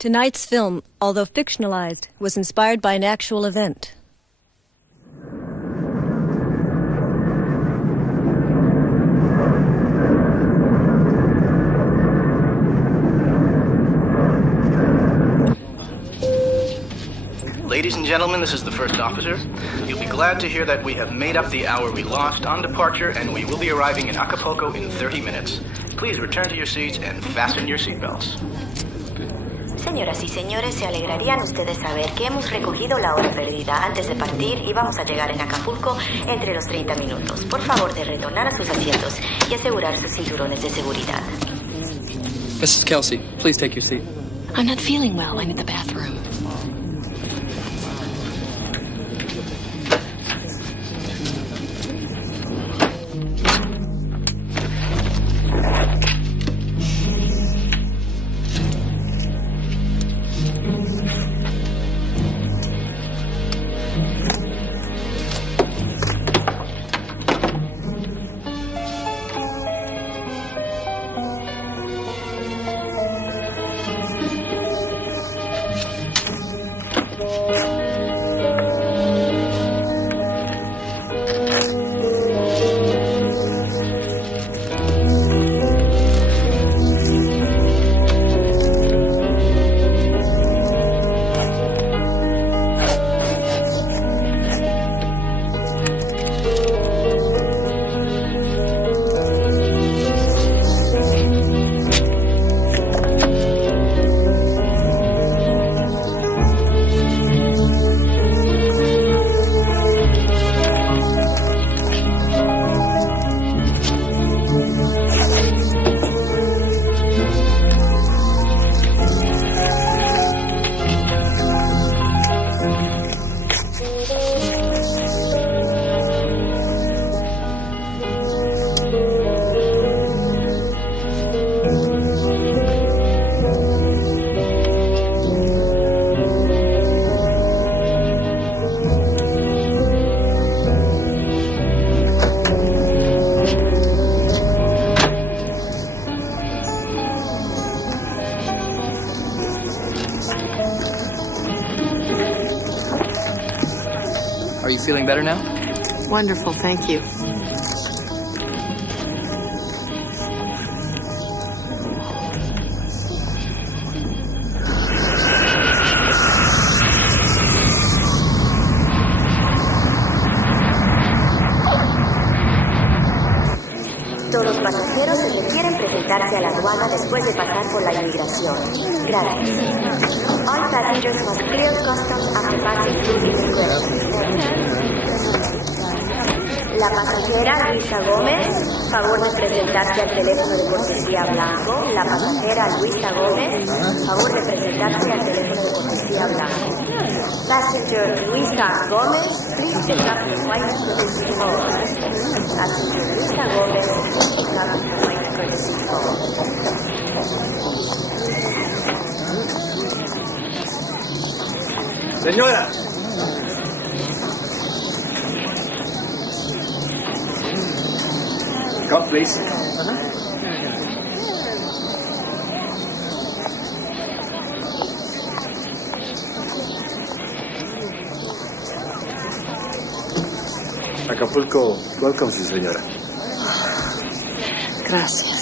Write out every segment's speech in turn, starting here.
Tonight's film, although fictionalized, was inspired by an actual event. Ladies and gentlemen, this is the first officer. You'll be glad to hear that we have made up the hour we lost on departure, and we will be arriving in Acapulco in 30 minutes. Please return to your seats and fasten your seatbelts. Señoras y señores, se alegrarían ustedes saber que hemos recogido la hora perdida antes de partir y vamos a llegar en Acapulco entre los 30 minutos. Por favor, de retornar a sus asientos y asegurar sus cinturones de seguridad. Mrs. Kelsey, please take your seat. I'm not feeling well. I need the bathroom. Are you feeling better now? Wonderful, thank you. Todos los pasajeros se requieren presentarse a la aduana después de pasar por la inmigración. Gracias. All passengers must clear customs after passing through immigration. La pasajera Luisa Gómez, favor de presentarse al teléfono de cortesía blanco. La pasajera Luisa Gómez, favor de presentarse al teléfono de cortesía blanco. Passenger Luisa Gómez, please pick up the white courtesy phone. Passenger Luisa Gómez, please pick up the white courtesy phone. Señora. Come, please. Acapulco welcomes you, señora. Gracias.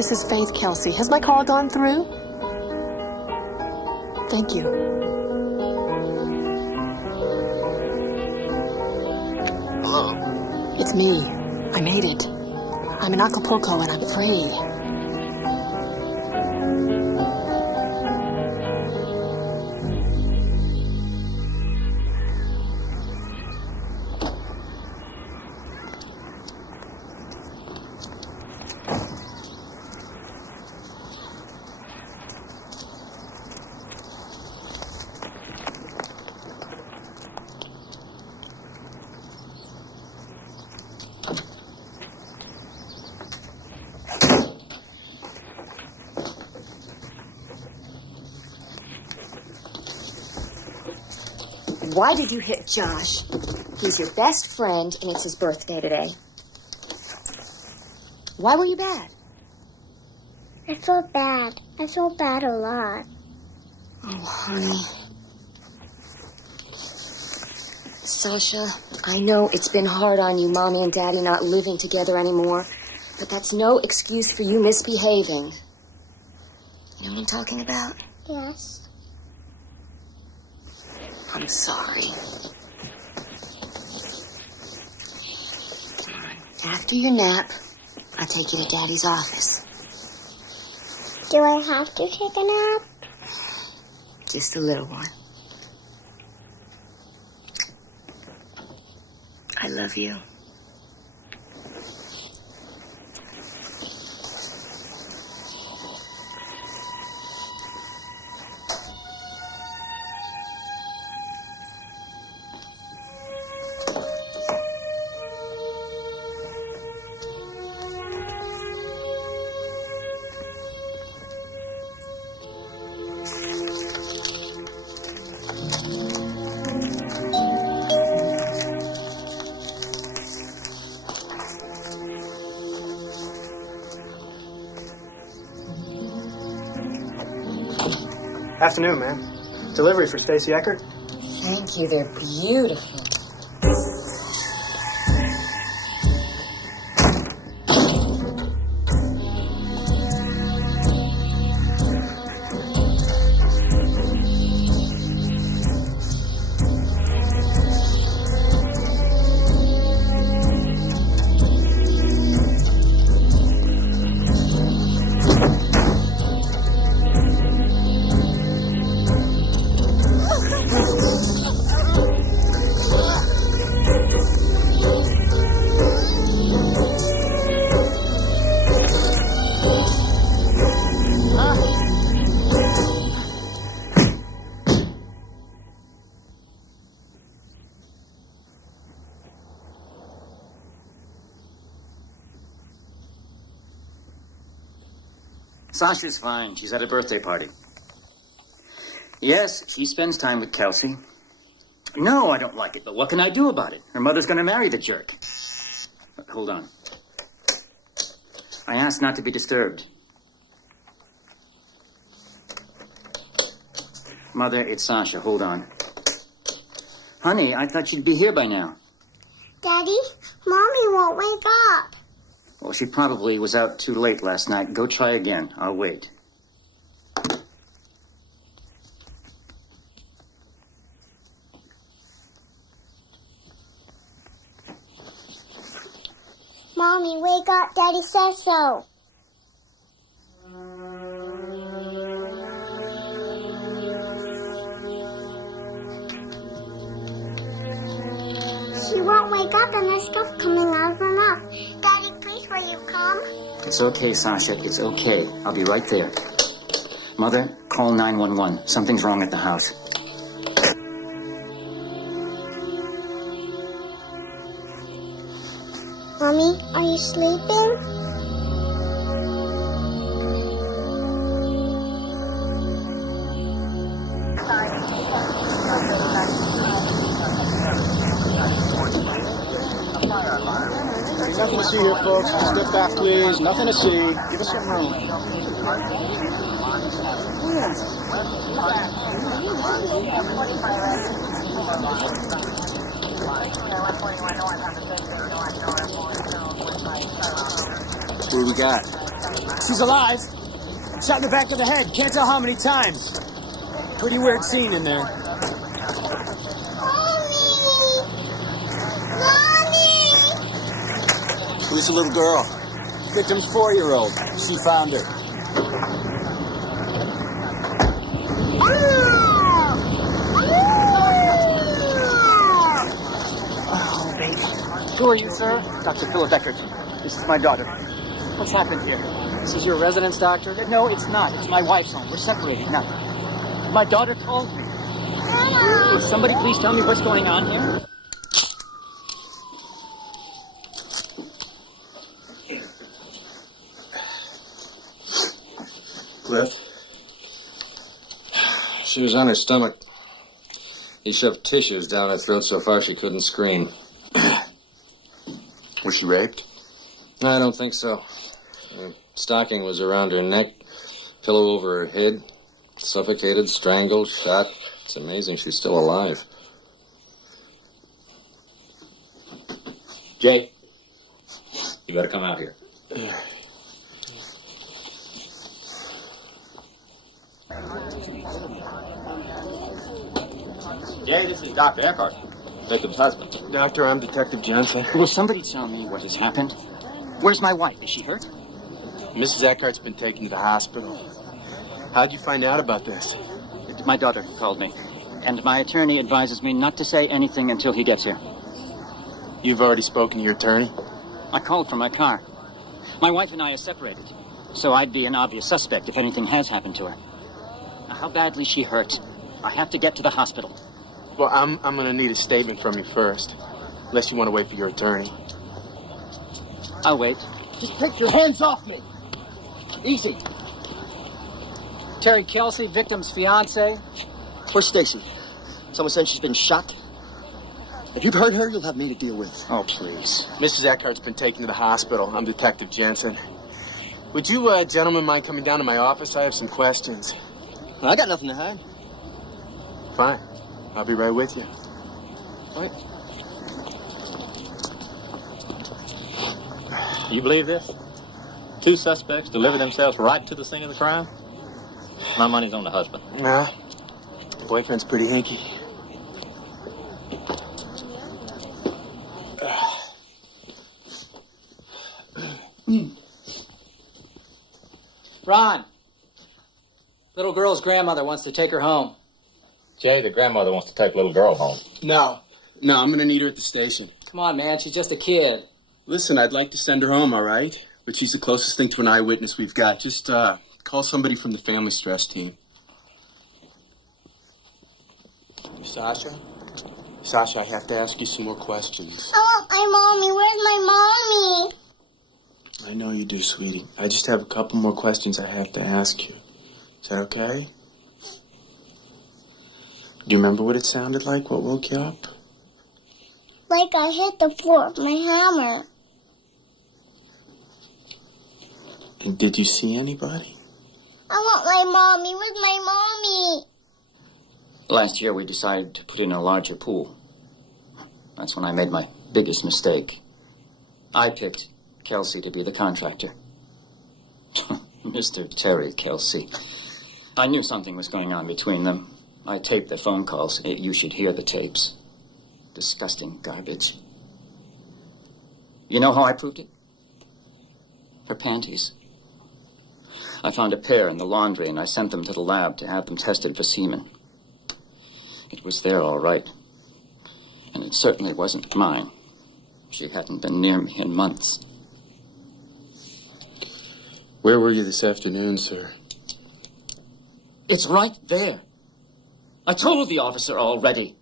this is Faith Kelsey. Has my call gone through? Thank you. Hello? It's me. I made it. I'm in Acapulco and I'm free. Why did you hit Josh? He's your best friend, and it's his birthday today. Why were you bad? I felt bad. I felt bad a lot. Oh, honey. Sasha, I know it's been hard on you, Mommy and Daddy not living together anymore, but that's no excuse for you misbehaving. You know what I'm talking about? Yes. I'm sorry. Come on. After your nap, I'll take you to Daddy's office. Do I have to take a nap? Just a little one. I love you. Afternoon, ma'am. Delivery for Stacy Eckert? Thank you. They're beautiful. Sasha's fine. She's at a birthday party. Yes, she spends time with Kelsey. No, I don't like it, but what can I do about it? Her mother's gonna marry the jerk. Hold on. I asked not to be disturbed. Mother, it's Sasha. Hold on. Honey, I thought you'd be here by now. Daddy, Mommy won't wake up. Well, she probably was out too late last night. Go try again. I'll wait. Mommy, wake up. Daddy says so. She won't wake up and there's stuff coming out of her mouth. Daddy, please, will you come? It's okay, Sasha. It's okay. I'll be right there. Mother, call 911. Something's wrong at the house. Mommy, are you sleeping? Nothing to see here, folks. Step back, please. Nothing to see. Give us some room. What do we got? She's alive. Shot in the back of the head. Can't tell how many times. Pretty weird scene in there. Who's the little girl? Victim's 4-year-old. She found her. Oh, baby. Who are you, sir? Dr. Philip Eckert. This is my daughter. What's happened here? This is your residence, doctor? No, it's not. It's my wife's home. We're separated now. My daughter called me. Will somebody please tell me what's going on here? Cliff? She was on her stomach. He shoved tissues down her throat so far she couldn't scream. Was she raped? I don't think so. Her stocking was around her neck, pillow over her head, suffocated, strangled, shot. It's amazing she's still alive. Jay, you better come out here. Jay, this is Dr. Eckhart, victim's husband. Doctor, I'm Detective Jensen. Will somebody tell me what has happened? Where's my wife? Is she hurt? Mrs. Eckhart's been taken to the hospital. How'd you find out about this? My daughter called me, and my attorney advises me not to say anything until he gets here. You've already spoken to your attorney? I called from my car. My wife and I are separated, so I'd be an obvious suspect if anything has happened to her. Now, how badly she hurt? I have to get to the hospital. Well, I'm going to need a statement from you first, unless you want to wait for your attorney. I'll wait. Just take your hands off me! Easy. Terry Kelsey, victim's fiance. Where's Stacy? Someone said she's been shot. If you've heard her, you'll have me to deal with. Oh, please. Mrs. Eckhart's been taken to the hospital. I'm Detective Jensen. Would you gentlemen mind coming down to my office? I have some questions. I got nothing to hide. Fine. I'll be right with you. All right. You believe this? 2 suspects deliver themselves right to the scene of the crime? My money's on the husband. Nah. Boyfriend's pretty hinky. Ron. Little girl's grandmother wants to take her home. Jay, the grandmother wants to take little girl home. No, I'm going to need her at the station. Come on, man. She's just a kid. Listen, I'd like to send her home, all right? But she's the closest thing to an eyewitness we've got. Just, call somebody from the family stress team. Sasha? Sasha, I have to ask you some more questions. I want my mommy. Where's my mommy? I know you do, sweetie. I just have a couple more questions I have to ask you. Is that okay? Do you remember what it sounded like? What woke you up? Like I hit the floor with my hammer. And did you see anybody? I want my mommy. Where's my mommy? Last year, we decided to put in a larger pool. That's when I made my biggest mistake. I picked Kelsey to be the contractor. Mr. Terry Kelsey. I knew something was going on between them. I taped their phone calls. You should hear the tapes. Disgusting garbage. You know how I proved it? Her panties. I found a pair in the laundry, and I sent them to the lab to have them tested for semen. It was there all right. And it certainly wasn't mine. She hadn't been near me in months. Where were you this afternoon, sir? It's right there. I told the officer already.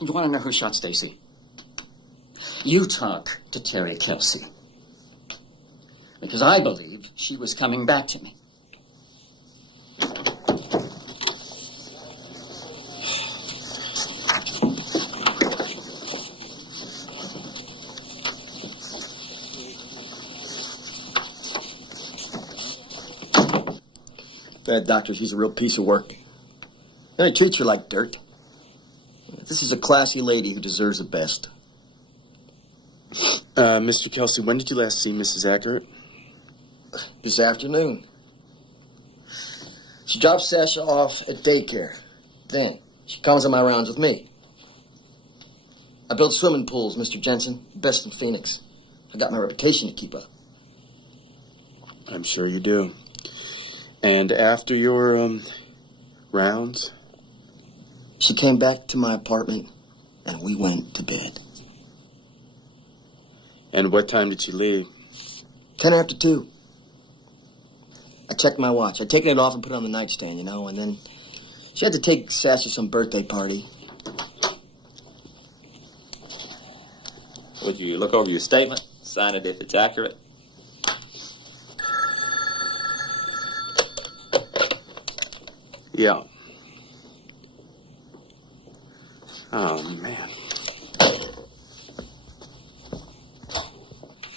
You want to know who shot Stacy? You talk to Terry Kelsey. Because I believe she was coming back to me. That doctor, he's a real piece of work. And he treats her like dirt. This is a classy lady who deserves the best. Mr. Kelsey, when did you last see Mrs. Eckert? This afternoon. She drops Sasha off at daycare. Then she comes on my rounds with me. I build swimming pools, Mr. Jensen. Best in Phoenix. I got my reputation to keep up. I'm sure you do. And after your, rounds? She came back to my apartment, and we went to bed. And what time did she leave? 10 after 2. I checked my watch. I'd taken it off and put it on the nightstand, you know, and then she had to take Sassy to some birthday party. Would you look over your statement, sign it if it's accurate? Yeah. Oh, man.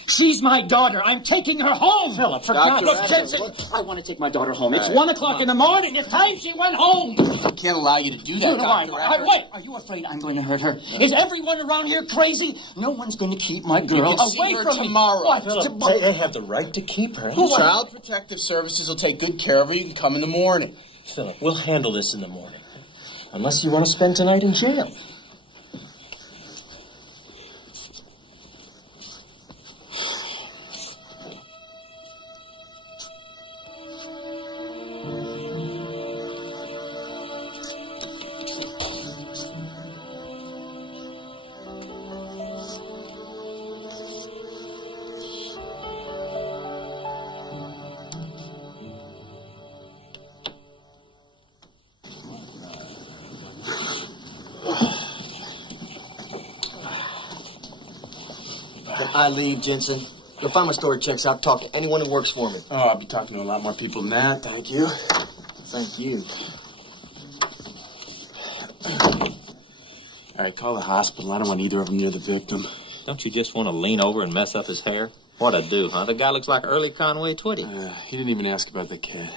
She's my daughter. I'm taking her home. Philip, for God's God's sake. sake. Jensen, I want to take my daughter home. It's 1 o'clock in the morning. It's time she went home. I can't allow you to do that, Dr. Wait, are you afraid I'm going to hurt her? Is everyone around here crazy? No one's going to keep my girl away from me. Tomorrow. What? They have the right to keep her. Child Protective Services will take good care of her. You can come in the morning. Philip, we'll handle this in the morning. Unless you want to spend tonight in jail. I leave, Jensen. You'll find my story checks out. Talk to anyone who works for me. Oh, I'll be talking to a lot more people than that. Thank you. Thank you. All right, call the hospital. I don't want either of them near the victim. Don't you just want to lean over and mess up his hair? What'd I do, huh? The guy looks like early Conway Twitty. He didn't even ask about the kid.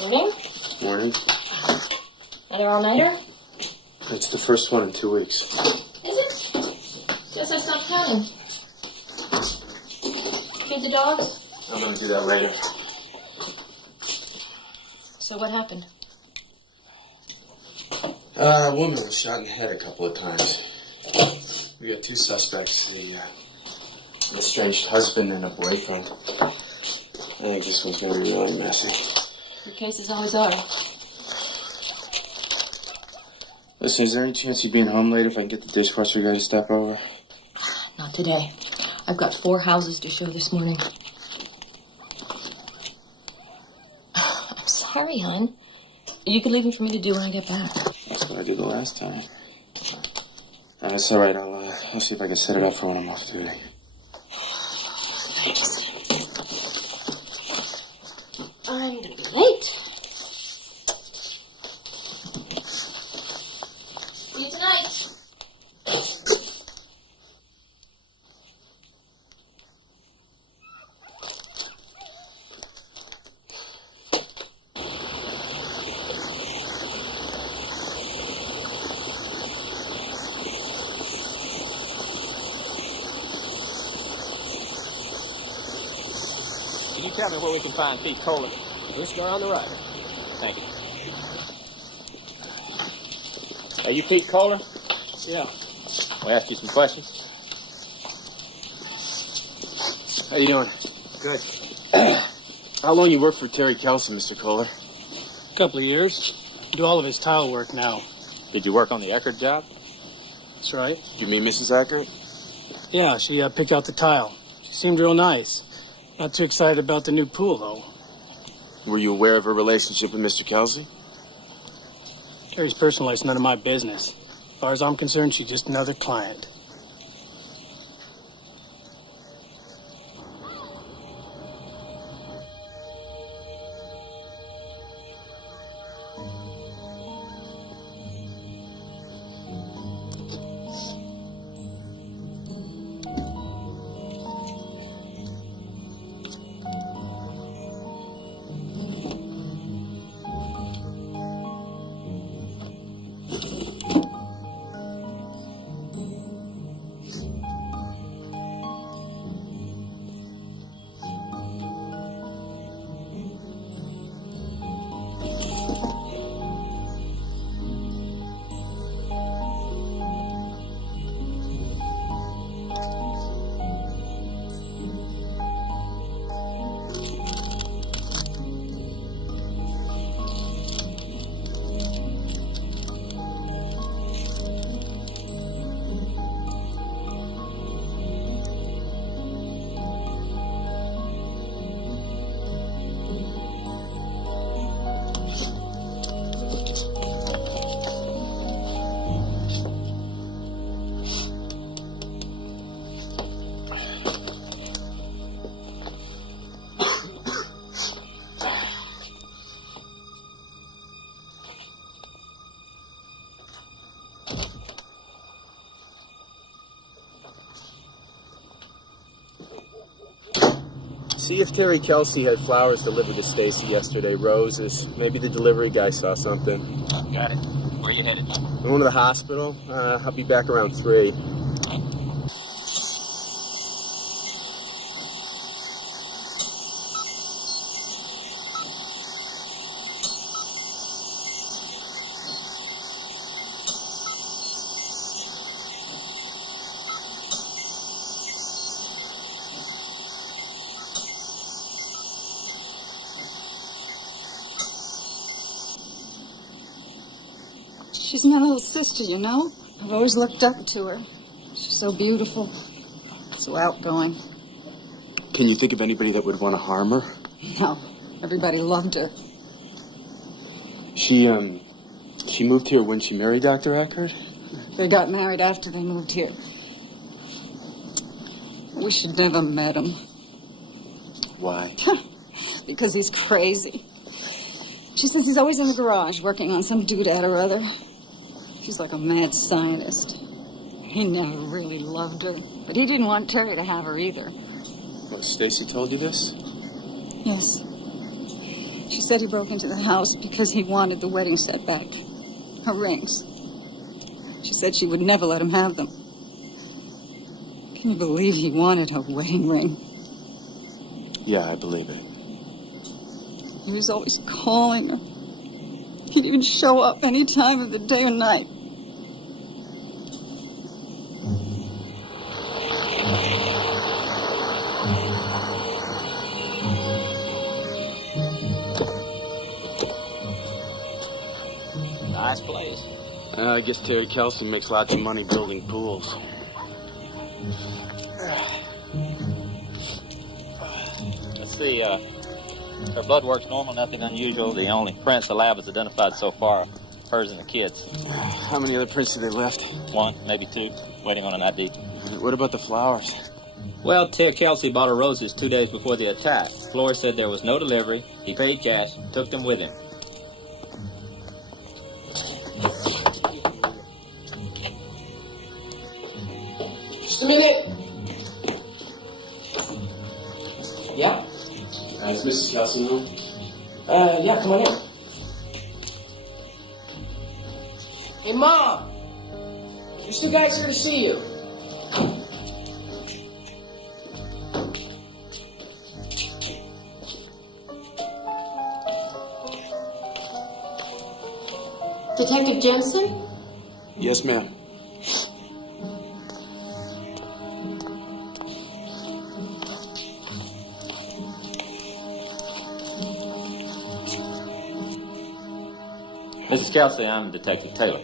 Morning. Morning. Another all-nighter? It's the first one in 2 weeks. Is it? Guess I stopped counting. Feed the dogs? I'm gonna do that later. So what happened? A woman was shot in the head a couple of times. We got 2 suspects, an estranged husband and a boyfriend. I think this one's gonna be really messy. Your cases always are. Listen, is there any chance you'd be home late if I can get the dishwasher guy to step over? Not today. I've got 4 houses to show this morning. I'm sorry, hon. You can leave them for me to do when I get back. That's what I did the last time. That's all right. I'll see if I can set it up for when I'm off duty. I'm gonna be late. See you tonight. Can you tell me where we can find Pete Kohler? First door on the right. Thank you. Are you Pete Kohler? Yeah. We'll ask you some questions. How you doing? Good. How long you worked for Terry Kelsey, Mr. Kohler? A couple of years. Do all of his tile work now. Did you work on the Eckert job? That's right. Did you meet Mrs. Eckert? Yeah, she picked out the tile. She seemed real nice. Not too excited about the new pool, though. Were you aware of her relationship with Mr. Kelsey? Terry's personal life's none of my business. As far as I'm concerned, she's just another client. See if Terry Kelsey had flowers delivered to Stacy yesterday. Roses. Maybe the delivery guy saw something. Got it. Where you headed? I'm going to the hospital. I'll be back around 3. She's my little sister, you know? I've always looked up to her. She's so beautiful, so outgoing. Can you think of anybody that would want to harm her? No, everybody loved her. She moved here when she married Dr. Eckert? They got married after they moved here. We should never met him. Why? Because he's crazy. She says he's always in the garage working on some doodad or other. She's like a mad scientist. He never really loved her, but he didn't want Terry to have her either. What, Stacy told you this? Yes. She said he broke into the house because he wanted the wedding set back. Her rings. She said she would never let him have them. Can you believe he wanted her wedding ring? Yeah, I believe it. He was always calling her. He'd even show up any time of the day or night. Nice place. I guess Terry Kelsey makes lots of money building pools. Let's see, her blood work's normal, nothing unusual. The only prints the lab has identified so far, hers and the kids. How many other prints did they left? 1, maybe 2, waiting on an ID. What about the flowers? Well, Terry Kelsey bought her roses 2 days before the attack. Flores said there was no delivery. He paid cash, took them with him. Just a minute. Yeah? Is Mrs. Kelsey home? Yeah, come on in. Hey, Mom! There's 2 guys here to see you. Detective Jensen? Yes, ma'am. Mrs. Kelsey, I'm Detective Taylor.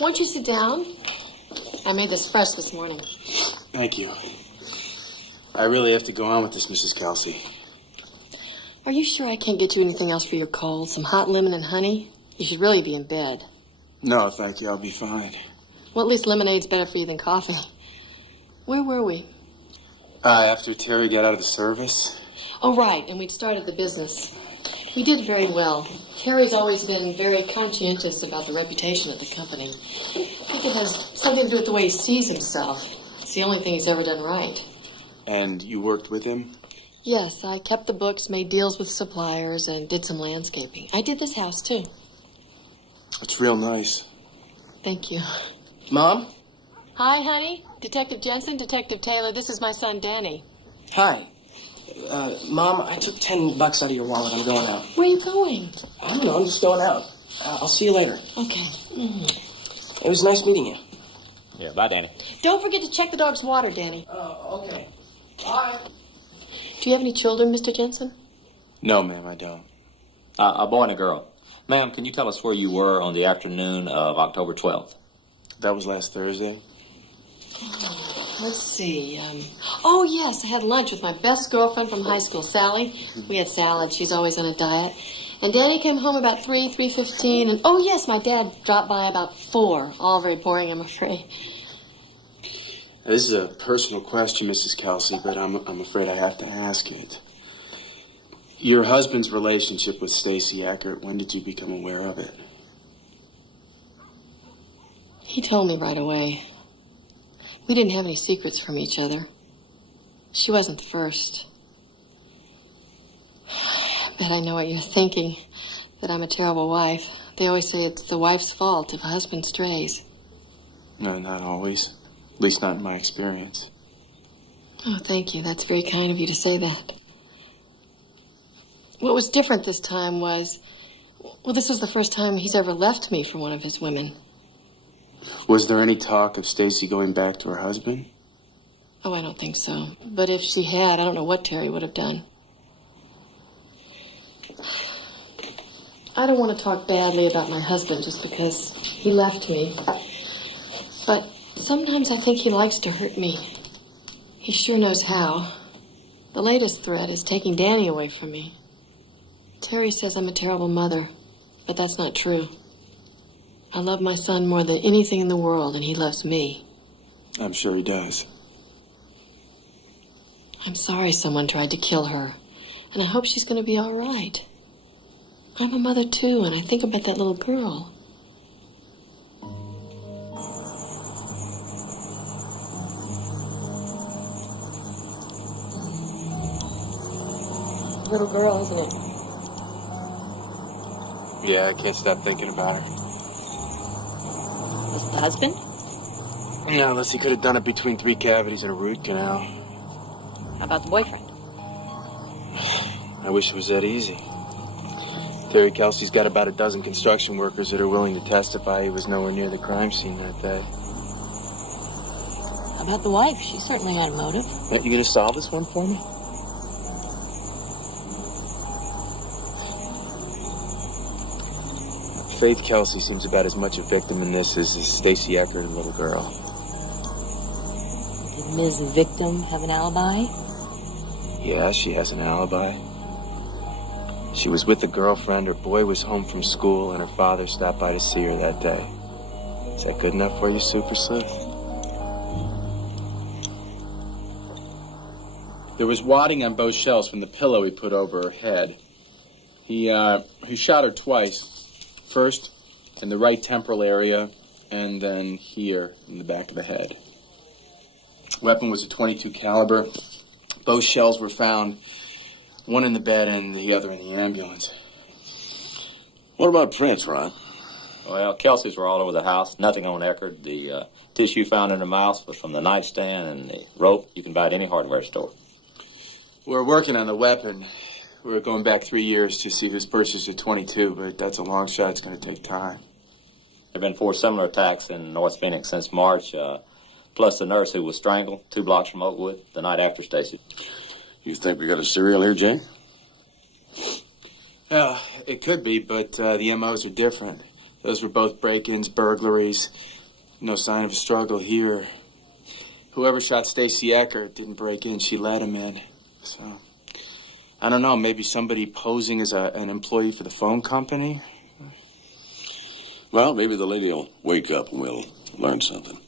Won't you sit down? I made this fresh this morning. Thank you. I really have to go on with this, Mrs. Kelsey. Are you sure I can't get you anything else for your cold? Some hot lemon and honey? You should really be in bed. No, thank you. I'll be fine. Well, at least lemonade's better for you than coffee. Where were we? After Terry got out of the service. Oh, right, and we'd started the business. We did very well. Terry's always been very conscientious about the reputation of the company. I think it has something to do with the way he sees himself. It's the only thing he's ever done right. And you worked with him? Yes, I kept the books, made deals with suppliers, and did some landscaping. I did this house, too. It's real nice. Thank you. Mom? Hi, honey. Detective Jensen, Detective Taylor. This is my son, Danny. Hi. Mom, I took $10 out of your wallet. I'm going out. Where are you going? I don't know. I'm just going out. I'll see you later. Okay. It was nice meeting you. Yeah, bye, Danny. Don't forget to check the dog's water, Danny. Okay. Bye. Do you have any children, Mr. Jensen? No, ma'am, I don't. A boy and a girl. Ma'am, can you tell us where you were on the afternoon of October 12th? That was last Thursday. Let's see. Oh, yes, I had lunch with my best girlfriend from high school, Sally. We had salad. She's always on a diet. And Danny came home about 3:15. And, oh, yes, my dad dropped by about 4. All very boring, I'm afraid. This is a personal question, Mrs. Kelsey, but I'm afraid I have to ask it. Your husband's relationship with Stacy Eckert, when did you become aware of it? He told me right away. We didn't have any secrets from each other. She wasn't the first. I bet I know what you're thinking, that I'm a terrible wife. They always say it's the wife's fault if a husband strays. No, not always. At least not in my experience. Oh, thank you. That's very kind of you to say that. What was different this time was, well, this was the first time he's ever left me for one of his women. Was there any talk of Stacy going back to her husband? Oh, I don't think so. But if she had, I don't know what Terry would have done. I don't want to talk badly about my husband just because he left me. But sometimes I think he likes to hurt me. He sure knows how. The latest threat is taking Danny away from me. Terry says I'm a terrible mother, but that's not true. I love my son more than anything in the world, and he loves me. I'm sure he does. I'm sorry someone tried to kill her, and I hope she's going to be all right. I'm a mother, too, and I think about that little girl. Little girl, isn't it? Yeah, I can't stop thinking about it. Is it the husband? Yeah, unless he could have done it between 3 cavities and a root canal. How about the boyfriend? I wish it was that easy. Terry Kelsey's got about a dozen construction workers that are willing to testify he was nowhere near the crime scene that day. How about the wife? She's certainly got a motive. Aren't you going to solve this one for me? Faith Kelsey seems about as much a victim in this as Stacy Eckert, a little girl. Did Ms. Victim have an alibi? Yeah, she has an alibi. She was with a girlfriend, her boy was home from school, and her father stopped by to see her that day. Is that good enough for you, Super Sleuth? There was wadding on both shells from the pillow he put over her head. He shot her twice. First in the right temporal area, and then here in the back of the head. Weapon was a .22 caliber. Both shells were found, one in the bed and the other in the ambulance. What about prints, Ron? Well, Kelsey's were all over the house. Nothing on Eckert. The tissue found in her mouth was from the nightstand, and the rope you can buy at any hardware store. We're working on the weapon. We're going back 3 years to see who's purchased a .22, but that's a long shot. It's going to take time. There have been 4 similar attacks in North Phoenix since March. plus the nurse who was strangled 2 blocks from Oakwood the night after Stacy. You think we got a serial here, Jay? It could be, but the MOs are different. Those were both break-ins, burglaries. No sign of a struggle here. Whoever shot Stacy Eckert didn't break in, she let him in. So, I don't know, maybe somebody posing as an employee for the phone company? Well, maybe the lady will wake up and we'll learn something.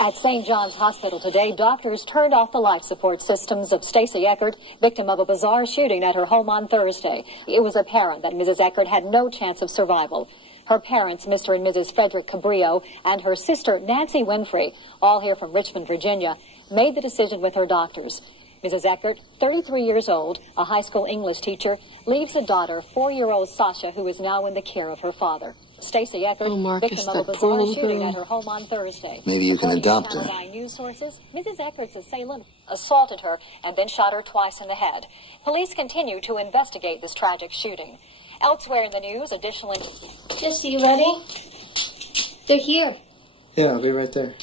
At St. John's Hospital today, doctors turned off the life support systems of Stacy Eckert, victim of a bizarre shooting at her home on Thursday. It was apparent that Mrs. Eckert had no chance of survival. Her parents, Mr. and Mrs. Frederick Cabrillo, and her sister, Nancy Winfrey, all here from Richmond, Virginia, made the decision with her doctors. Mrs. Eckert, 33 years old, a high school English teacher, leaves a daughter, 4-year-old Sasha, who is now in the care of her father. Stacy Eckert, victim of a bizarre shooting at her home on Thursday. Maybe you can adopt her. According to Channel 9 news sources, Mrs. Eckert's assailant assaulted her and then shot her twice in the head. Police continue to investigate this tragic shooting. Elsewhere in the news, additionally... Jesse, you ready? They're here. Yeah, I'll be right there.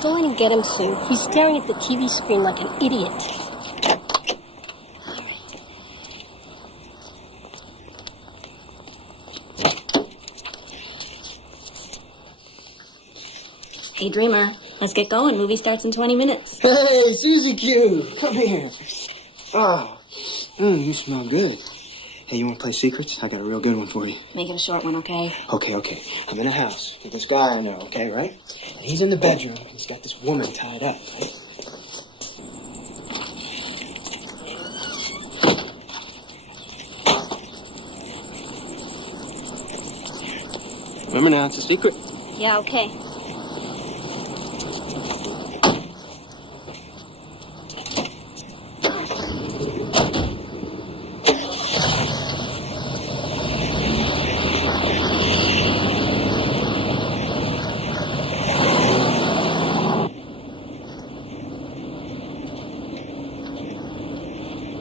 Go in and get him, Sue. He's staring at the TV screen like an idiot. Hey, Dreamer, let's get going. Movie starts in 20 minutes. Hey, Susie Q, come here. Oh, you smell good. Hey, you want to play secrets? I got a real good one for you. Make it a short one, okay? Okay. I'm in a house with this guy I know, okay, right? And he's in the bedroom. He's got this woman tied up, right? Remember now, it's a secret. Yeah, okay.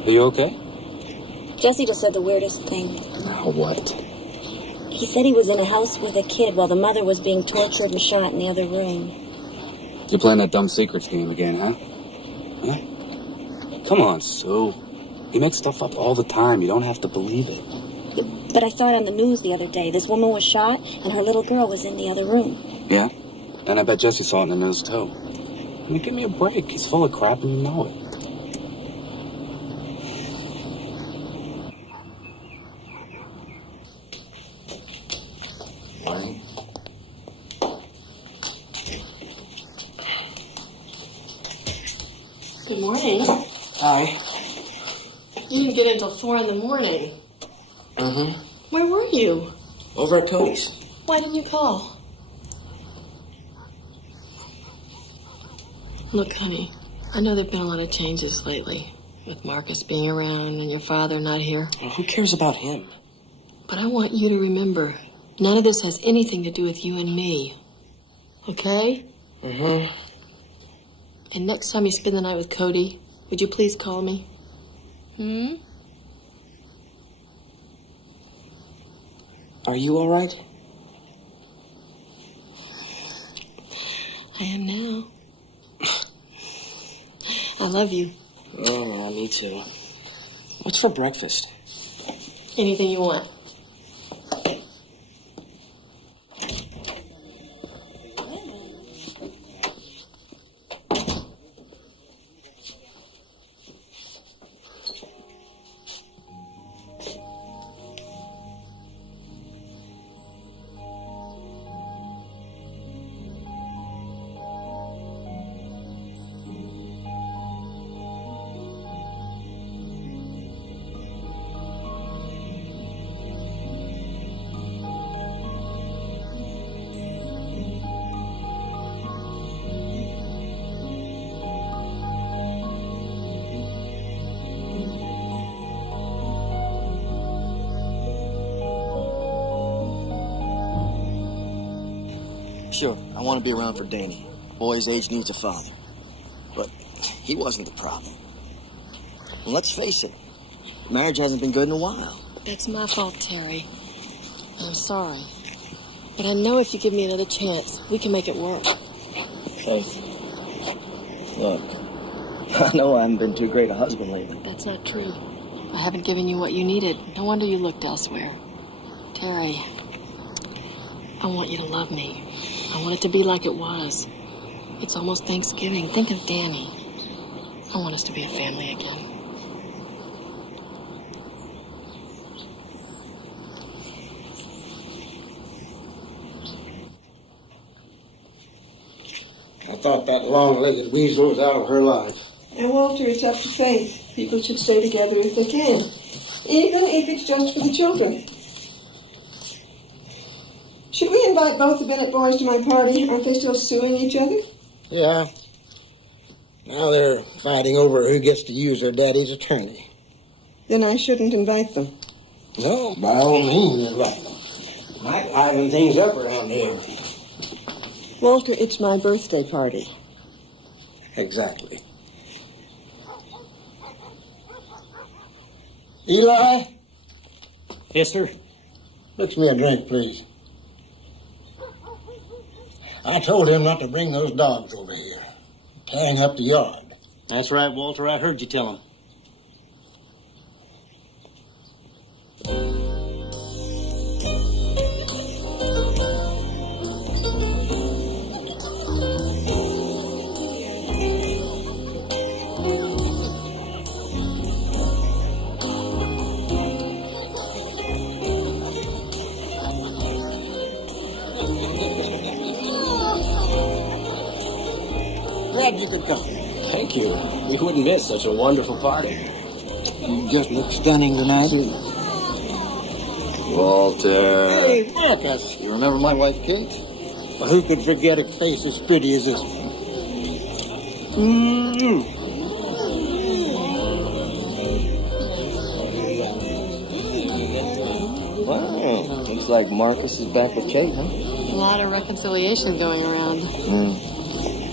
Are you okay? Jesse just said the weirdest thing. Now what? He said he was in a house with a kid while the mother was being tortured and shot in the other room. You're playing that dumb secrets game again, huh? Come on, Sue. You make stuff up all the time. You don't have to believe it. But I saw it on the news the other day. This woman was shot, and her little girl was in the other room. Yeah? And I bet Jesse saw it in the news, too. I mean, give me a break. He's full of crap, and you know it. Good morning. Hi. You didn't get in until 4 in the morning. Mm-hmm. Where were you? Over at Cody's. Why didn't you call? Look, honey, I know there have been a lot of changes lately, with Marcus being around and your father not here. Well, who cares about him? But I want you to remember, none of this has anything to do with you and me. Okay? Mm-hmm. And next time you spend the night with Cody, would you please call me? Are you all right? I am now. I love you. Oh, yeah, me too. What's for breakfast? Anything you want. Sure, I want to be around for Danny. Boy's age needs a father. But he wasn't the problem. And let's face it, marriage hasn't been good in a while. That's my fault, Terry. I'm sorry. But I know if you give me another chance, we can make it work. Faith, look, I know I haven't been too great a husband lately. That's not true. I haven't given you what you needed. No wonder you looked elsewhere. Terry, I want you to love me. I want it to be like it was. It's almost Thanksgiving. Think of Danny. I want us to be a family again. I thought that long-legged weasel was out of her life. And Walter, it's up to Faith. People should stay together if they can, even if it's just for the children. Should we invite both the Bennett boys to my party? Aren't they still suing each other? Yeah. Now they're fighting over who gets to use their daddy's attorney. Then I shouldn't invite them. No, by all means invite them. Might liven things up around here. Walter, it's my birthday party. Exactly. Eli? Yes, sir? Mix me a drink, please. I told him not to bring those dogs over here. Tearing up the yard. That's right, Walter. I heard you tell him. Glad you could come. Thank you. We wouldn't miss such a wonderful party. You just look stunning tonight. Walter. Hey, Marcus. You remember my wife, Kate? Well, who could forget a face as pretty as this one? Wow, looks like Marcus is back with Kate, huh? A lot of reconciliation going around.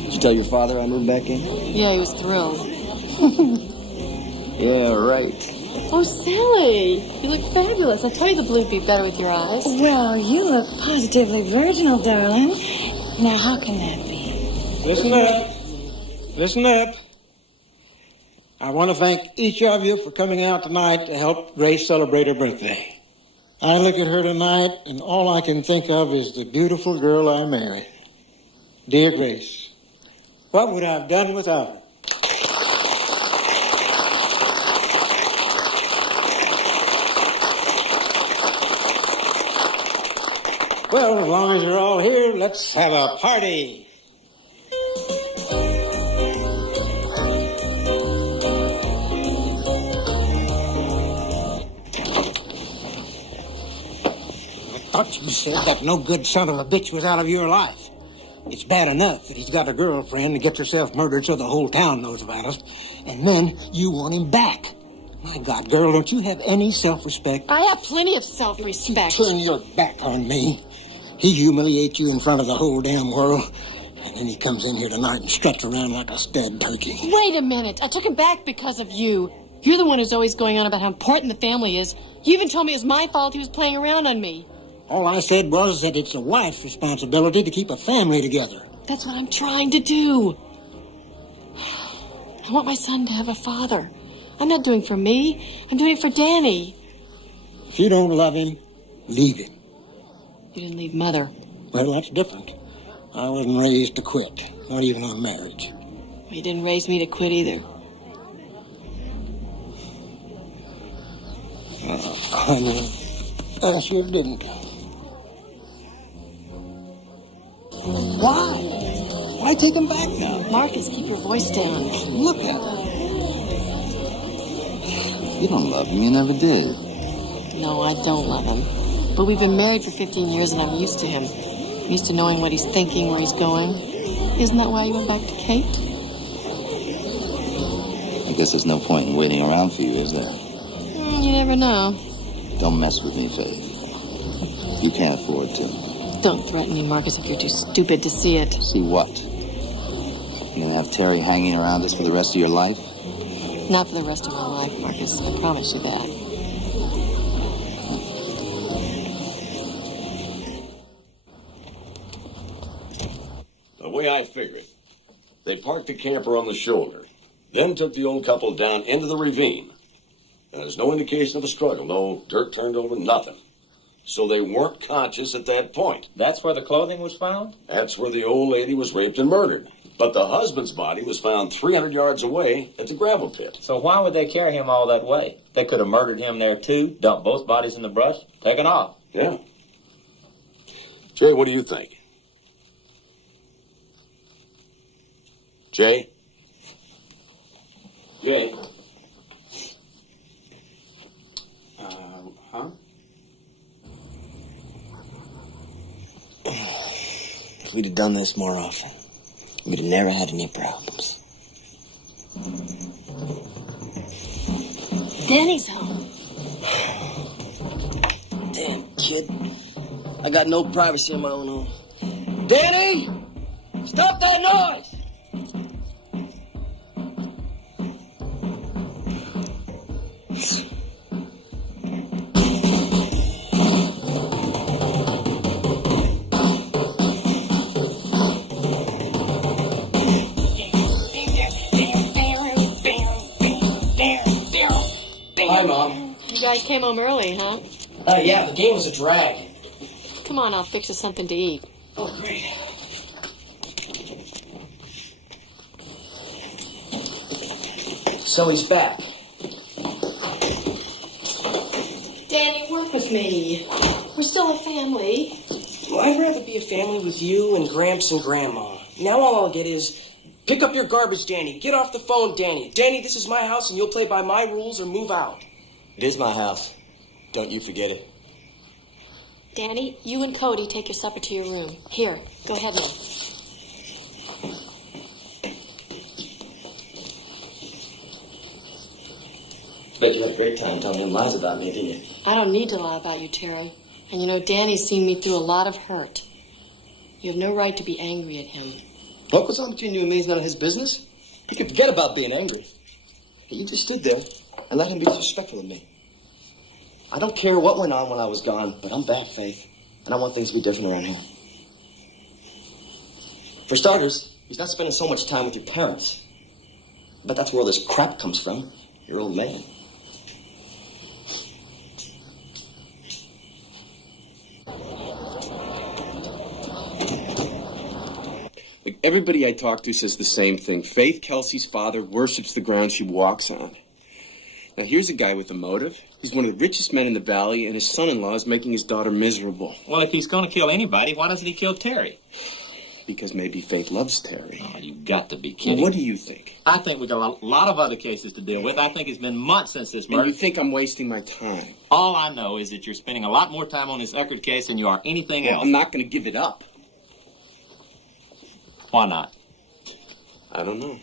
Did you tell your father I moved back in? Yeah, he was thrilled. Yeah, right. Oh, Sally, you look fabulous. I told you the blue'd be better with your eyes. Well, you look positively virginal, darling. Now, how can that be? Listen up. Listen up. I want to thank each of you for coming out tonight to help Grace celebrate her birthday. I look at her tonight, and all I can think of is the beautiful girl I married. Dear Grace, what would I have done without her? Well, as long as you're all here, let's have a party. I thought you said that no good son of a bitch was out of your life. It's bad enough that he's got a girlfriend and gets herself murdered so the whole town knows about us. And then you want him back. My God, girl, don't you have any self-respect? I have plenty of self-respect. You turn your back on me. He humiliates you in front of the whole damn world. And then he comes in here tonight and struts around like a stabbed turkey. Wait a minute. I took him back because of you. You're the one who's always going on about how important the family is. You even told me it was my fault he was playing around on me. All I said was that it's a wife's responsibility to keep a family together. That's what I'm trying to do. I want my son to have a father. I'm not doing it for me. I'm doing it for Danny. If you don't love him, leave him. You didn't leave Mother. Well, that's different. I wasn't raised to quit, not even on marriage. Well, you didn't raise me to quit either. I sure didn't. Why? Why take him back now? Marcus, keep your voice down. Look at him. You don't love him. You never did. No, I don't love him. But we've been married for 15 years and I'm used to him. I'm used to knowing what he's thinking, where he's going. Isn't that why you went back to Kate? I guess there's no point in waiting around for you, is there? You never know. Don't mess with me, Faith. You can't afford to. Don't threaten me, Marcus, if you're too stupid to see it. See what? You gonna have Terry hanging around us for the rest of your life? Not for the rest of my life, Marcus. I promise you that. The way I figure it, they parked the camper on the shoulder, then took the old couple down into the ravine. And there's no indication of a struggle, no dirt turned over, nothing. So they weren't conscious at that point. That's where the clothing was found? That's where the old lady was raped and murdered. But the husband's body was found 300 yards away at the gravel pit. So why would they carry him all that way? They could have murdered him there too, dumped both bodies in the brush, taken off. Yeah. Jay, what do you think? Jay? Jay? Huh? If we'd have done this more often, we'd have never had any problems. Danny's home. Damn, kid. I got no privacy in my own home. Danny! Stop that noise! Hi, Mom. You guys came home early, huh? Yeah, the game was a drag. Come on, I'll fix you something to eat. Oh, great. So he's back. Danny, work with me. We're still a family. Well, I'd rather be a family with you and Gramps and Grandma. Now all I'll get is, pick up your garbage, Danny. Get off the phone, Danny. Danny, this is my house and you'll play by my rules or move out. It is my house. Don't you forget it. Danny, you and Cody take your supper to your room. Here, go ahead, Mom. Bet you had a great time telling him lies about me, didn't you? I don't need to lie about you, Taro. And you know, Danny's seen me through a lot of hurt. You have no right to be angry at him. What goes on between you and me is none of his business. You can forget about being angry. You just stood there and let him be disrespectful of me. I don't care what went on when I was gone, but I'm back, Faith. And I want things to be different around here. For starters, he's not spending so much time with your parents. But that's where all this crap comes from. Your old man. Everybody I talk to says the same thing. Faith Kelsey's father worships the ground she walks on. Now, here's a guy with a motive. He's one of the richest men in the valley, and his son-in-law is making his daughter miserable. Well, if he's going to kill anybody, why doesn't he kill Terry? Because maybe Faith loves Terry. Oh, you've got to be kidding. Well, what do you think? I think we've got a lot of other cases to deal with. I think it's been months since this murder. And you think I'm wasting my time? All I know is that you're spending a lot more time on this Eckerd case than you are anything else. I'm not going to give it up. Why not? I don't know.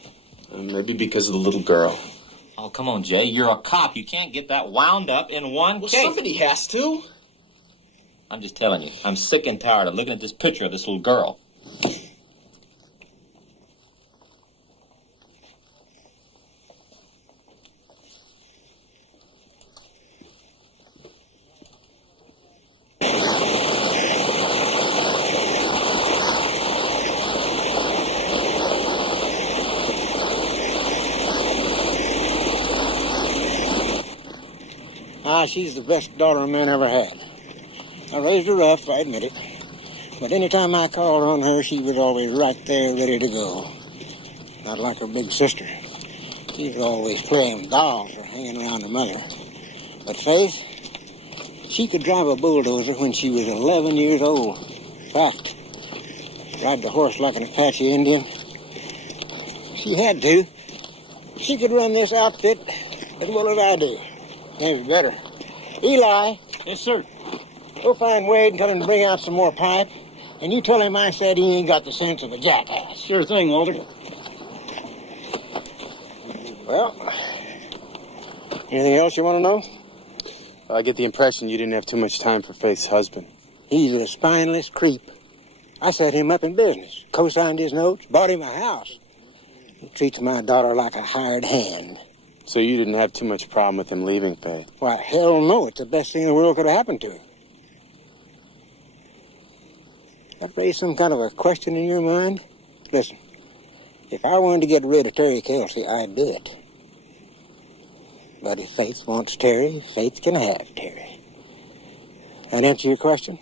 Maybe because of the little girl. Oh, come on, Jay. You're a cop. You can't get that wound up in one case. Somebody has to. I'm just telling you. I'm sick and tired of looking at this picture of this little girl. She's the best daughter a man ever had. I raised her rough, I admit it. But any time I called on her, she was always right there, ready to go. Not like her big sister. She was always playing dolls or hanging around her mother. But Faith, she could drive a bulldozer when she was 11 years old. In fact, ride the horse like an Apache Indian. She had to. She could run this outfit as well as I do. Maybe better. Eli. Yes, sir. Go find Wade and tell him to bring out some more pipe. And you tell him I said he ain't got the sense of a jackass. Sure thing, Walter. Well, anything else you want to know? I get the impression you didn't have too much time for Faith's husband. He's a spineless creep. I set him up in business, co-signed his notes, bought him a house. He treats my daughter like a hired hand. So you didn't have too much problem with him leaving, Faye? Why, hell no. It's the best thing in the world could have happened to him. That raised some kind of a question in your mind? Listen, if I wanted to get rid of Terry Kelsey, I'd do it. But if Faith wants Terry, Faith can have Terry. That answer your question?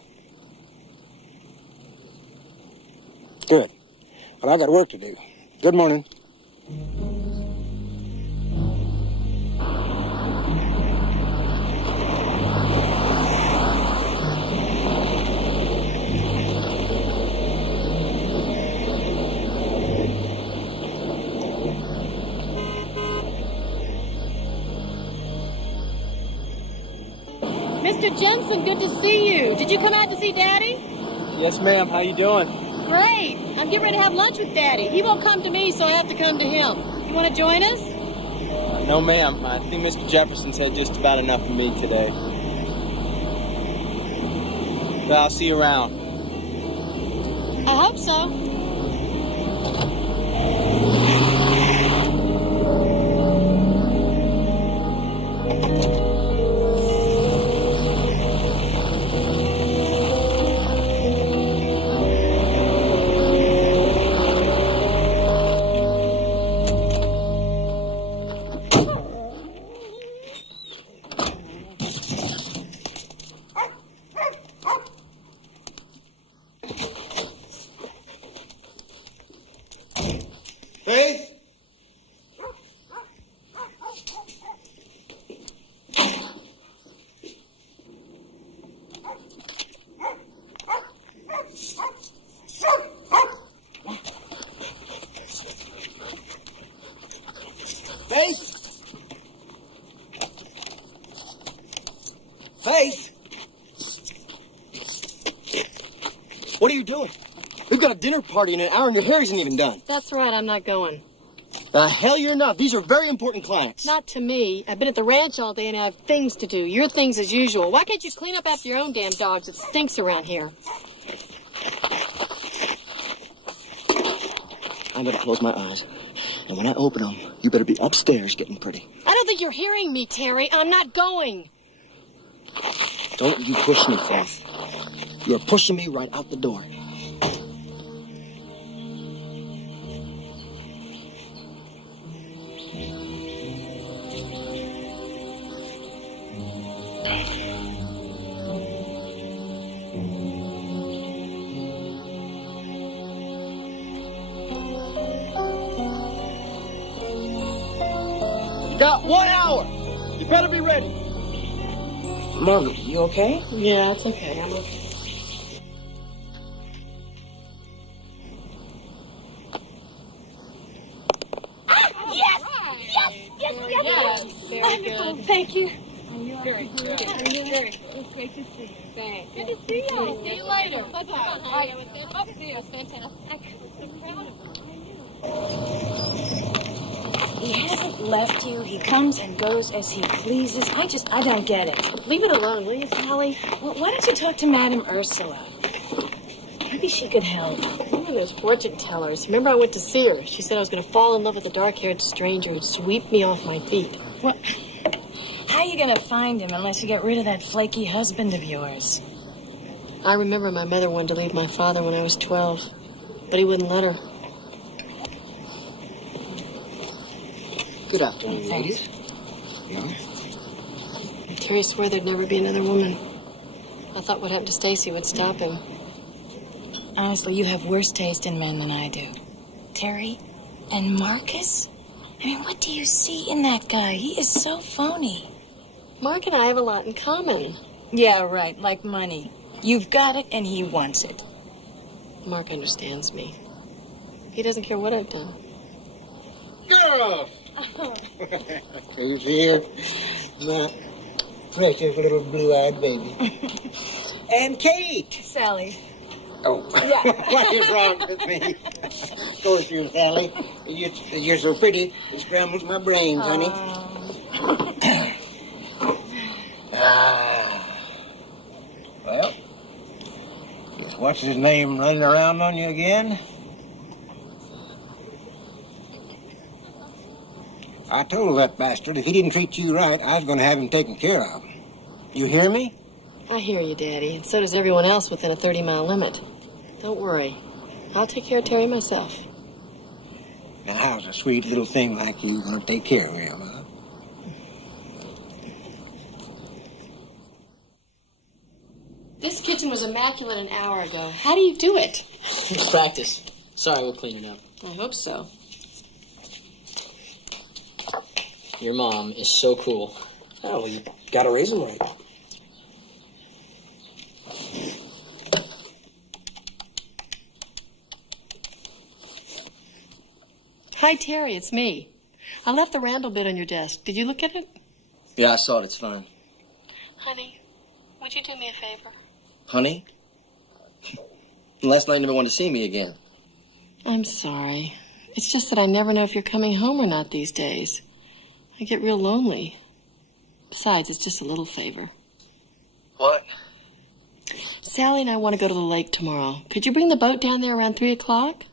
Good. Well, I got work to do. Good morning. Mr. Jensen, good to see you. Did you come out to see Daddy? Yes, ma'am. How you doing? Great. I'm getting ready to have lunch with Daddy. He won't come to me, so I have to come to him. You want to join us? No, ma'am. I think Mr. Jefferson said just about enough for me today. But I'll see you around. I hope so. Faith? Faith? Faith? What are you doing? We've got a dinner party in an hour and your hair isn't even done. That's right, I'm not going. The hell you're not. These are very important clients. Not to me. I've been at the ranch all day and I have things to do. Your things as usual. Why can't you clean up after your own damn dogs? It stinks around here. I'm gonna close my eyes. And when I open them, you better be upstairs getting pretty. I don't think you're hearing me, Terry. I'm not going. Don't you push me, Faith. You're pushing me right out the door. You got 1 hour. You better be ready. Margaret, you okay? Yeah, it's okay. I'm okay. Very good. Thank you. Very good. It's great to see you. Thanks. Good to see you. See you later. Bye-bye. It was fantastic. He hasn't left you. He comes and goes as he pleases. I don't get it. Leave it alone, will you, Sally? Well, why don't you talk to Madame Ursula? Maybe she could help. One of those fortune tellers. Remember I went to see her. She said I was going to fall in love with a dark-haired stranger who'd sweep me off my feet. What? How are you going to find him unless you get rid of that flaky husband of yours? I remember my mother wanted to leave my father when I was 12, but he wouldn't let her. Good afternoon, ladies. Terry swore there'd never be another woman. I thought what happened to Stacy would stop him. Honestly, you have worse taste in men than I do. Terry and Marcus? I mean, what do you see in that guy? He is so phony. Mark and I have a lot in common. Yeah, right, like money. You've got it and he wants it. Mark understands me. He doesn't care what I've done. Girls! Who's here? My precious little blue-eyed baby. And Kate! Sally. Oh, yeah. What is wrong with me? Of course you, Sally. You're so pretty, it scrambles my brains, honey. Well, what's his name running around on you again? I told that bastard if he didn't treat you right, I was going to have him taken care of. You hear me? I hear you, Daddy, and so does everyone else within a 30-mile limit. Don't worry. I'll take care of Terry myself. Now, how's a sweet little thing like you going to take care of him, huh? This kitchen was immaculate an hour ago. How do you do it? It's practice. Sorry, we'll clean it up. I hope so. Your mom is so cool. Oh, well, you gotta raise him right. Hi, Terry, it's me. I left the Randall bit on your desk. Did you look at it? Yeah, I saw it. It's fine. Honey, would you do me a favor? Honey? Last night you never wanted to see me again. I'm sorry. It's just that I never know if you're coming home or not these days. I get real lonely. Besides, it's just a little favor. What? Sally and I want to go to the lake tomorrow. Could you bring the boat down there around 3 o'clock?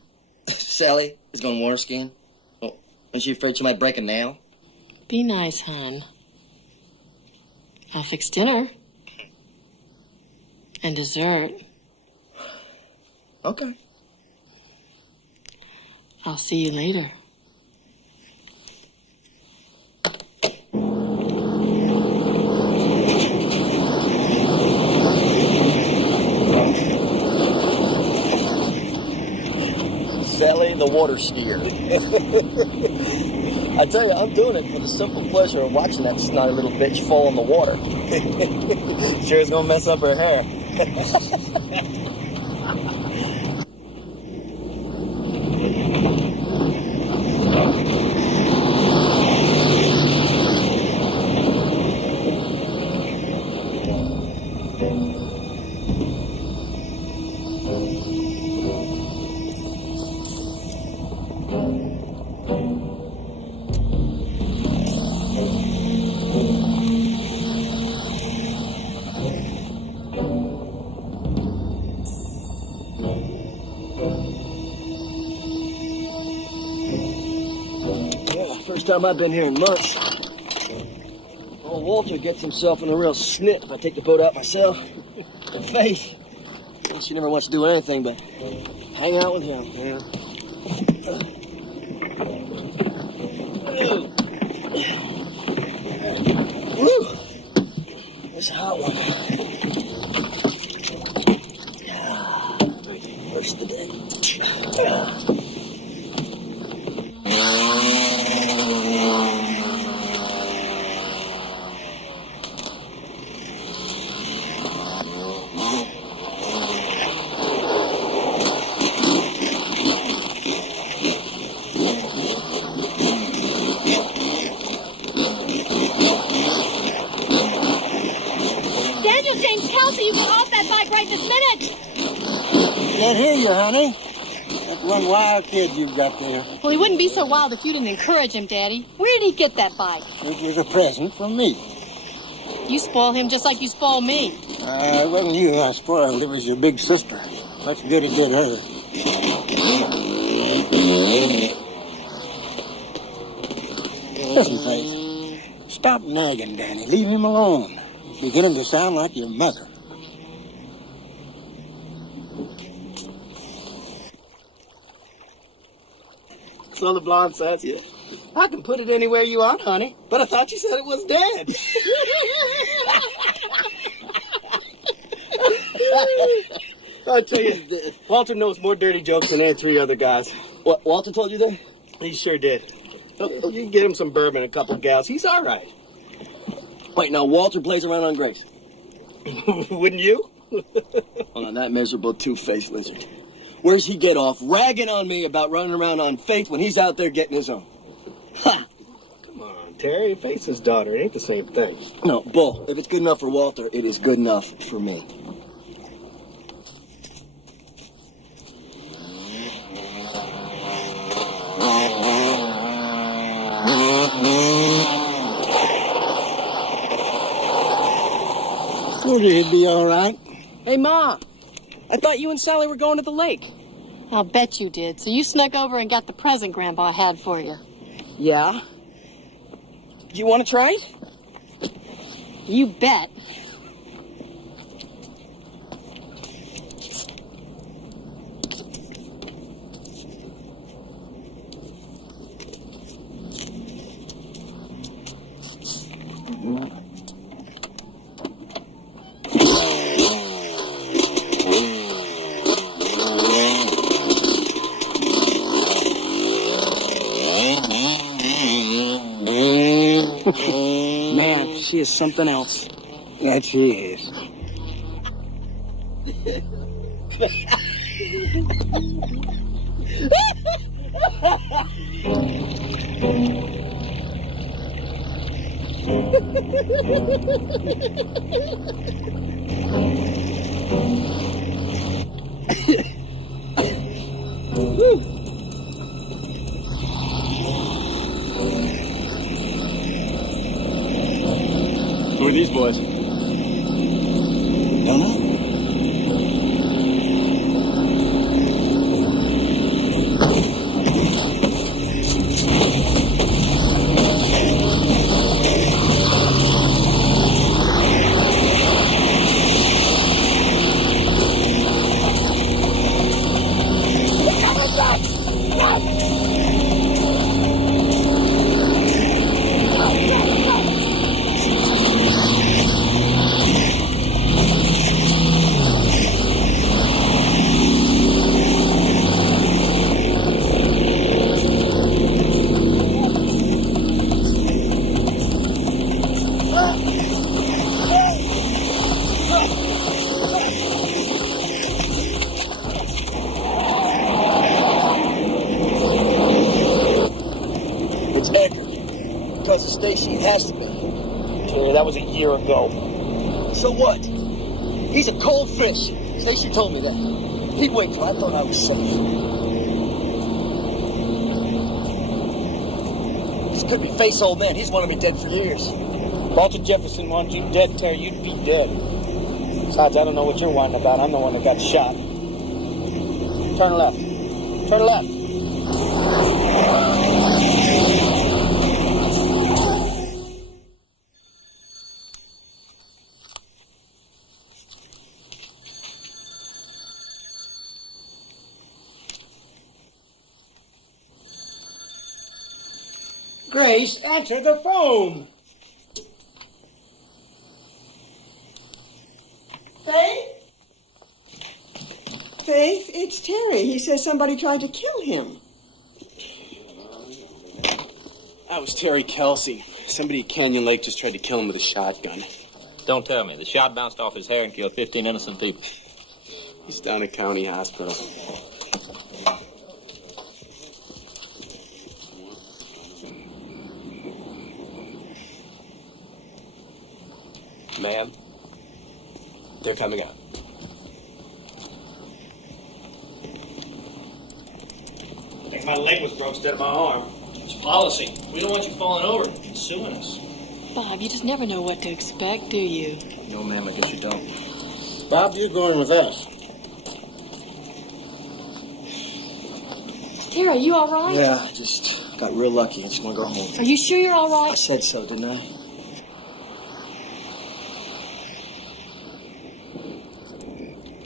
Sally is going water skiing? Oh, is she afraid she might break a nail? Be nice, hon. I'll fix dinner. And dessert. Okay. I'll see you later. Sally the water skier. I tell you, I'm doing it for the simple pleasure of watching that snotty little bitch fall in the water. Sure is gonna mess up her hair. First time I've been here in months. Old Walter gets himself in a real snit if I take the boat out myself. Faith, she never wants to do anything but hang out with him, you know. Woo! It's a hot one. First of the day. Daniel James tells you get off that bike right this minute. Can't hear you, honey. That one wild kid you've got there. Well, he wouldn't be so wild if you didn't encourage him, Daddy. Where did he get that bike? It was a present from me. You spoil him just like you spoil me. It wasn't you I spoiled. It was your big sister. Much good it did her. Listen, Faith. Stop nagging Danny. Leave him alone. You're beginning to sound like your mother. So the blonde says, yeah. I can put it anywhere you want, honey. But I thought you said it was dead. I tell you, Walter knows more dirty jokes than any three other guys. What, Walter told you that? He sure did. You can get him some bourbon and a couple of gals. He's all right. Wait, now Walter plays around on Grace. Wouldn't you? Hold on, that miserable two-faced lizard. Where's he get off ragging on me about running around on Faith when he's out there getting his own? Ha! Come on, Terry. Faith's his daughter. It ain't the same thing. No, Bull, if it's good enough for Walter, it is good enough for me. Told you he'd be all right. Hey, Ma. I thought you and Sally were going to the lake. I'll bet you did. So you snuck over and got the present Grandpa had for you. Yeah? You want to try it? You bet. Man, she is something else. That she is. Who are these boys? Don't know. It's Edgar. Cousin Stacy, it has to be. Terry, that was a year ago. So what? He's a cold fish. Stacy told me that. He'd wait till I thought I was safe. This could be Face Old Man. He's wanted me dead for years. Walter Jefferson wanted you dead, Terry. You'd be dead. Besides, I don't know what you're whining about. I'm the one that got shot. Turn left. Turn left. Grace, answer the phone. Faith? Faith, it's Terry. He says somebody tried to kill him. That was Terry Kelsey. Somebody at Canyon Lake just tried to kill him with a shotgun. Don't tell me. The shot bounced off his hair and killed 15 innocent people. He's down at County Hospital. Ma'am, they're coming out. Hey, my leg was broke instead of my arm. It's policy. We don't want you falling over and suing us. Bob, you just never know what to expect, do you? No, ma'am, I guess you don't. Bob, you're going with us. Tara, you all right? Yeah, I just got real lucky. I just want to go home. Are you sure you're all I right? said so, didn't I?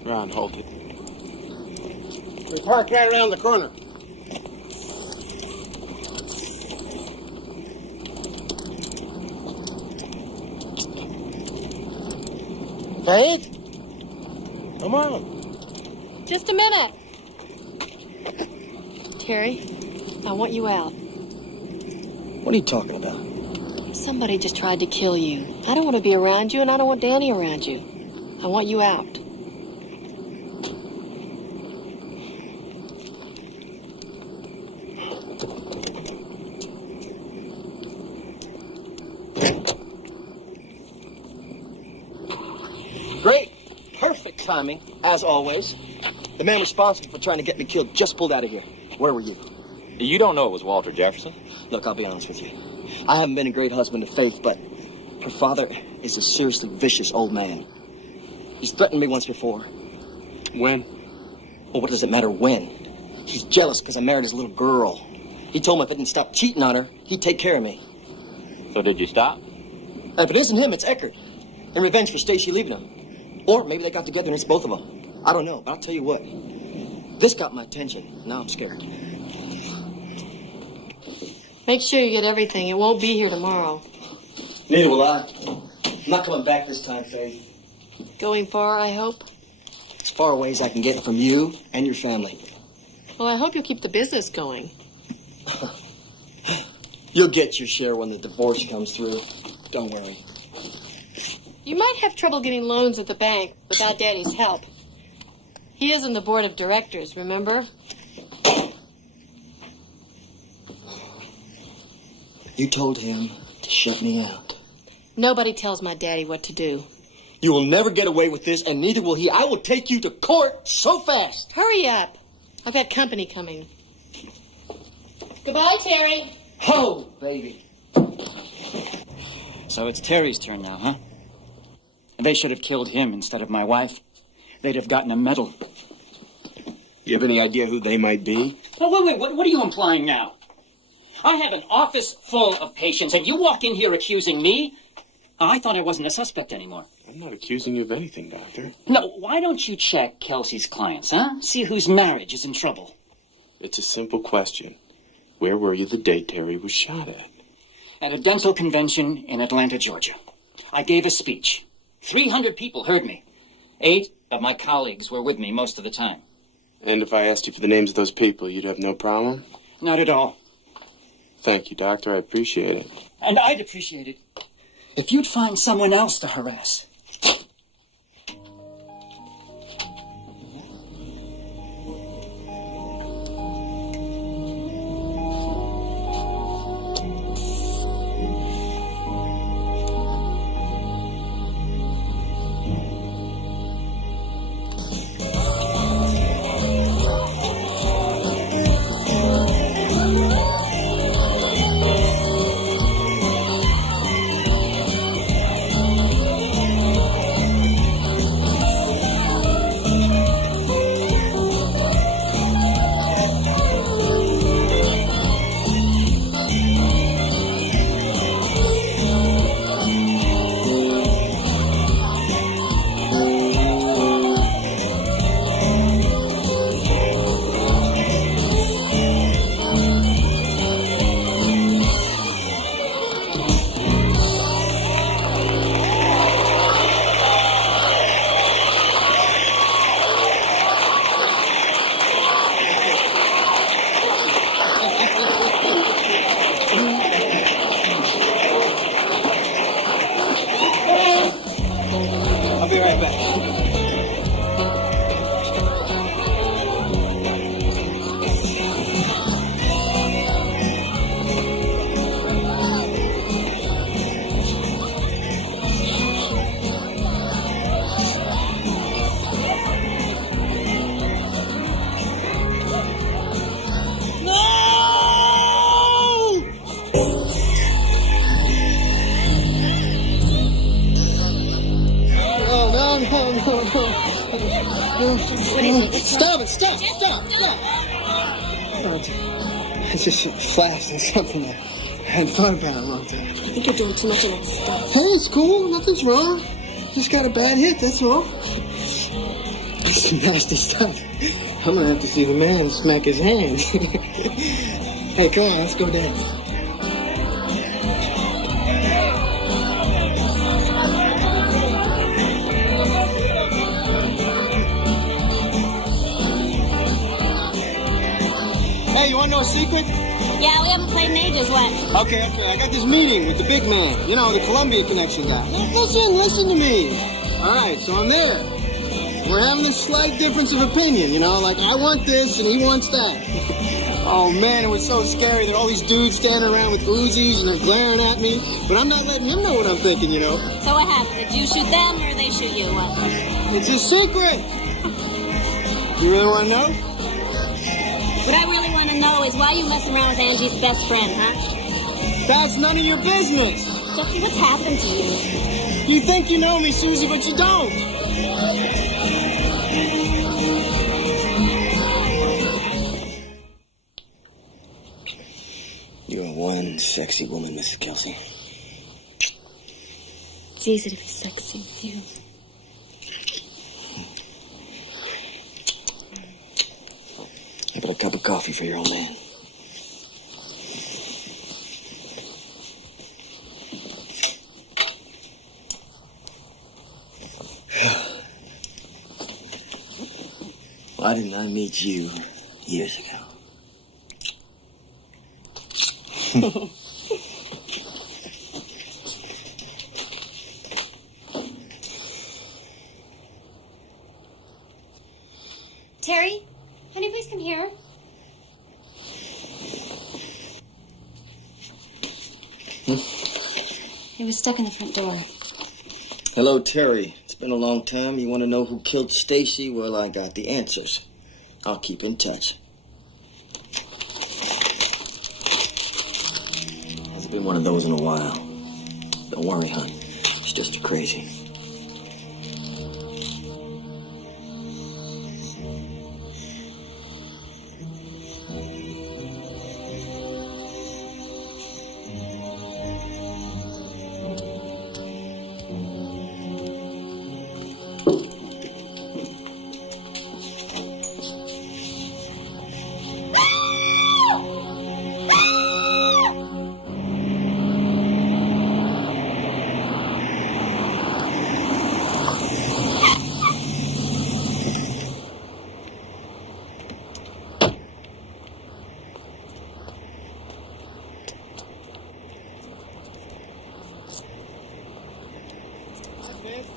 Ron, hold it. We parked right around the corner. Faith? Come on. Just a minute. Terry, I want you out. What are you talking about? Somebody just tried to kill you. I don't want to be around you, and I don't want Danny around you. I want you out. Great. Perfect timing, as always. The man responsible for trying to get me killed just pulled out of here. Where were you? You don't know it was Walter Jefferson? Look, I'll be honest with you. I haven't been a great husband to Faith, but her father is a seriously vicious old man. He's threatened me once before. When? Well, what does it matter when? He's jealous because I married his little girl. He told me if I didn't stop cheating on her, he'd take care of me. So did you stop? And if it isn't him, it's Eckert. In revenge for Stacy leaving him. Or maybe they got together and it's both of them. I don't know, but I'll tell you what. This got my attention. Now I'm scared. Make sure you get everything. It won't be here tomorrow. Neither will I. I'm not coming back this time, Faith. Going far, I hope? As far away as I can get from you and your family. Well, I hope you'll keep the business going. You'll get your share when the divorce comes through. Don't worry. You might have trouble getting loans at the bank without Daddy's help. He is on the board of directors, remember? You told him to shut me out. Nobody tells my daddy what to do. You will never get away with this, and neither will he. I will take you to court so fast. Hurry up. I've got company coming. Goodbye, Terry. Oh, baby. So it's Terry's turn now, huh? They should have killed him instead of my wife. They'd have gotten a medal. You have any idea who they might be? Oh, wait, what are you implying now? I have an office full of patients, and you walk in here accusing me? I thought I wasn't a suspect anymore. I'm not accusing you of anything, Doctor. No, why don't you check Kelsey's clients, huh? See whose marriage is in trouble. It's a simple question. Where were you the day Terry was shot at? At a dental convention in Atlanta, Georgia. I gave a speech. 300 people heard me. 8 of my colleagues were with me most of the time. And if I asked you for the names of those people, you'd have no problem? Not at all. Thank you, Doctor. I appreciate it. And I'd appreciate it if you'd find someone else to harass. I'll be right back. Stop it! Stop! I just flashed at something I hadn't thought about in a long time. I think you're doing too much of that stuff. Hey, it's cool. Nothing's wrong. Just got a bad hit, that's all. It's nasty stuff. I'm gonna have to see the man smack his hand. Hey, come on, let's go dance. Hey, you wanna know a secret? Yeah, we haven't played in ages. What? Okay. I got this meeting with the big man. You know, the Columbia Connection guy. Listen to me. All right, so I'm there. We're having a slight difference of opinion, you know, like I want this and he wants that. Oh man, it was so scary. There are all these dudes standing around with Uzis and they're glaring at me, but I'm not letting them know what I'm thinking, you know. So what happened? Did you shoot them or they shoot you? Well, it's a secret. You really want to know? what I really want to know is why you messing around with Angie's best friend, huh? That's none of your business. Jeffy, what's happened to you? You think you know me, Susie, but you don't. You're one sexy woman, Mrs. Kelsey. It's easy to be sexy with you. How about a cup of coffee for your old man? Why didn't I meet you years ago? Terry, honey, please come here. He was stuck in the front door. Hello, Terry. It's been a long time. You want to know who killed Stacy? Well, I got the answers. I'll keep in touch. Hasn't been one of those in a while. Don't worry, hon. It's just crazy.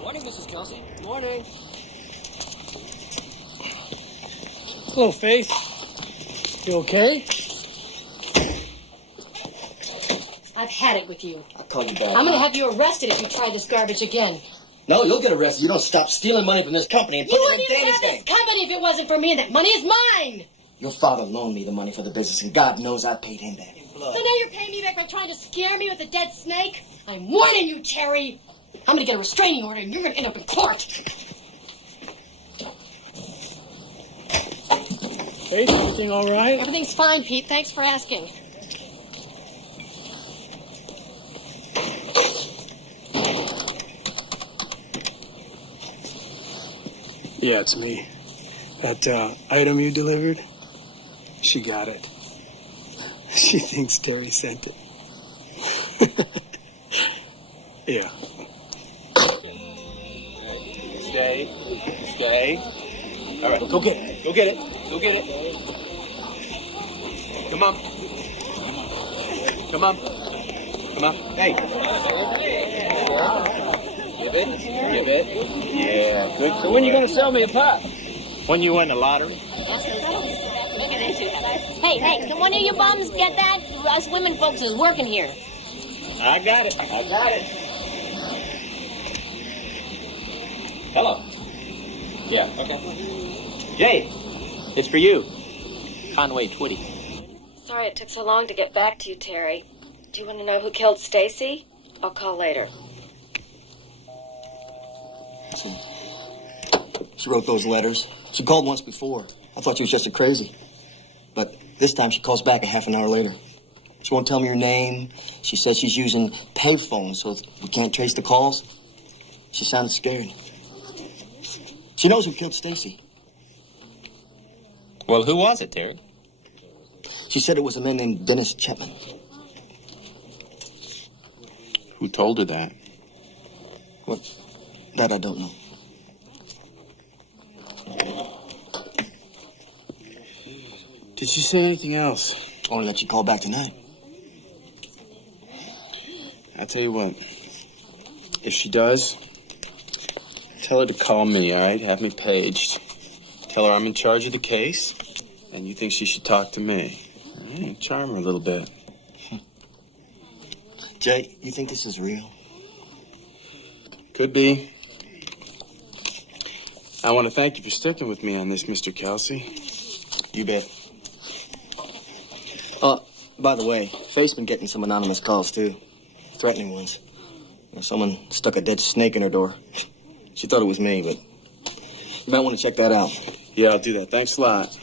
Morning, Mrs. Kelsey. Morning. Hello, Faith. You okay? I've had it with you. I'll call you back. I'm going to have you arrested if you try this garbage again. No, you'll get arrested. You don't stop stealing money from this company and put You it wouldn't in even Danny's have name. this company if it wasn't for me, and that money is mine. Your father loaned me the money for the business, and God knows I paid him back in blood. So now you're paying me back for trying to scare me with a dead snake? I'm warning you, Terry. I'm going to get a restraining order, and you're going to end up in court. Faith, everything all right? Everything's fine, Pete. Thanks for asking. Yeah, it's me. That item you delivered, she got it. She thinks Terry sent it. Yeah. Stay. Stay. All right, go get it. Go get it. Go get it. Come on. Come on. Come on. Hey. Give it. Give it. Yeah, good. So when you going to sell me a pup? When you win the lottery. Hey, can one of you bums get that? Us women folks is working here. I got it. I got it. Hello. Yeah, okay. Jay, it's for you. Conway Twitty. Sorry it took so long to get back to you, Terry. Do you want to know who killed Stacy? I'll call later. She wrote those letters. She called once before. I thought she was just a crazy. But this time she calls back a half an hour later. She won't tell me her name. She says she's using payphones so we can't trace the calls. She sounded scared. She knows who killed Stacy. Well, who was it, Terry? She said it was a man named Dennis Chapman. Who told her that? Well, that I don't know. Did she say anything else? Only that she called back tonight. I'll tell you what. If she does, tell her to call me, all right? Have me paged. Tell her I'm in charge of the case, and you think she should talk to me. All right? Charm her a little bit. Jay, you think this is real? Could be. I want to thank you for sticking with me on this, Mr. Kelsey. You bet. By the way, Faith's been getting some anonymous calls, too. Threatening ones. Someone stuck a dead snake in her door. She thought it was me, but you might want to check that out. Yeah, I'll do that. Thanks a lot.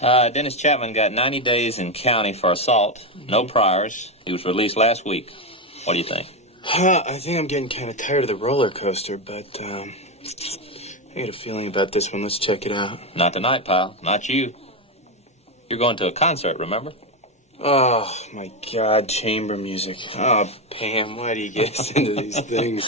Dennis Chapman got 90 days in county for assault. No priors. He was released last week. What do you think? I think I'm getting kind of tired of the roller coaster, but I got a feeling about this one. Let's check it out. Not tonight, pal. Not you. You're going to a concert, remember? Oh, my God, chamber music. Oh, Pam, why do you get us into these things?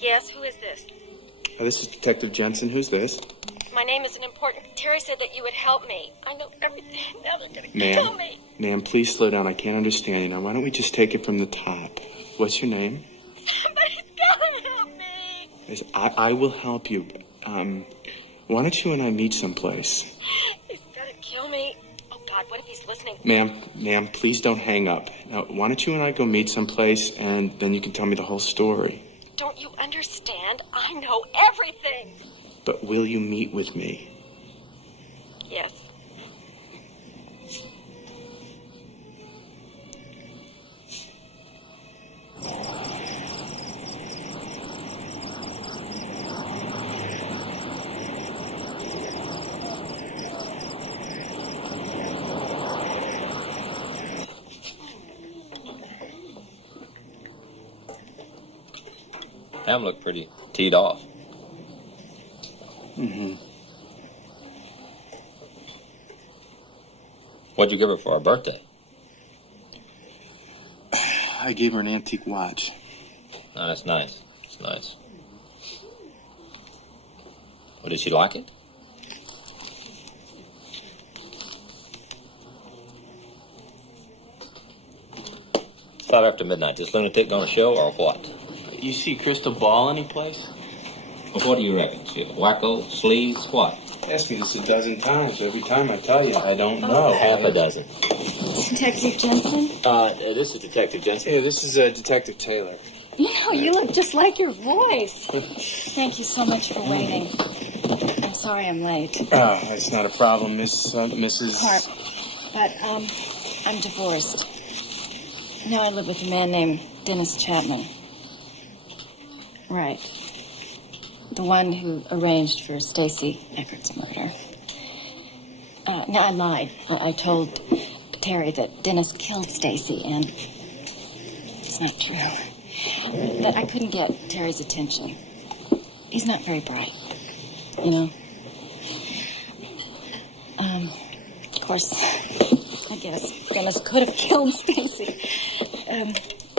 Yes, who is this? Oh, this is Detective Jensen. Who's this? My name isn't important. Terry said that you would help me. I know everything. Now they're going to kill me. Ma'am, please slow down. I can't understand you. Now, why don't we just take it from the top? What's your name? But he's got to help me. I will help you. Why don't you and I meet someplace? He's going to kill me. Oh, God, what if he's listening? Ma'am, please don't hang up. Now, why don't you and I go meet someplace, and then you can tell me the whole story. Don't you understand? I know everything. But will you meet with me? Yes. Ham looked pretty teed off. Mm-hmm. What'd you give her for her birthday? I gave her an antique watch. Oh, that's nice. That's nice. Well, did she like it? It's about after midnight. This lunatic gonna show or what? You see Crystal Ball anyplace? Well, what do you reckon? She wacko, sleaze, what? Asked me this a dozen times. Every time I tell you, I don't know. Half a dozen. Detective Jensen? This is Detective Jensen. Yeah, this is Detective Taylor. You know, you look just like your voice. Thank you so much for waiting. I'm sorry I'm late. Oh, it's not a problem, Mrs. Hart. But, I'm divorced. Now I live with a man named Dennis Chapman. Right. The one who arranged for Stacy Eckert's murder. No, I lied. I told Terry that Dennis killed Stacy, and it's not true. But I couldn't get Terry's attention. He's not very bright, you know. Of course, I guess Dennis could have killed Stacy.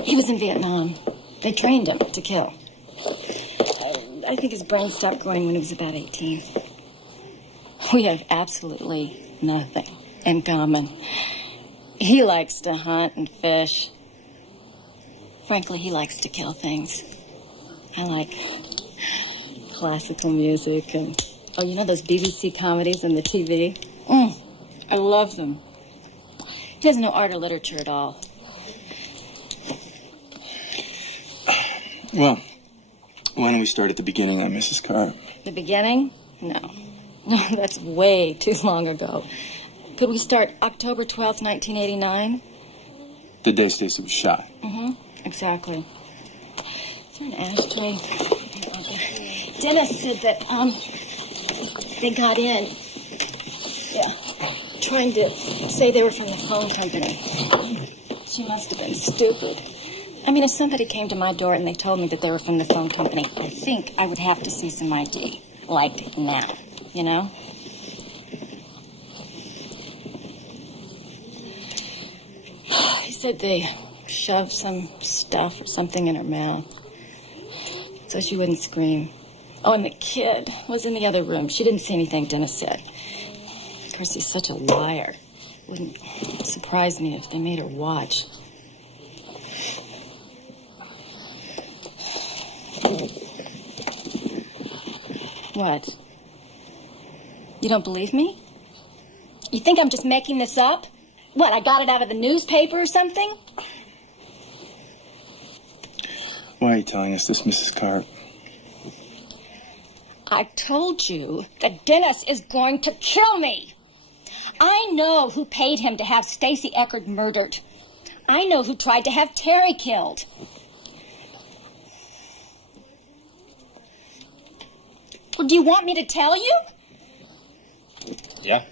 He was in Vietnam. They trained him to kill. I think his brain stopped growing when he was about 18. We have absolutely nothing in common. He likes to hunt and fish. Frankly, he likes to kill things. I like classical music and, you know those BBC comedies on the TV? I love them. He has no art or literature at all. Well, why don't we start at the beginning on Mrs. Carr? The beginning? No. That's way too long ago. Could we start October 12th, 1989? The day Stacy was shot. Exactly. Is there an ashtray? Dennis said that, they got in. Yeah. Trying to say they were from the phone company. She must have been stupid. I mean, if somebody came to my door and they told me that they were from the phone company, I think I would have to see some ID. Like now, you know? He said they shoved some stuff or something in her mouth so she wouldn't scream. Oh, and the kid was in the other room. She didn't see anything Dennis said. Of course, he's such a liar. Wouldn't surprise me if they made her watch. What? You don't believe me? You think I'm just making this up? What, I got it out of the newspaper or something? Why are you telling us this, Mrs. Carp? I told you that Dennis is going to kill me. I know who paid him to have Stacy Eckert murdered. I know who tried to have Terry killed. Well, do you want me to tell you? Yeah.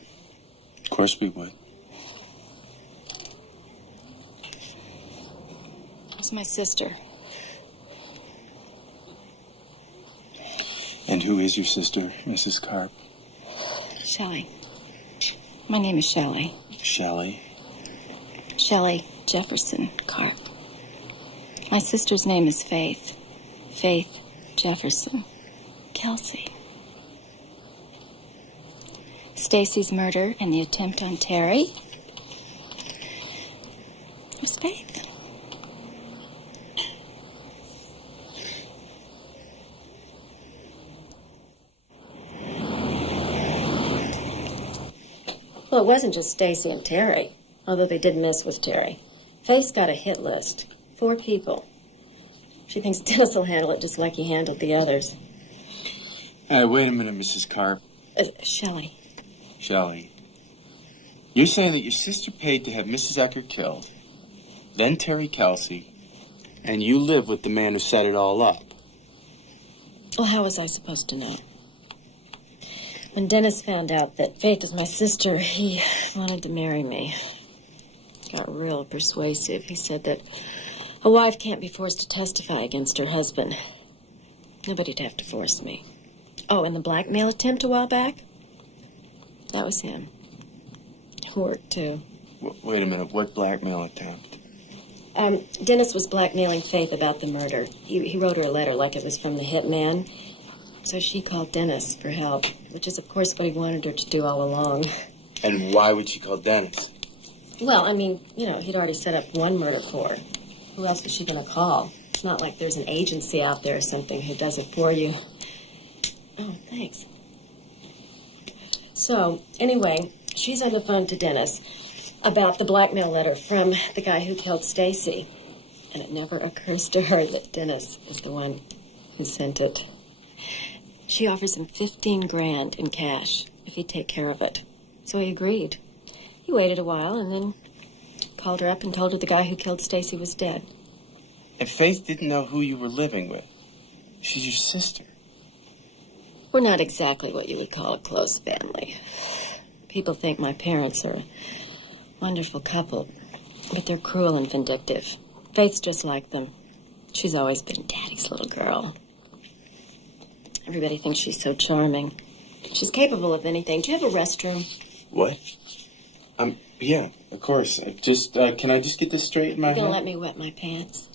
Of course we would. It's my sister. And who is your sister, Mrs. Carp? Shelley. My name is Shelley. Shelley? Shelley Jefferson Carp. My sister's name is Faith. Faith Jefferson Kelsey. Stacy's murder and the attempt on Terry was Faith. Well, it wasn't just Stacy and Terry, although they did mess with Terry. Faith's got a hit list. 4 people. She thinks Dennis will handle it just like he handled the others. Hey, wait a minute, Mrs. Carp. Shelley. Shelley. You're saying that your sister paid to have Mrs. Eckert killed, then Terry Kelsey, and you live with the man who set it all up. Well, how was I supposed to know? When Dennis found out that Faith is my sister, he wanted to marry me. Got real persuasive. He said that a wife can't be forced to testify against her husband. Nobody'd have to force me. Oh, and the blackmail attempt a while back? That was him. Worked, too. Wait a minute, what blackmail attempt? Dennis was blackmailing Faith about the murder. He wrote her a letter like it was from the hitman. So she called Dennis for help, which is, of course, what he wanted her to do all along. And why would she call Dennis? Well, I mean, you know, he'd already set up one murder for her. Who else was she going to call? It's not like there's an agency out there or something who does it for you. Oh, thanks. So, anyway, she's on the phone to Dennis about the blackmail letter from the guy who killed Stacy. And it never occurs to her that Dennis is the one who sent it. She offers him $15,000 in cash if he'd take care of it. So he agreed. He waited a while and then called her up and told her the guy who killed Stacy was dead. And Faith didn't know who you were living with. She's your sister. We're not exactly what you would call a close family. People think my parents are a wonderful couple, but they're cruel and vindictive. Faith's just like them. She's always been Daddy's little girl. Everybody thinks she's so charming. She's capable of anything. Do you have a restroom? What? Yeah, of course. Just, can I just get this straight in my head? You gonna let me wet my pants?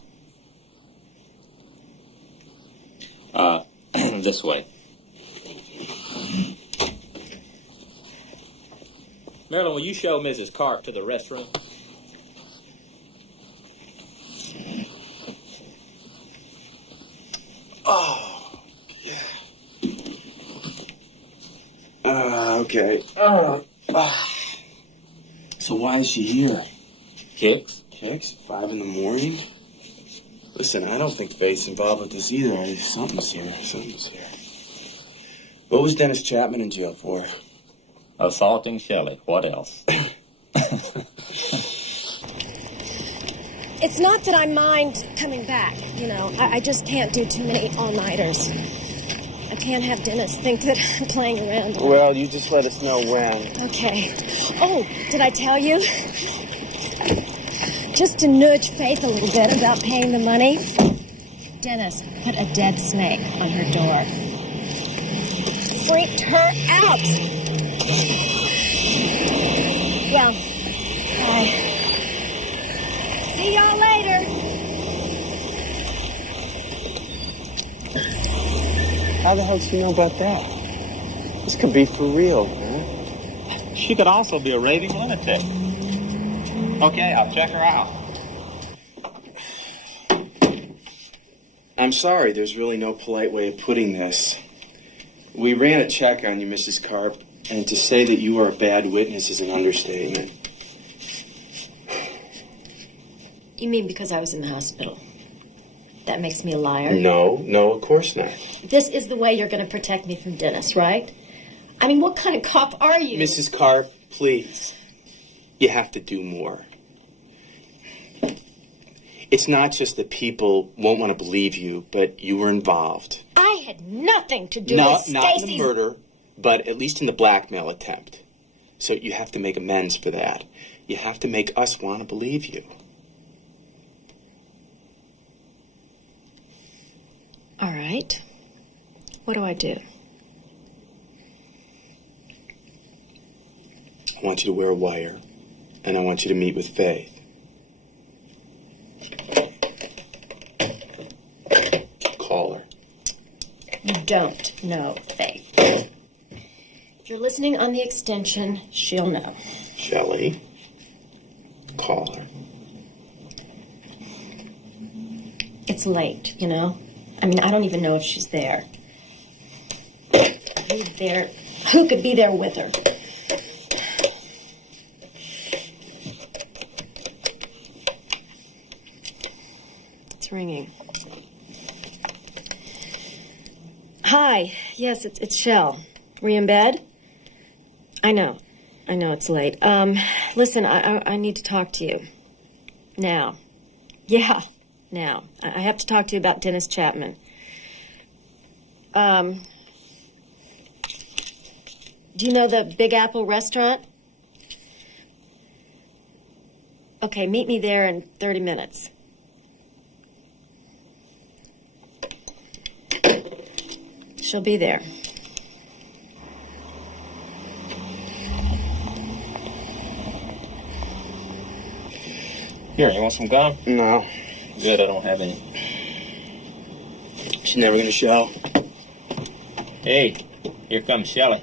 This way. Marilyn, will you show Mrs. Carp to the restroom? Oh, yeah. Okay. So why is she here? Kicks? Kicks? 5 in the morning? Listen, I don't think Faith's involved with this either. Something's here. What was Dennis Chapman in jail for? Assaulting Shelley. What else? It's not that I mind coming back, you know. I just can't do too many all-nighters. I can't have Dennis think that I'm playing around. Well, you just let us know when. Okay. Oh, did I tell you? Just to nudge Faith a little bit about paying the money, Dennis put a dead snake on her door. Freaked her out. Well, bye. See y'all later. How the hell do you know about that? This could be for real, man. She could also be a raving lunatic. Okay, I'll check her out. I'm sorry, there's really no polite way of putting this. We ran a check on you, Mrs. Karp, and to say that you are a bad witness is an understatement. You mean because I was in the hospital? That makes me a liar? No, of course not. This is the way you're going to protect me from Dennis, right? I mean, what kind of cop are you? Mrs. Karp, please. You have to do more. It's not just that people won't want to believe you, but you were involved. I had nothing to do with Stacy's... Not in the murder, but at least in the blackmail attempt. So you have to make amends for that. You have to make us want to believe you. All right. What do I do? I want you to wear a wire, and I want you to meet with Faith. Call her. You don't know Faith. If you're listening on the extension, she'll know. Shelley, call her. It's late, you know? I mean, I don't even know if she's there. Who could be there with her? It's ringing. Hi. Yes, it's Shell. Were you in bed? I know it's late. Listen, I need to talk to you. Now. Yeah, now. I have to talk to you about Dennis Chapman. Do you know the Big Apple restaurant? Okay, meet me there in 30 minutes. She'll be there. Here, you want some gum? No. Good, I don't have any. She's never gonna show. Hey, here comes Shelley.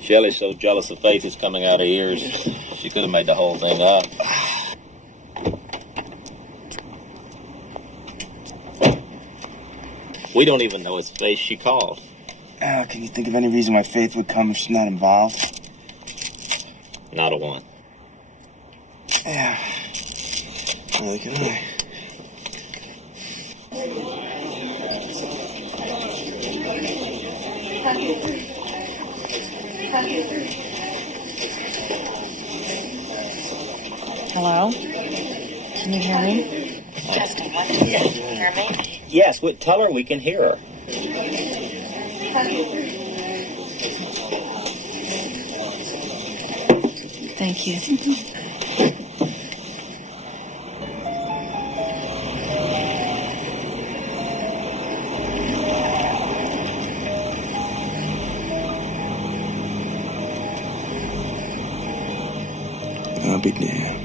Shelley's so jealous of Faith is coming out of ears. She could have made the whole thing up. We don't even know his face. She called. Can you think of any reason why Faith would come if she's not involved? Not a one. Yeah. Neither can I. Hello? Can you hear me? Justin, what? Can you hear me? Yes, tell her we can hear her. Thank you. I'll be damned.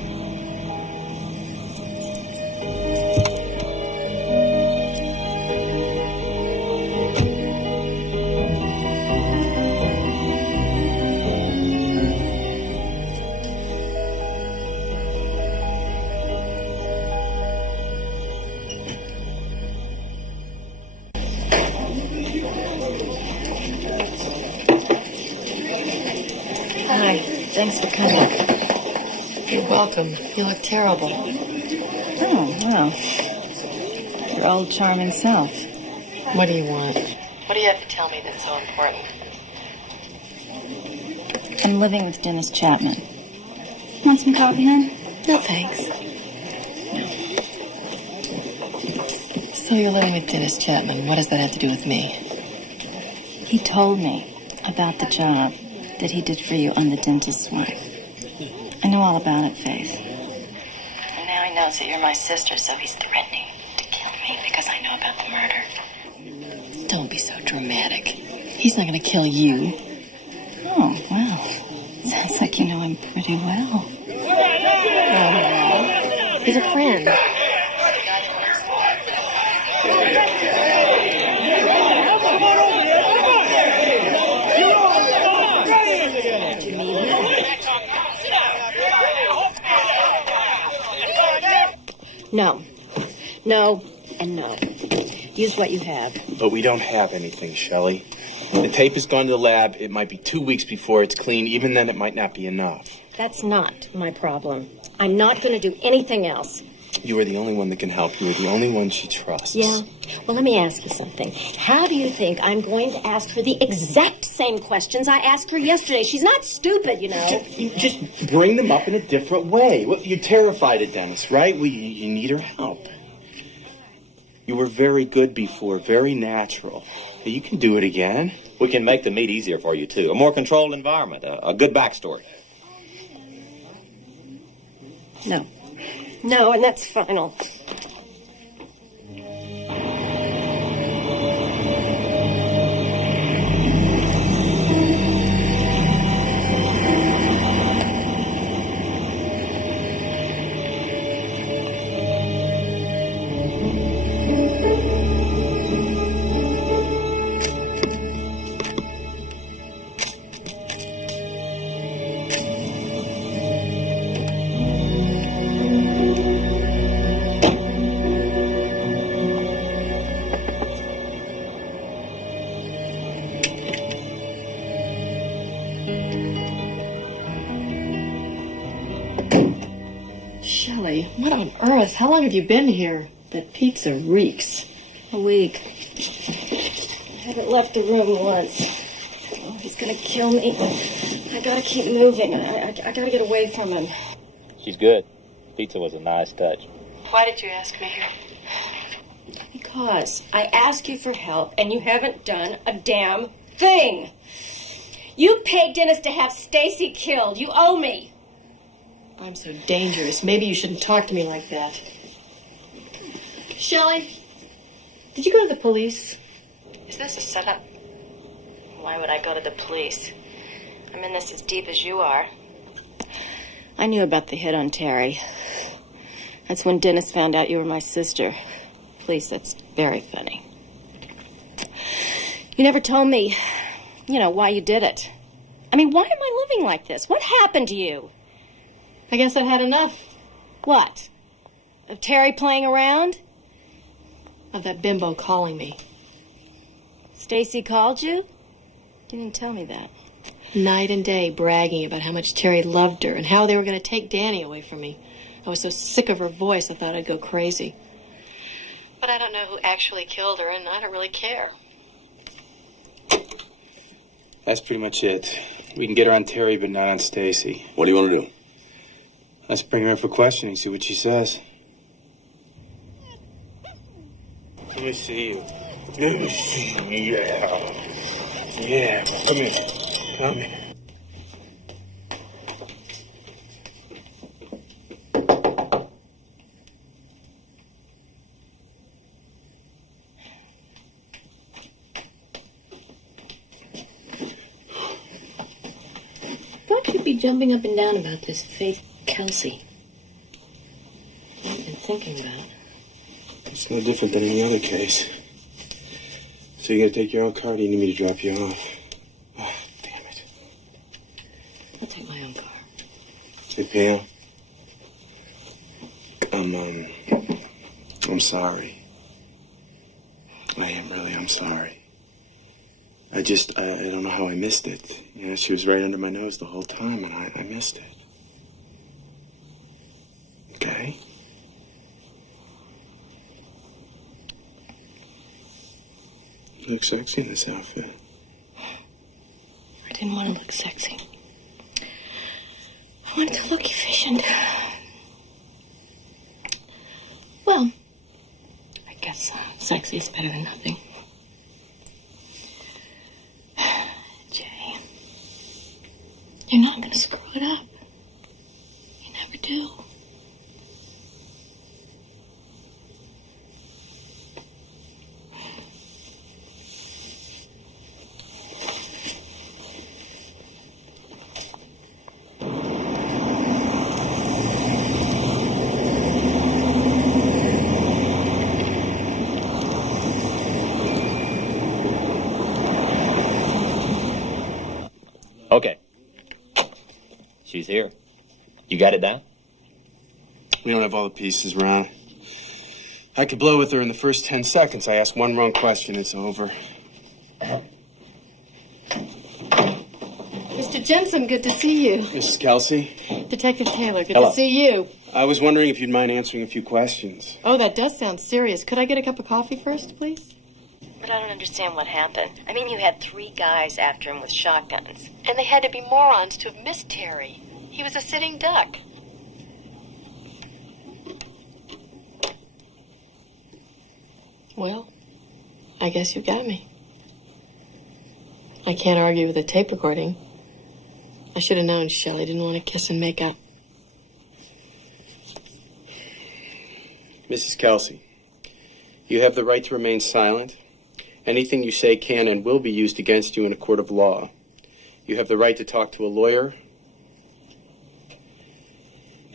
Hi. Thanks for coming. You're welcome. You look terrible. Oh, well. Your old charming self. What do you want? What do you have to tell me that's so important? I'm living with Dennis Chapman. Want some coffee, hon? No, thanks. So you're living with Dennis Chapman. What does that have to do with me? He told me about the job. that he did for you on the dentist's wife. I know all about it, Faith. And now he knows that you're my sister, so he's threatening to kill me because I know about the murder. Don't be so dramatic. He's not going to kill you. Oh, wow. Sounds like you know him pretty well. Oh, he's a friend. No. No and no. Use what you have. But we don't have anything, Shelley. The tape has gone to the lab. It might be 2 weeks before it's clean. Even then, it might not be enough. That's not my problem. I'm not going to do anything else. You are the only one that can help. You are the only one she trusts. Yeah? Well, let me ask you something. How do you think I'm going to ask her the exact same questions I asked her yesterday? She's not stupid, you know. You just bring them up in a different way. You're terrified of Dennis, right? You need her help. You were very good before, very natural. You can do it again. We can make the meet easier for you, too. A more controlled environment, a good backstory. No. No, and that's final. Shelley, what on earth? How long have you been here? That pizza reeks. A week. I haven't left the room once. Oh, he's gonna kill me. I gotta keep moving. I gotta get away from him. She's good. Pizza was a nice touch. Why did you ask me here? Because I asked you for help, and you haven't done a damn thing. You paid Dennis to have Stacy killed. You owe me. I'm so dangerous. Maybe you shouldn't talk to me like that. Shelley, did you go to the police? Is this a setup? Why would I go to the police? I'm in this as deep as you are. I knew about the hit on Terry. That's when Dennis found out you were my sister. Please, that's very funny. You never told me, why you did it. I mean, why am I living like this? What happened to you? I guess I've had enough. What? Of Terry playing around? Of that bimbo calling me. Stacy called you? You didn't tell me that. Night and day bragging about how much Terry loved her and how they were going to take Danny away from me. I was so sick of her voice I thought I'd go crazy. But I don't know who actually killed her, and I don't really care. That's pretty much it. We can get her on Terry, but not on Stacy. What do you want to do? Let's bring her in for questioning, see what she says. Let me see you. Let me see. Yeah. Yeah. Come here. Come here. Thought you'd be jumping up and down about this Faith Kelsey. I've been thinking about it. It's no different than any other case. So you're going to take your own car, or do you need me to drop you off? Oh, damn it. I'll take my own car. Hey, Pam. I'm sorry. I'm sorry. I don't know how I missed it. She was right under my nose the whole time, and I missed it. Okay? You look sexy in this outfit. I didn't want to look sexy. I wanted to look efficient. Well, I guess sexy is better than nothing. Jay, You're not going to screw it up. You never do. Okay. She's here. You got it down? We don't have all the pieces, Ron. I could blow with her in the first 10 seconds. I ask one wrong question, it's over. Mr. Jensen, good to see you. Mrs. Kelsey? Detective Taylor, good Hello. to see you. I was wondering if you'd mind answering a few questions. Oh, that does sound serious. Could I get a cup of coffee first, please? But I don't understand what happened. I mean, you had 3 guys after him with shotguns. And they had to be morons to have missed Terry. He was a sitting duck. Well, I guess you got me. I can't argue with a tape recording. I should have known Shelley didn't want to kiss and make up. Mrs. Kelsey, you have the right to remain silent. Anything you say can and will be used against you in a court of law. You have the right to talk to a lawyer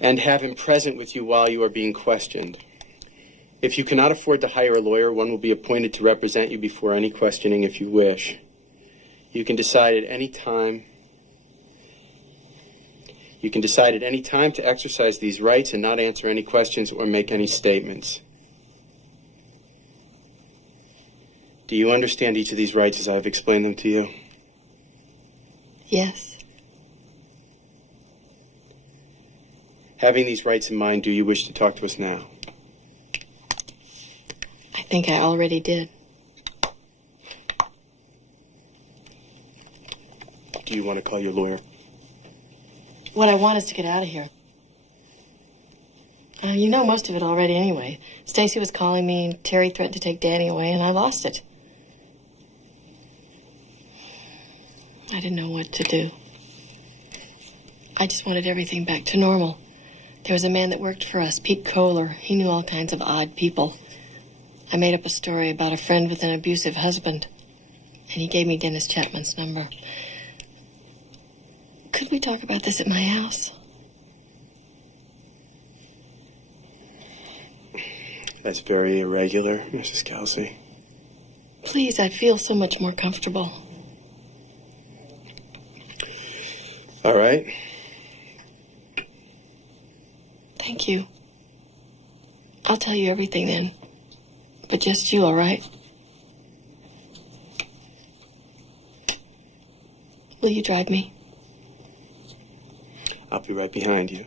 and have him present with you while you are being questioned. If you cannot afford to hire a lawyer, one will be appointed to represent you before any questioning if you wish. You can decide at any time to exercise these rights and not answer any questions or make any statements. Do you understand each of these rights as I've explained them to you? Yes. Having these rights in mind, do you wish to talk to us now? I think I already did. Do you want to call your lawyer? What I want is to get out of here. You know most of it already anyway. Stacy was calling me, and Terry threatened to take Danny away, and I lost it. I didn't know what to do. I just wanted everything back to normal. There was a man that worked for us, Pete Kohler. He knew all kinds of odd people. I made up a story about a friend with an abusive husband, and he gave me Dennis Chapman's number. Could we talk about this at my house? That's very irregular, Mrs. Kelsey. Please, I feel so much more comfortable. All right. Thank you. I'll tell you everything then. But just you, all right? Will you drive me? I'll be right behind you.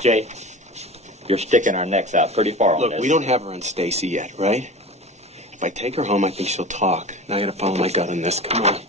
Jay, you're sticking our necks out pretty far on Look, this. we don't have her on Stacy yet, right? If I take her home, I think she'll talk. Now I gotta follow my gut on this. Come on.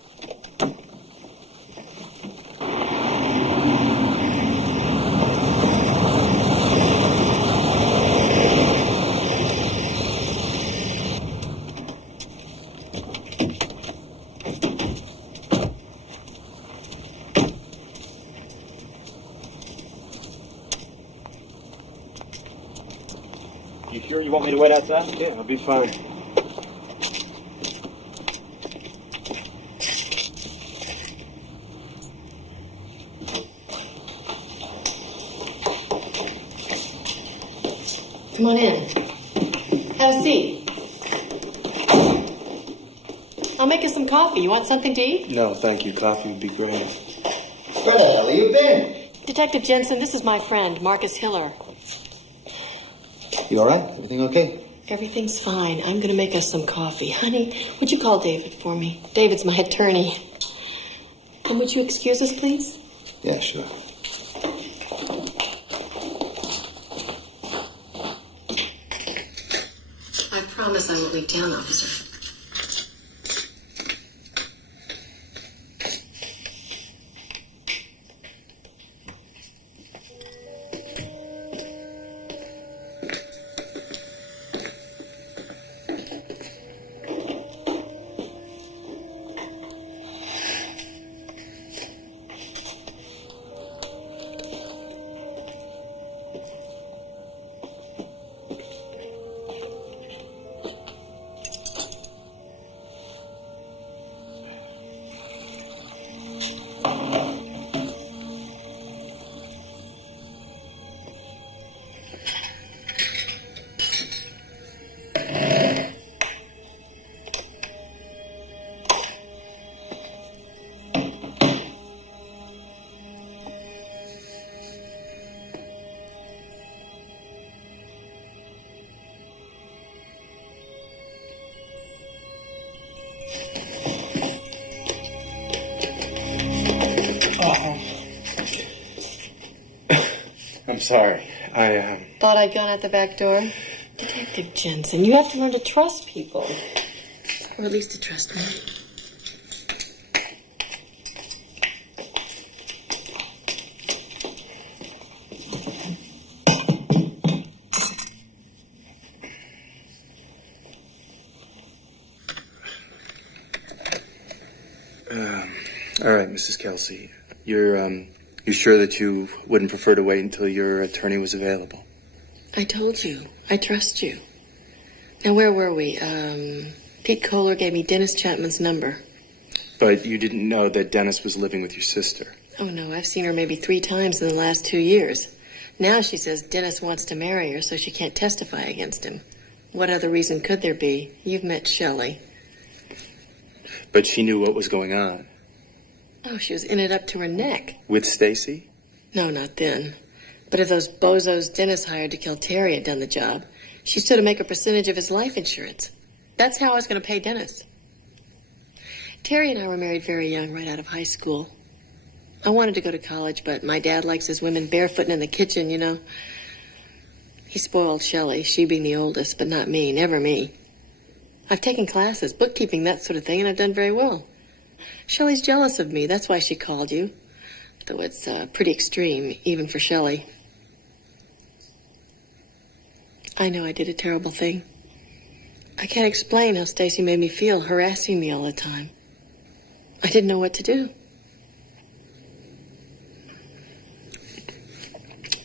You sure you want me to wait outside? Yeah, I'll be fine. Come on in. Have a seat. I'll make you some coffee. You want something to eat? No, thank you. Coffee would be great. Where the hell have you been? Detective Jensen, this is my friend, Marcus Hiller. You all right? Everything okay? Everything's fine. I'm going to make us some coffee. Honey, would you call David for me? David's my attorney. And would you excuse us, please? Yeah, sure. I promise I won't leave town, officer. I'm sorry. I Thought I'd gone out the back door? Detective Jensen, you have to learn to trust people. Or at least to trust me. All right, Mrs. Kelsey. You're sure that you wouldn't prefer to wait until your attorney was available? I told you. I trust you. Now, where were we? Pete Kohler gave me Dennis Chapman's number. But you didn't know that Dennis was living with your sister? Oh, no. I've seen her maybe 3 times in the last 2 years. Now she says Dennis wants to marry her, so she can't testify against him. What other reason could there be? You've met Shelley. But she knew what was going on. Oh, she was in it up to her neck. With Stacy? No, not then. But if those bozos Dennis hired to kill Terry had done the job, she stood to make a percentage of his life insurance. That's how I was going to pay Dennis. Terry and I were married very young, right out of high school. I wanted to go to college, but my dad likes his women barefooting in the kitchen, you know. He spoiled Shelley, she being the oldest, but not me, never me. I've taken classes, bookkeeping, that sort of thing, and I've done very well. Shelley's jealous of me. That's why she called you. Though it's pretty extreme, even for Shelley. I know I did a terrible thing. I can't explain how Stacy made me feel, harassing me all the time. I didn't know what to do.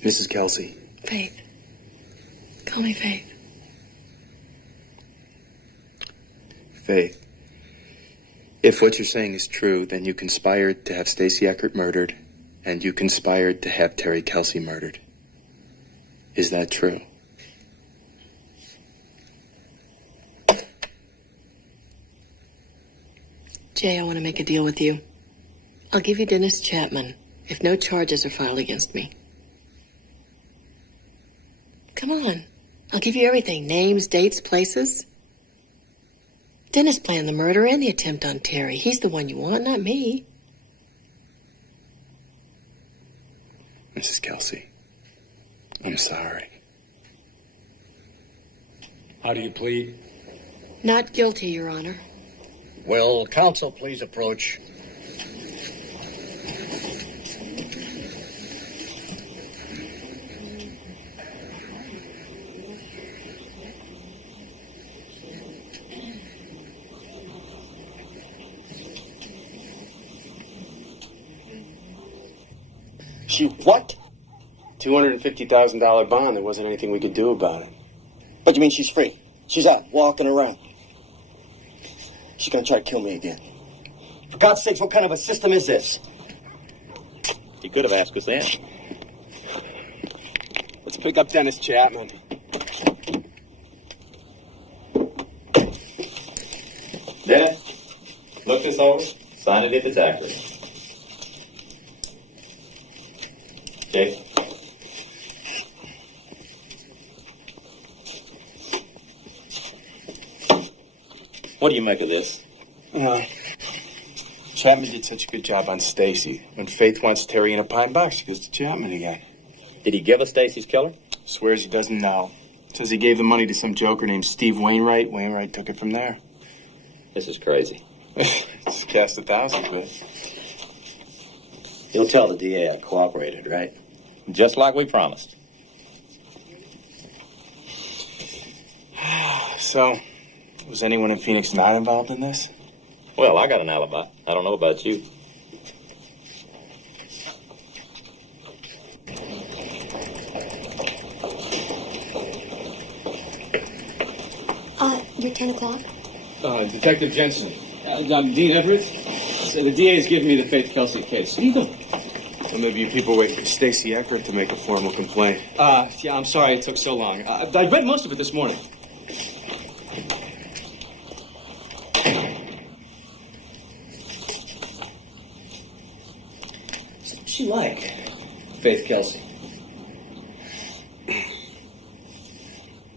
Mrs. Kelsey. Faith. Call me Faith. Faith. If what you're saying is true, then you conspired to have Stacy Eckert murdered, and you conspired to have Terry Kelsey murdered. Is that true? Jay, I want to make a deal with you. I'll give you Dennis Chapman if no charges are filed against me. Come on. I'll give you everything. Names, dates, places. Dennis planned the murder and the attempt on Terry. He's the one you want, not me. Mrs. Kelsey, I'm sorry. How do you plead? Not guilty, Your Honor. Will counsel please approach? She what? $250,000 bond. There wasn't anything we could do about it. But you mean she's free? She's out, walking around. She's gonna try to kill me again. For God's sakes, what kind of a system is this? You could have asked us then. Let's pick up Dennis Chapman. Dennis, look this over. Sign it if it's accurate. Jake. What do you make of this? Chapman did such a good job on Stacy. When Faith wants Terry in a pine box, she goes to Chapman again. Did he give us Stacy's killer? Swears he doesn't know. Says he gave the money to some joker named Steve Wainwright. Wainwright took it from there. This is crazy. Just cast 1,000 quid. You'll tell the DA I cooperated, right? Just like we promised. So, was anyone in Phoenix not involved in this? Well, I got an alibi. I don't know about you. You're 10 o'clock? Detective Jensen. I'm Dean Everett. So the DA has given me the Faith Kelsey case. Where you going? Well, maybe you people wait for Stacy Eckert to make a formal complaint. Yeah, I'm sorry it took so long. I read most of it this morning. What's she like, Faith Kelsey?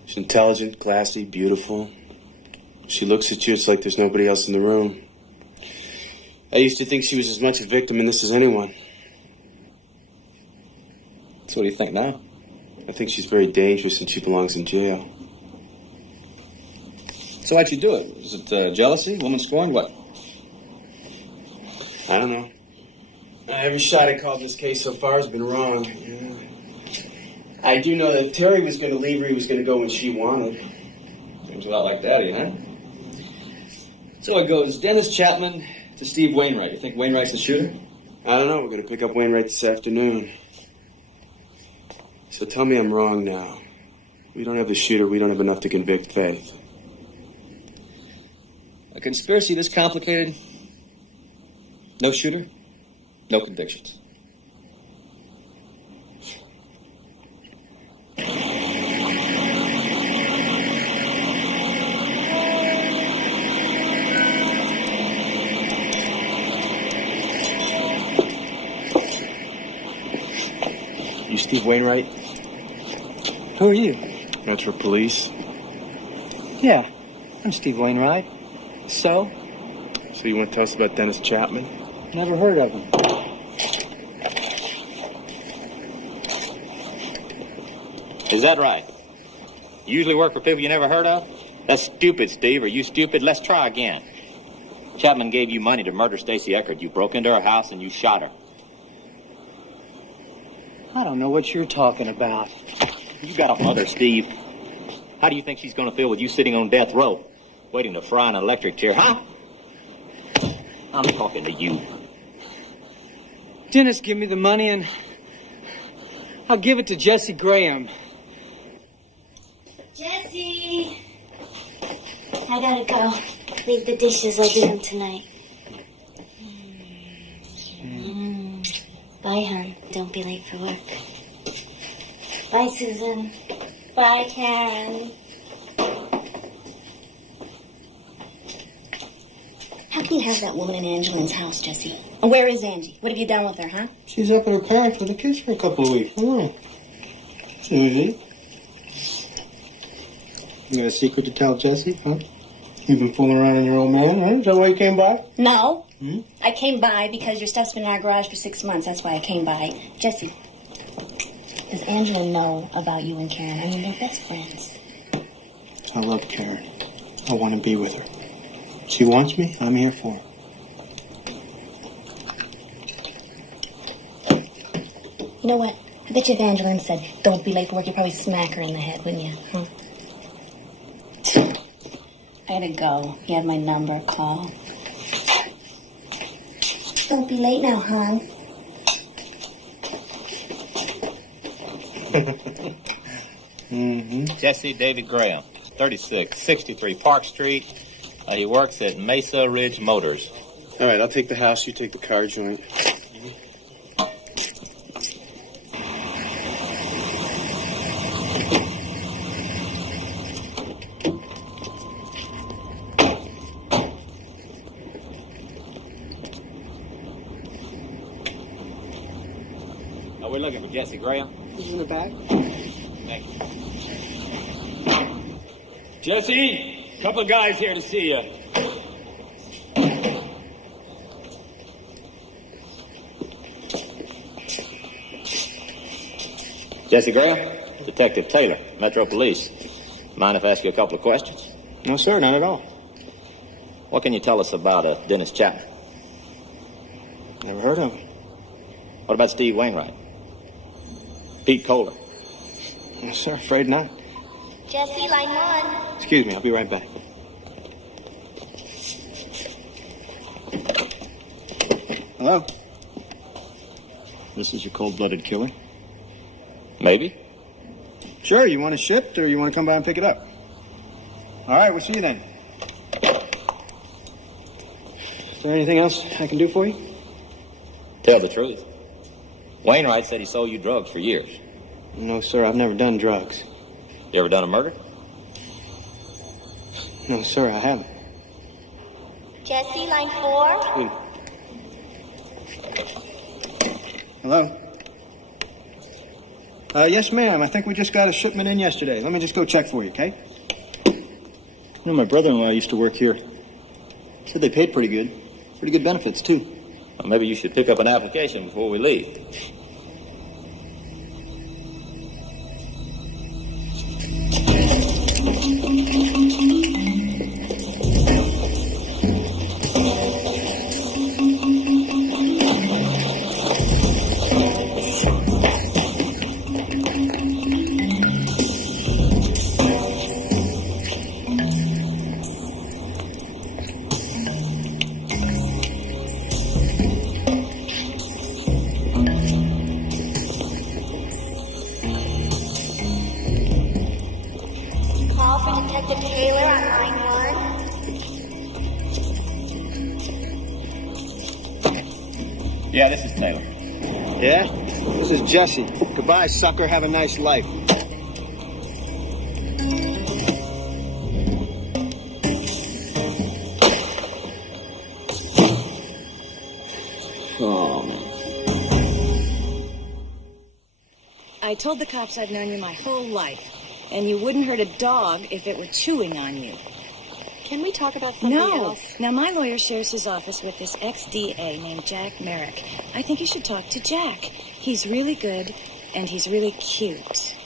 She's intelligent, classy, beautiful. She looks at you, it's like there's nobody else in the room. I used to think she was as much a victim in this as anyone. So what do you think now? I think she's very dangerous and she belongs in jail. So how'd you do it? Was it jealousy, woman scorned, what? I don't know. Every shot I called in this case so far has been wrong. Yeah. I do know that if Terry was going to leave her, he was going to go when she wanted. Seems a lot like Daddy, huh? So it goes Dennis Chapman to Steve Wainwright. You think Wainwright's the shooter? I don't know. We're going to pick up Wainwright this afternoon. So tell me I'm wrong now. We don't have the shooter. We don't have enough to convict Faith. A conspiracy this complicated? No shooter? No convictions. You Steve Wainwright? Who are you? Metro Police. Yeah, I'm Steve Wainwright. So? So you want to tell us about Dennis Chapman? Never heard of him. Is that right? You usually work for people you never heard of? That's stupid, Steve. Are you stupid? Let's try again. Chapman gave you money to murder Stacy Eckert. You broke into her house and you shot her. I don't know what you're talking about. You got a mother, Steve. How do you think she's going to feel with you sitting on death row, waiting to fry an electric chair, huh? I'm talking to you. Dennis, give me the money and I'll give it to Jesse Graham. Jesse! I gotta go. Leave the dishes. I'll do them tonight. Bye, hon. Don't be late for work. Bye, Susan. Bye, Karen. How can you have that woman in Angelin's house, Jesse? And where is Angie? What have you done with her, huh? She's up at her parents with the kids for a couple of weeks. Susie? You got a secret to tell Jesse, huh? You've been fooling around in your old man, right? Is that why you came by? No. I came by because your stuff's been in our garage for 6 months. That's why I came by. Jesse, does Angela know about you and Karen? I mean, they're best friends. I love Karen. I want to be with her. She wants me, I'm here for her. You know what? I bet you if Angeline said, don't be late for work, you'd probably smack her in the head, wouldn't you? Huh? I gotta go. You have my number. Call. Don't be late now, hon. Jesse David Graham, 3663 Park Street. He works at Mesa Ridge Motors. All right, I'll take the house. You take the car joint. We're looking for Jesse Graham. He's in the back. Thank you. Jesse, a couple of guys here to see you. Jesse Graham, Detective Taylor, Metro Police. Mind if I ask you a couple of questions? No, sir, not at all. What can you tell us about Dennis Chapman? Never heard of him. What about Steve Wainwright? Pete Kohler? No, sir, afraid not. Jesse, line 1. Excuse me, I'll be right back. Hello? This is your cold-blooded killer? Maybe. Sure, you want it shipped or you want to come by and pick it up? All right, we'll see you then. Is there anything else I can do for you? Tell the truth. Wainwright said he sold you drugs for years. No, sir, I've never done drugs. You ever done a murder? No, sir, I haven't. Jesse, line 4. Hello? Yes, ma'am. I think we just got a shipment in yesterday. Let me just go check for you, okay? You know, my brother-in-law used to work here. Said they paid pretty good. Pretty good benefits, too. Well, maybe you should pick up an application before we leave. Yeah, this is Taylor. Yeah? This is Jesse. Goodbye, sucker. Have a nice life. Oh. I told the cops I'd known you my whole life, and you wouldn't hurt a dog if it were chewing on you. Can we talk about something else? Now, my lawyer shares his office with this ex-DA named Jack Merrick. I think you should talk to Jack. He's really good, and he's really cute.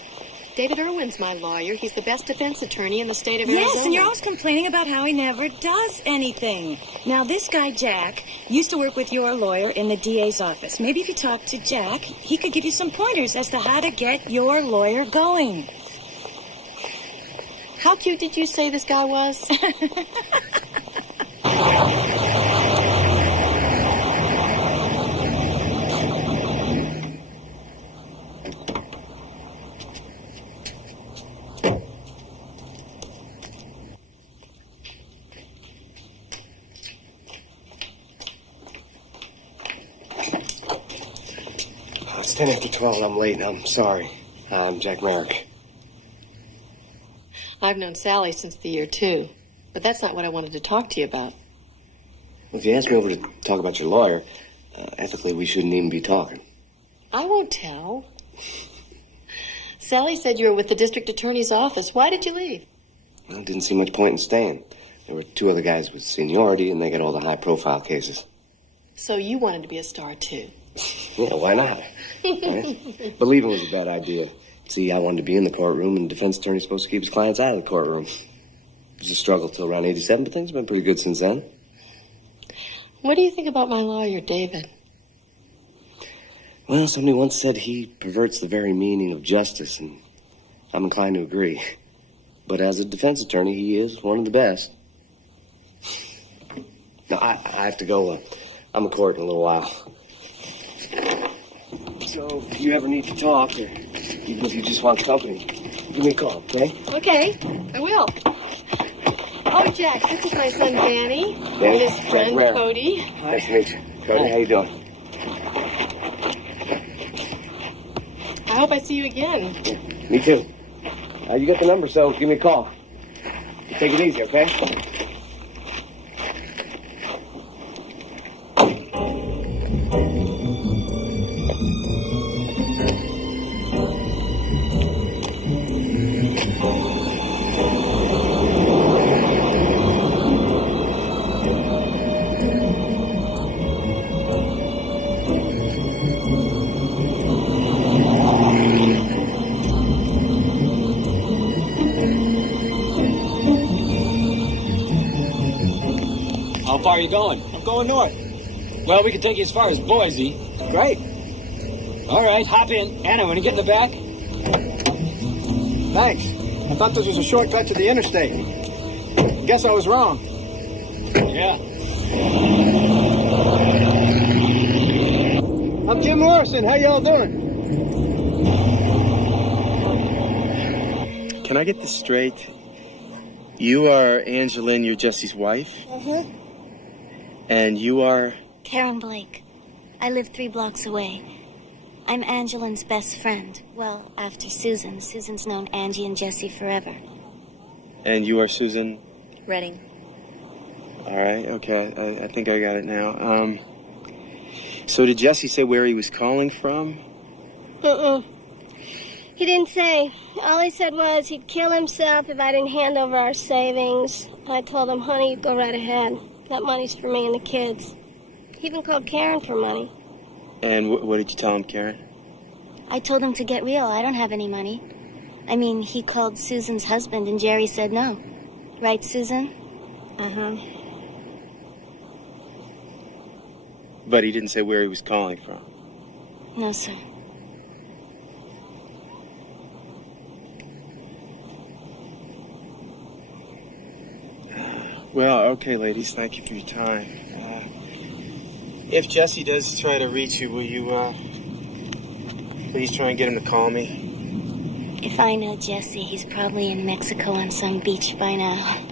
David Irwin's my lawyer. He's the best defense attorney in the state of Arizona. Yes, and you're always complaining about how he never does anything. Now, this guy, Jack, used to work with your lawyer in the DA's office. Maybe if you talk to Jack, he could give you some pointers as to how to get your lawyer going. How cute did you say this guy was? It's 10 after 12. I'm late. I'm sorry. I'm Jack Merrick. I've known Sally since the year 2, but that's not what I wanted to talk to you about. Well, if you asked me over to talk about your lawyer, ethically, we shouldn't even be talking. I won't tell. Sally said you were with the district attorney's office. Why did you leave? Well, I didn't see much point in staying. There were 2 other guys with seniority, and they got all the high-profile cases. So you wanted to be a star, too. Yeah, why not? Right? But leaving was a bad idea. See, I wanted to be in the courtroom, and the defense attorney's supposed to keep his clients out of the courtroom. It was a struggle till around 87, but things have been pretty good since then. What do you think about my lawyer, David? Well, somebody once said he perverts the very meaning of justice, and I'm inclined to agree. But as a defense attorney, he is one of the best. Now, I have to go. I'm in court in a little while. So, if you ever need to talk, or even if you just want company, give me a call, okay? Okay, I will. Oh, Jack, this is my son, Danny. Yeah, And his Jack friend, Merrick. Cody. Nice to meet you. Cody, how you doing? I hope I see you again. Me too. You got the number, so give me a call. Take it easy, okay? How far are you going? I'm going north. Well, we can take you as far as Boise. Great. All right, hop in. Anna, want to get in the back? Thanks. I thought this was a shortcut to the interstate. Guess I was wrong. Yeah. I'm Jim Morrison. How y'all doing? Can I get this straight? You are Angeline, you're Jesse's wife? Mm-hmm. And you are? Karen Blake. I live 3 blocks away. I'm Angeline's best friend. Well, after Susan. Susan's known Angie and Jesse forever. And you are Susan? Redding. All right, okay, I think I got it now. So did Jesse say where he was calling from? He didn't say. All he said was he'd kill himself if I didn't hand over our savings. I told him, honey, you go right ahead. That money's for me and the kids. He even called Karen for money. And what did you tell him, Karen? I told him to get real. I don't have any money. I mean, he called Susan's husband and Jerry said no. Right, Susan? Uh-huh. But he didn't say where he was calling from. No, sir. Well, okay, ladies, thank you for your time. If Jesse does try to reach you, will you, please try and get him to call me? If I know Jesse, he's probably in Mexico on some beach by now.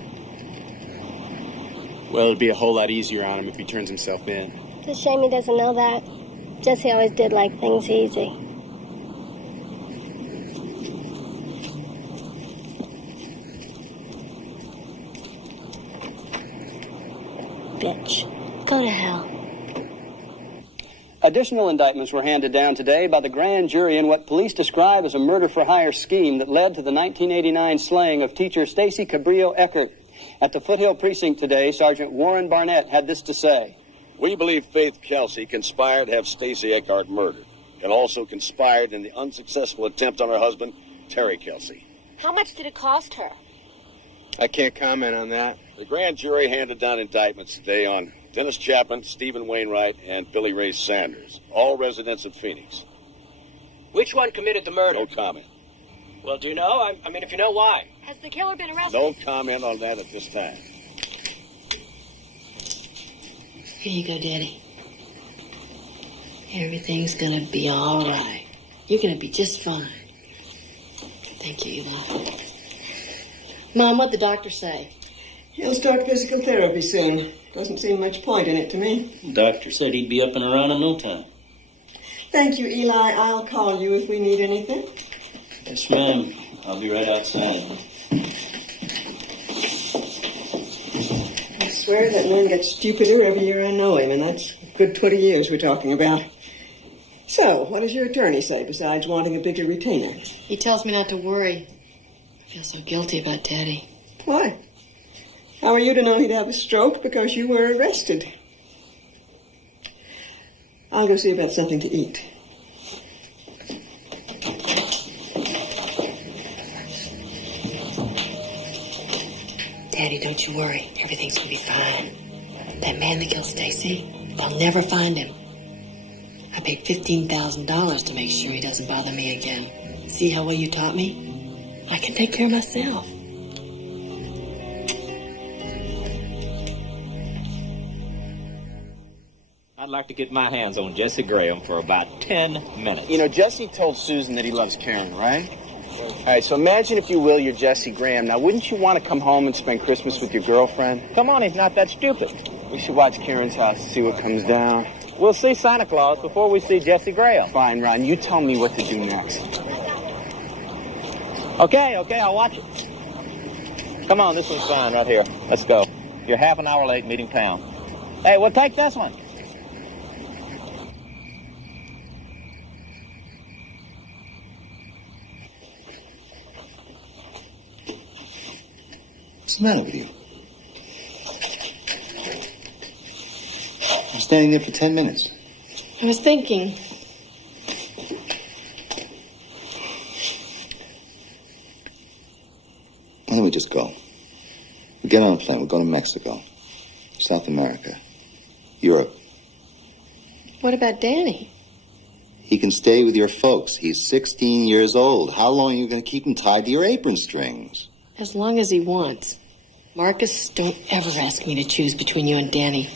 Well, it'd be a whole lot easier on him if he turns himself in. It's a shame he doesn't know that. Jesse always did like things easy. Bitch. Go to hell. Additional indictments were handed down today by the grand jury in what police describe as a murder-for-hire scheme that led to the 1989 slaying of teacher Stacy Cabrillo Eckert. At the Foothill Precinct today, Sergeant Warren Barnett had this to say. We believe Faith Kelsey conspired to have Stacy Eckhart murdered and also conspired in the unsuccessful attempt on her husband, Terry Kelsey. How much did it cost her? I can't comment on that. The grand jury handed down indictments today on Dennis Chapman, Stephen Wainwright, and Billy Ray Sanders, all residents of Phoenix. Which one committed the murder? No comment. Well, do you know? I mean, if you know why. Has the killer been arrested? No comment on that at this time. Here you go, Daddy. Everything's gonna be all right. You're gonna be just fine. Thank you, Eli. Mom, what'd the doctor say? He'll start physical therapy soon. Doesn't seem much point in it to me. Doctor said he'd be up and around in no time. Thank you, Eli. I'll call you if we need anything. Yes, ma'am. I'll be right outside. I swear that man gets stupider every year I know him, and that's a good 20 years we're talking about. So, what does your attorney say besides wanting a bigger retainer? He tells me not to worry. I feel so guilty about Daddy. Why? How are you to know he'd have a stroke because you were arrested? I'll go see about something to eat. Daddy, don't you worry. Everything's gonna be fine. That man that killed Stacy, they'll never find him. I paid $15,000 to make sure he doesn't bother me again. See how well you taught me? I can take care of myself. I'd like to get my hands on Jesse Graham for about 10 minutes. You know, Jesse told Susan that he loves Karen, right? All right, so imagine, if you will, you're Jesse Graham. Now, wouldn't you want to come home and spend Christmas with your girlfriend? Come on, he's not that stupid. We should watch Karen's house and see what comes down. We'll see Santa Claus before we see Jesse Graham. Fine, Ron. You tell me what to do next. Okay, I'll watch it. Come on, this one's fine right here. Let's go. You're half an hour late meeting town. Hey, we'll take this one. What's the matter with you? I'm standing there for 10 minutes. I was thinking. Why don't we just go? We get on a plane. We'll go to Mexico, South America, Europe. What about Danny? He can stay with your folks. He's 16 years old. How long are you going to keep him tied to your apron strings? As long as he wants. Marcus, don't ever ask me to choose between you and Danny.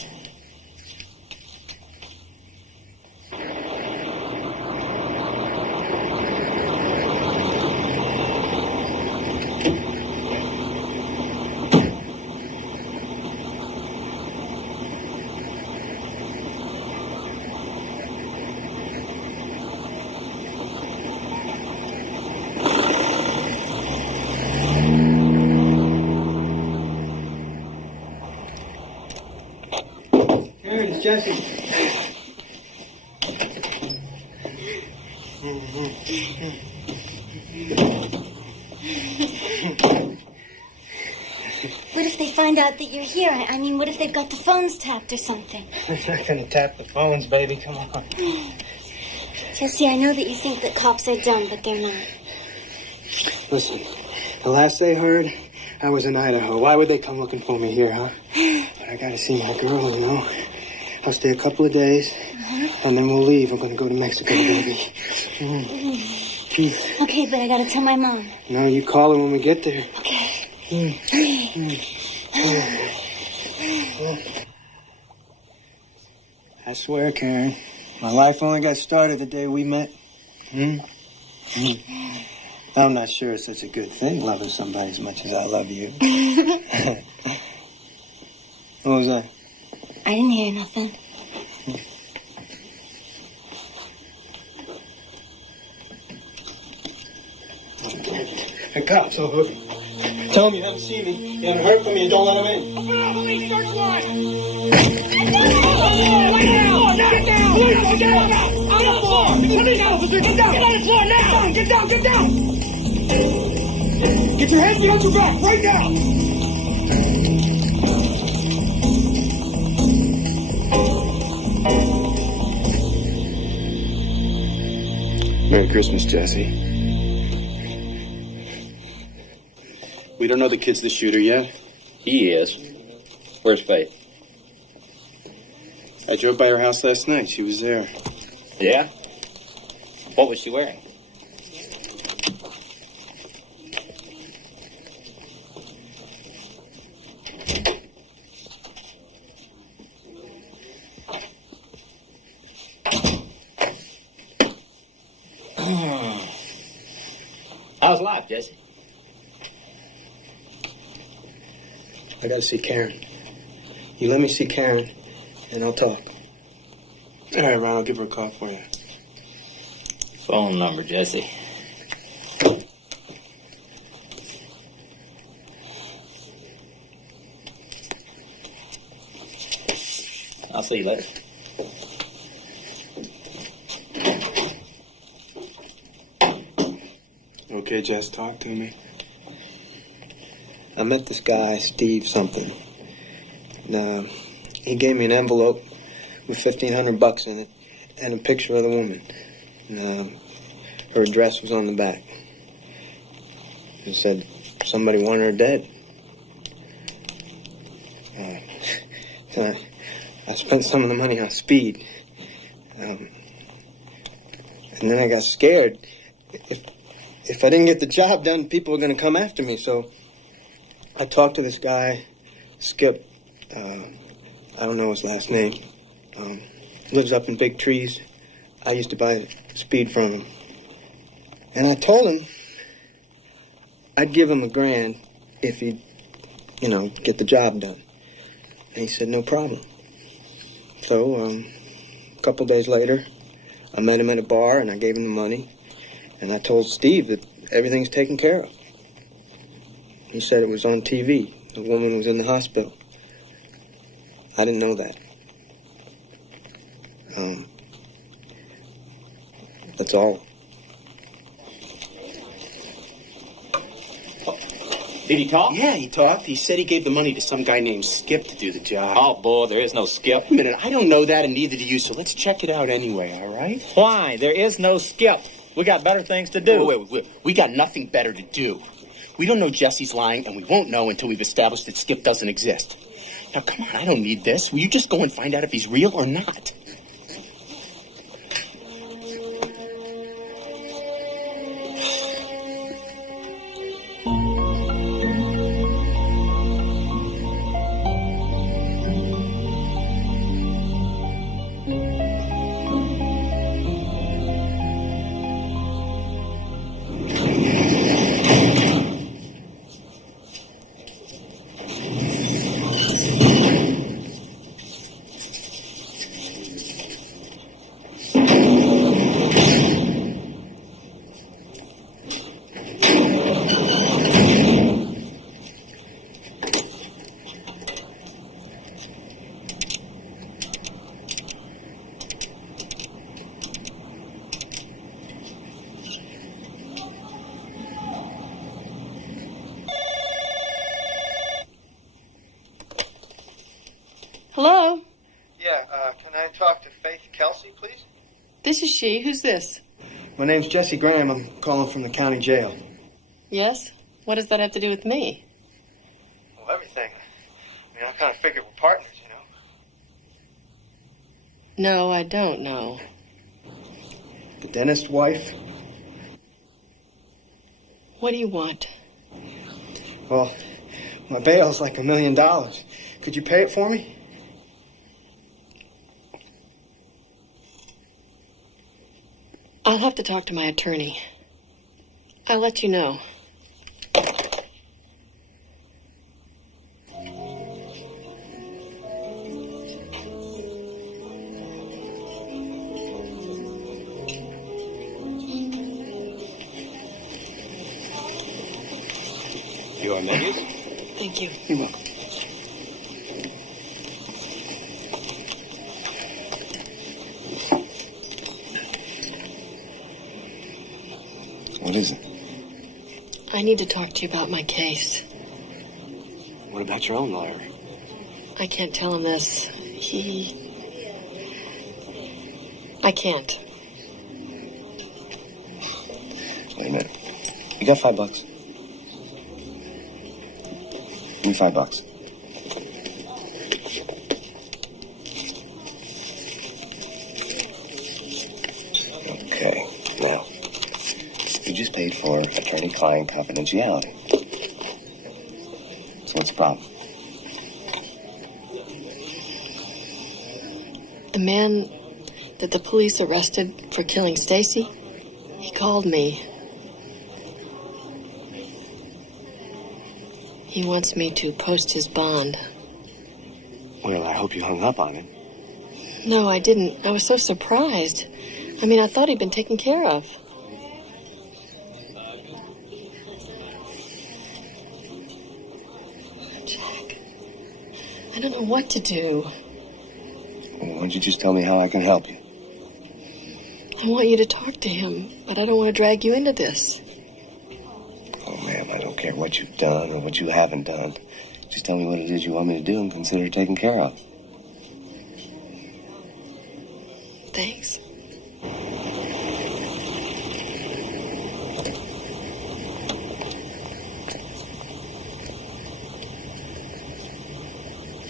Jesse. What if they find out that you're here? I mean, what if they've got the phones tapped or something? They're not gonna tap the phones, baby. Come on. Jesse, I know that you think that cops are dumb, but they're not. Listen, the last they heard, I was in Idaho. Why would they come looking for me here, huh? But I gotta see my girl, you know. I'll stay a couple of days, and then we'll leave. We're gonna go to Mexico, baby. Okay, but I gotta tell my mom. No, you call her when we get there. Okay. I swear, Karen, my life only got started the day we met. I'm not sure it's such a good thing, loving somebody as much as I love you. What was that? I didn't hear nothing. Hey, cops. Tell them you haven't seen me, you haven't heard from me, and don't let them in. Open up, police, search warrant! Get down! Police, get down! On the floor! Police officer, get down! Get on the floor now! Get down, get down! Get your hands behind your back, right now! Merry Christmas, Jesse. We don't know the kid's the shooter yet. He is. Where's Faith? I drove by her house last night. She was there. Yeah? What was she wearing? How's life, Jesse? I gotta see Karen. You let me see Karen, and I'll talk. All right, Ron, I'll give her a call for you. Phone number, Jesse. I'll see you later. Okay, Jess, talk to me. I met this guy, Steve something. And, he gave me an envelope with $1,500 in it and a picture of the woman. And, her address was on the back. It said somebody wanted her dead. So I spent some of the money on speed. And then I got scared. If I didn't get the job done, people were going to come after me. So I talked to this guy, Skip. I don't know his last name. Lives up in Big Trees. I used to buy speed from him. And I told him I'd give him $1,000 if he'd, get the job done. And he said, no problem. So, a couple days later, I met him at a bar and I gave him the money. And I told Steve that everything's taken care of. He said it was on TV. The woman was in the hospital. I didn't know that. That's all. Did he talk? Yeah, he talked. He said he gave the money to some guy named Skip to do the job. Oh, boy, there is no Skip. Wait a minute, I don't know that, and neither do you, so let's check it out anyway, all right? Why? There is no Skip. We got better things to do. Wait. We got nothing better to do. We don't know Jesse's lying, and we won't know until we've established that Skip doesn't exist. Now, come on, I don't need this. Will you just go and find out if he's real or not? Hello? Yeah, can I talk to Faith Kelsey, please? This is she. Who's this? My name's Jesse Graham. I'm calling from the county jail. Yes? What does that have to do with me? Well, everything. I kind of figured we're partners, No, I don't know. The dentist's wife? What do you want? Well, my bail's like $1 million. Could you pay it for me? I'll have to talk to my attorney. I'll let you know. You are, Megan. Thank you. You're welcome. What is it? I need to talk to you about my case. What about your own lawyer? I can't tell him this. I can't. Wait a minute. You got $5? Give me $5. Okay, now, you just paid for attorney-client confidentiality. So what's the problem? The man that the police arrested for killing Stacy, he called me. He wants me to post his bond. Well, I hope you hung up on him. No, I didn't. I was so surprised. I mean, I thought he'd been taken care of. Jack, I don't know what to do. Well, why don't you just tell me how I can help you? I want you to talk to him, but I don't want to drag you into this. Oh, ma'am, I don't care what you've done or what you haven't done. Just tell me what it is you want me to do and consider it taken care of. Thanks.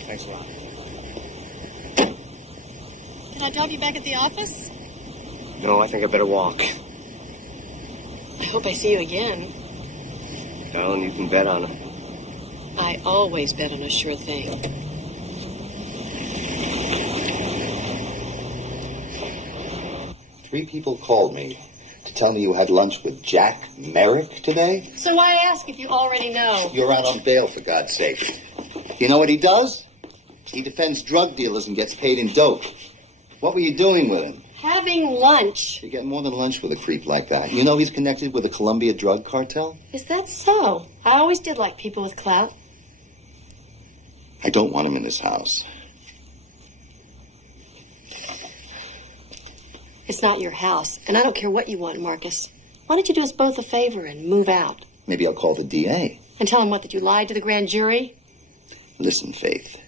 Thanks a lot. Can I drop you back at the office? No, I think I better walk. I hope I see you again. Darling, you can bet on it. I always bet on a sure thing. Three people called me to tell me you had lunch with Jack Merrick today. So why ask if you already know? You're out on bail, for God's sake. You know what he does? He defends drug dealers and gets paid in dope. What were you doing with him? Having lunch. You get more than lunch with a creep like that. You know he's connected with the Columbia drug cartel? Is that so? I always did like people with clout. I don't want him in this house. It's not your house, and I don't care what you want, Marcus. Why don't you do us both a favor and move out? Maybe I'll call the DA. And tell him what, that you lied to the grand jury? Listen, Faith.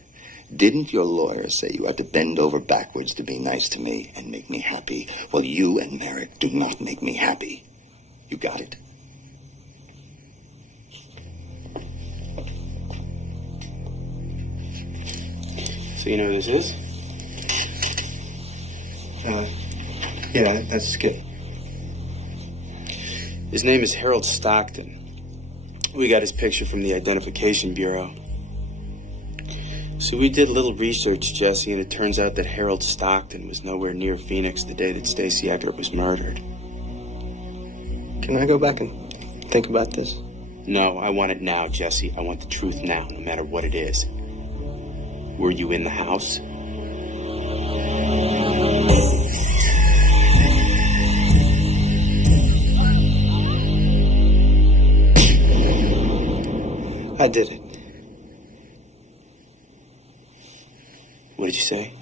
Didn't your lawyer say you had to bend over backwards to be nice to me and make me happy? Well, you and Merrick do not make me happy. You got it? So you know who this is? Yeah, that's Skip. His name is Harold Stockton. We got his picture from the Identification Bureau. So we did a little research, Jesse, and it turns out that Harold Stockton was nowhere near Phoenix the day that Stacy Eckert was murdered. Can I go back and think about this? No, I want it now, Jesse. I want the truth now, no matter what it is. Were you in the house? I did it. What did you say?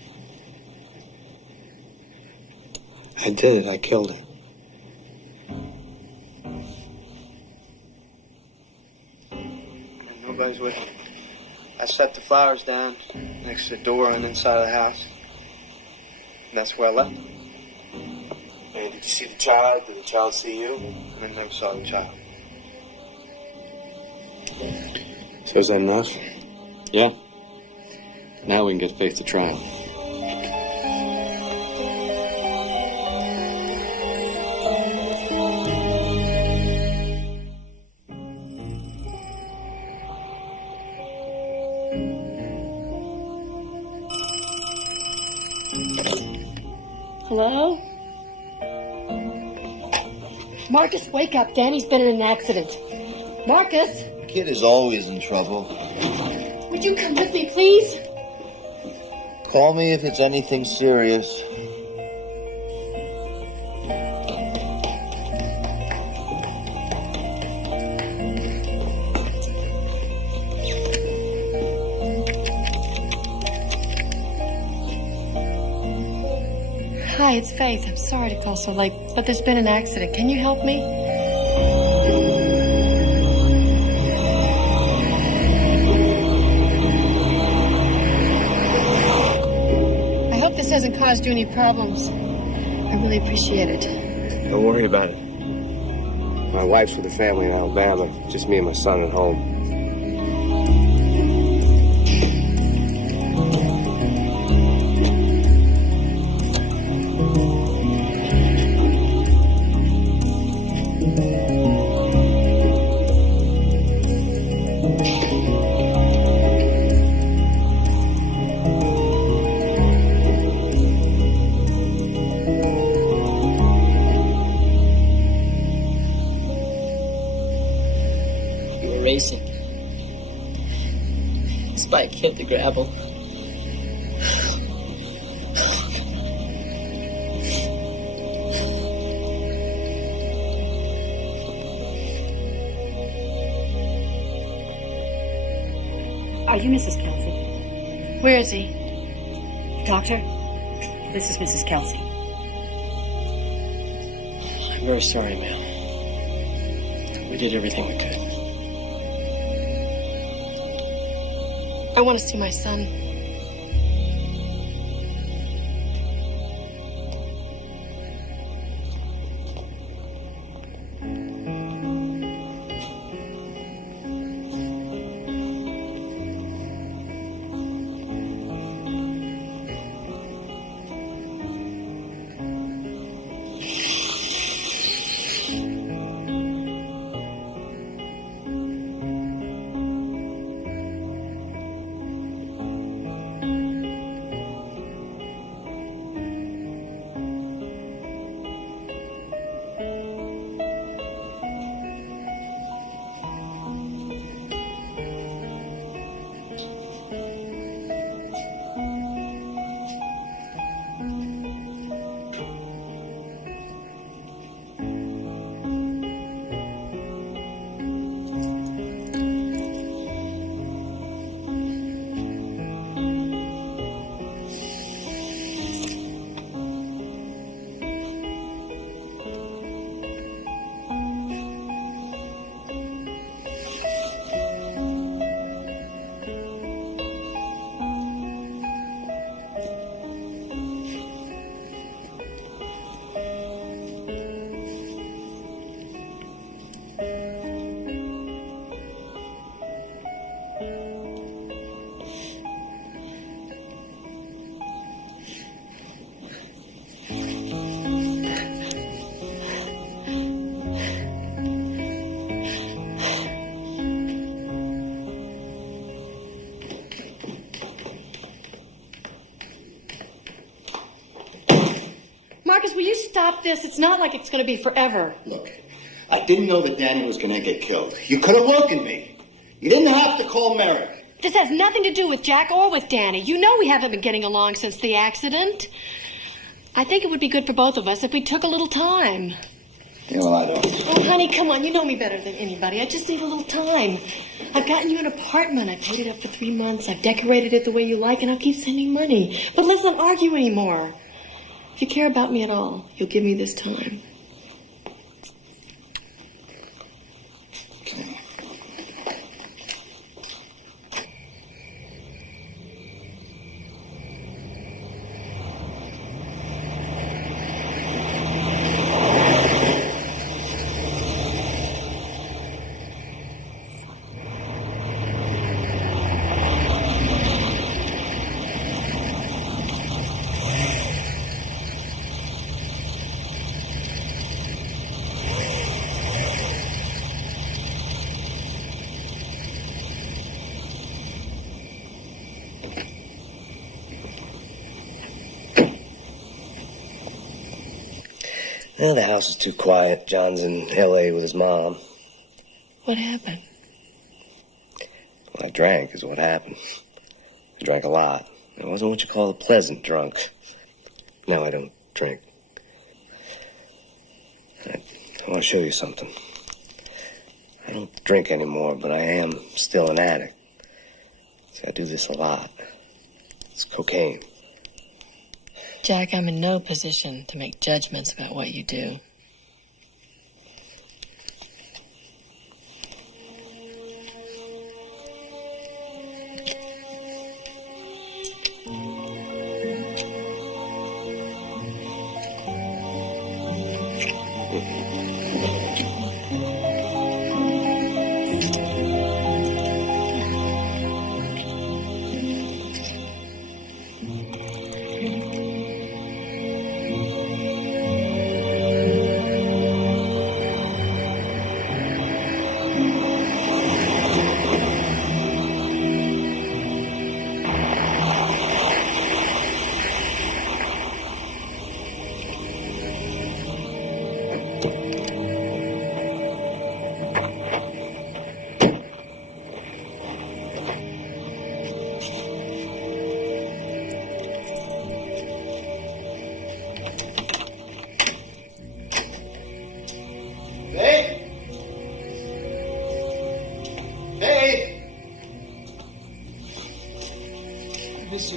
I did it. I killed him. Nobody's with me. I set the flowers down next to the door on the inside of the house. And that's where I left them. And did you see the child? Did the child see you? I never saw the child. So is that enough? Yeah. Now we can get Faith to trial. Hello? Marcus, wake up. Danny's been in an accident. Marcus? Kid is always in trouble. Would you come with me, please? Call me if it's anything serious. Hi, it's Faith. I'm sorry to call so late, but there's been an accident. Can you help me? I hope this hasn't caused you any problems. I really appreciate it. Don't worry about it. My wife's with a family in Alabama. Just me and my son at home. Racing. This bike hit the gravel. Are you Mrs. Kelsey? Where is he? Doctor, this is Mrs. Kelsey. I'm very sorry, ma'am. We did everything we could. I want to see my son. Marcus, will you stop this? It's not like it's going to be forever. Look, I didn't know that Danny was going to get killed. You could have woken me. You didn't have to call Merrick. This has nothing to do with Jack or with Danny. You know we haven't been getting along since the accident. I think it would be good for both of us if we took a little time. Yeah, well, I don't. Oh, honey, come on. You know me better than anybody. I just need a little time. I've gotten you an apartment. I paid it up for 3 months. I've decorated it the way you like, and I'll keep sending money. But let's not argue anymore. If you care about me at all, you'll give me this time. Well, the house is too quiet. John's in L.A. with his mom. What happened? Well, I drank is what happened. I drank a lot. It wasn't what you call a pleasant drunk. No, I don't drink. I want to show you something. I don't drink anymore, but I am still an addict. See, I do this a lot. It's cocaine. Jack, I'm in no position to make judgments about what you do.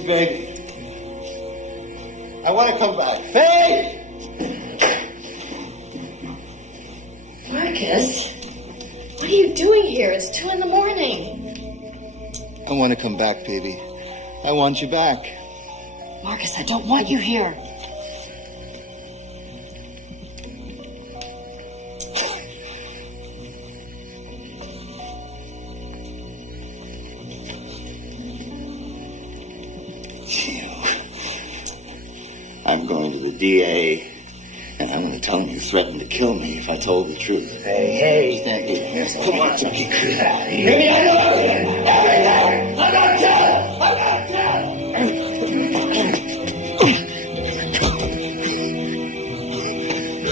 Baby, I want to come back. Faye! Marcus, what are you doing here? It's 2 a.m. I want to come back, baby. I want you back. Marcus, I don't want you here. I'm going to the DA, and I'm going to tell him you threatened to kill me if I told the truth. Hey. Stand here. Come on, Chucky. Maybe I know everything. I'm not telling. I'm not telling.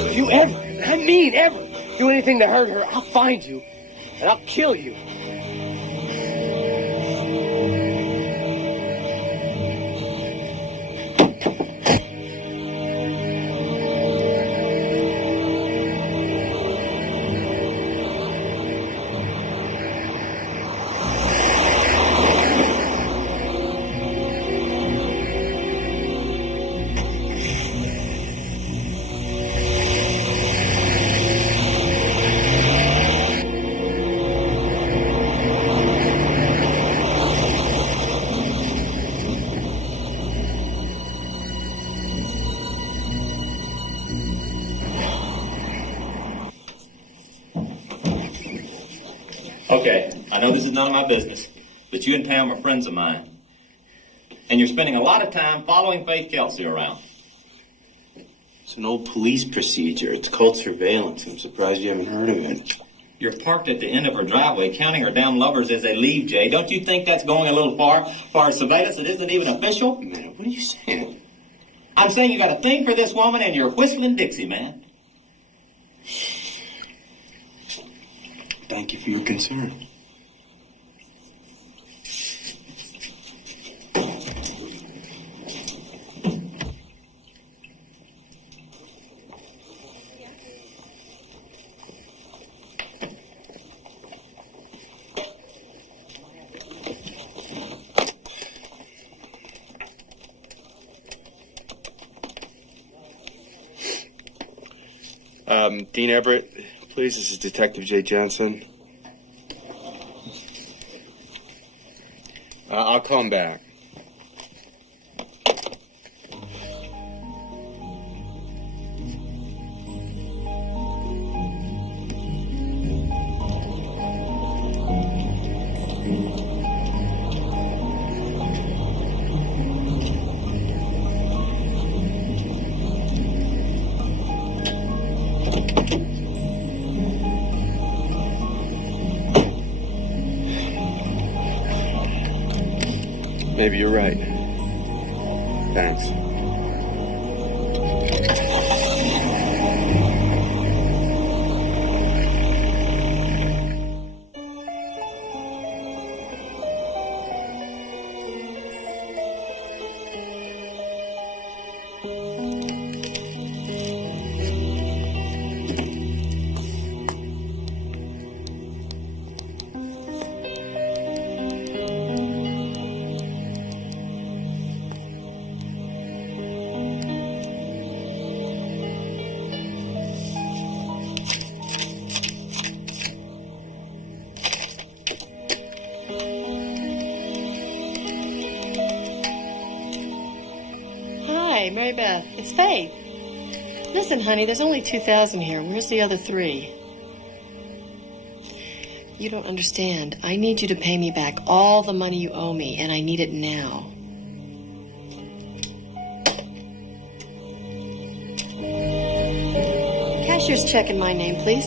If you ever, I mean ever, do anything to hurt her, I'll find you, and I'll kill you. Okay, I know this is none of my business, but you and Pam are friends of mine. And you're spending a lot of time following Faith Kelsey around. It's an old police procedure. It's called surveillance. I'm surprised you haven't heard of it. You're parked at the end of her driveway, counting her down lovers as they leave, Jay. Don't you think that's going a little far? Far as surveillance that isn't even official? Man, what are you saying? I'm saying you got a thing for this woman and you're whistling Dixie, man. Thank you for your concern. Dean Everett, please. This is Detective Jay Johnson. I'll call him back. Maybe you're right. Thanks. Mary Beth. It's Faith. Listen, honey, there's only 2,000 here. Where's the other 3? You don't understand. I need you to pay me back all the money you owe me, and I need it now. Cashier's check in my name, please.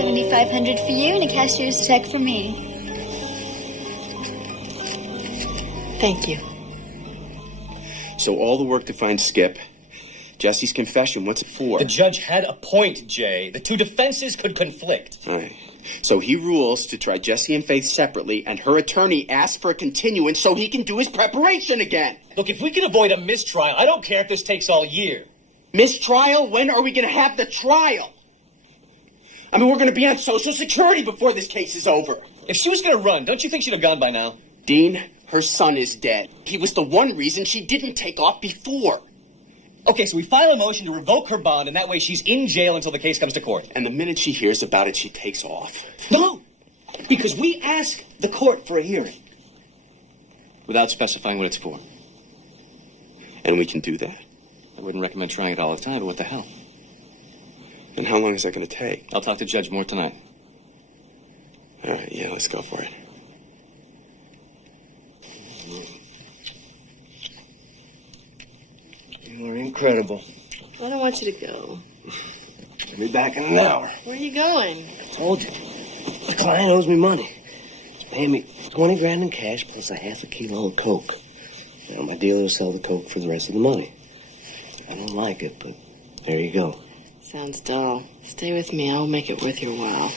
$7,500 for you and a cashier's check for me. Thank you. So all the work to find Skip, Jesse's confession, what's it for? The judge had a point, Jay. The two defenses could conflict. Right. So he rules to try Jesse and Faith separately, and her attorney asks for a continuance so he can do his preparation again. Look, if we can avoid a mistrial, I don't care if this takes all year. Mistrial? When are we going to have the trial? I mean, we're going to be on Social Security before this case is over. If she was going to run, don't you think she'd have gone by now? Dean, her son is dead. He was the one reason she didn't take off before. Okay, so we file a motion to revoke her bond, and that way she's in jail until the case comes to court. And the minute she hears about it, she takes off. No, because we ask the court for a hearing. Without specifying what it's for. And we can do that. I wouldn't recommend trying it all the time, but what the hell? And how long is that going to take? I'll talk to Judge Moore tonight. All right, yeah, let's go for it. You are incredible. I don't want you to go. I'll be back in an hour. Where are you going? I told you. The client owes me money. He's paying me 20 grand in cash plus a half a kilo of coke. Now, my dealer will sell the coke for the rest of the money. I don't like it, but there you go. Sounds dull. Stay with me. I'll make it worth your while.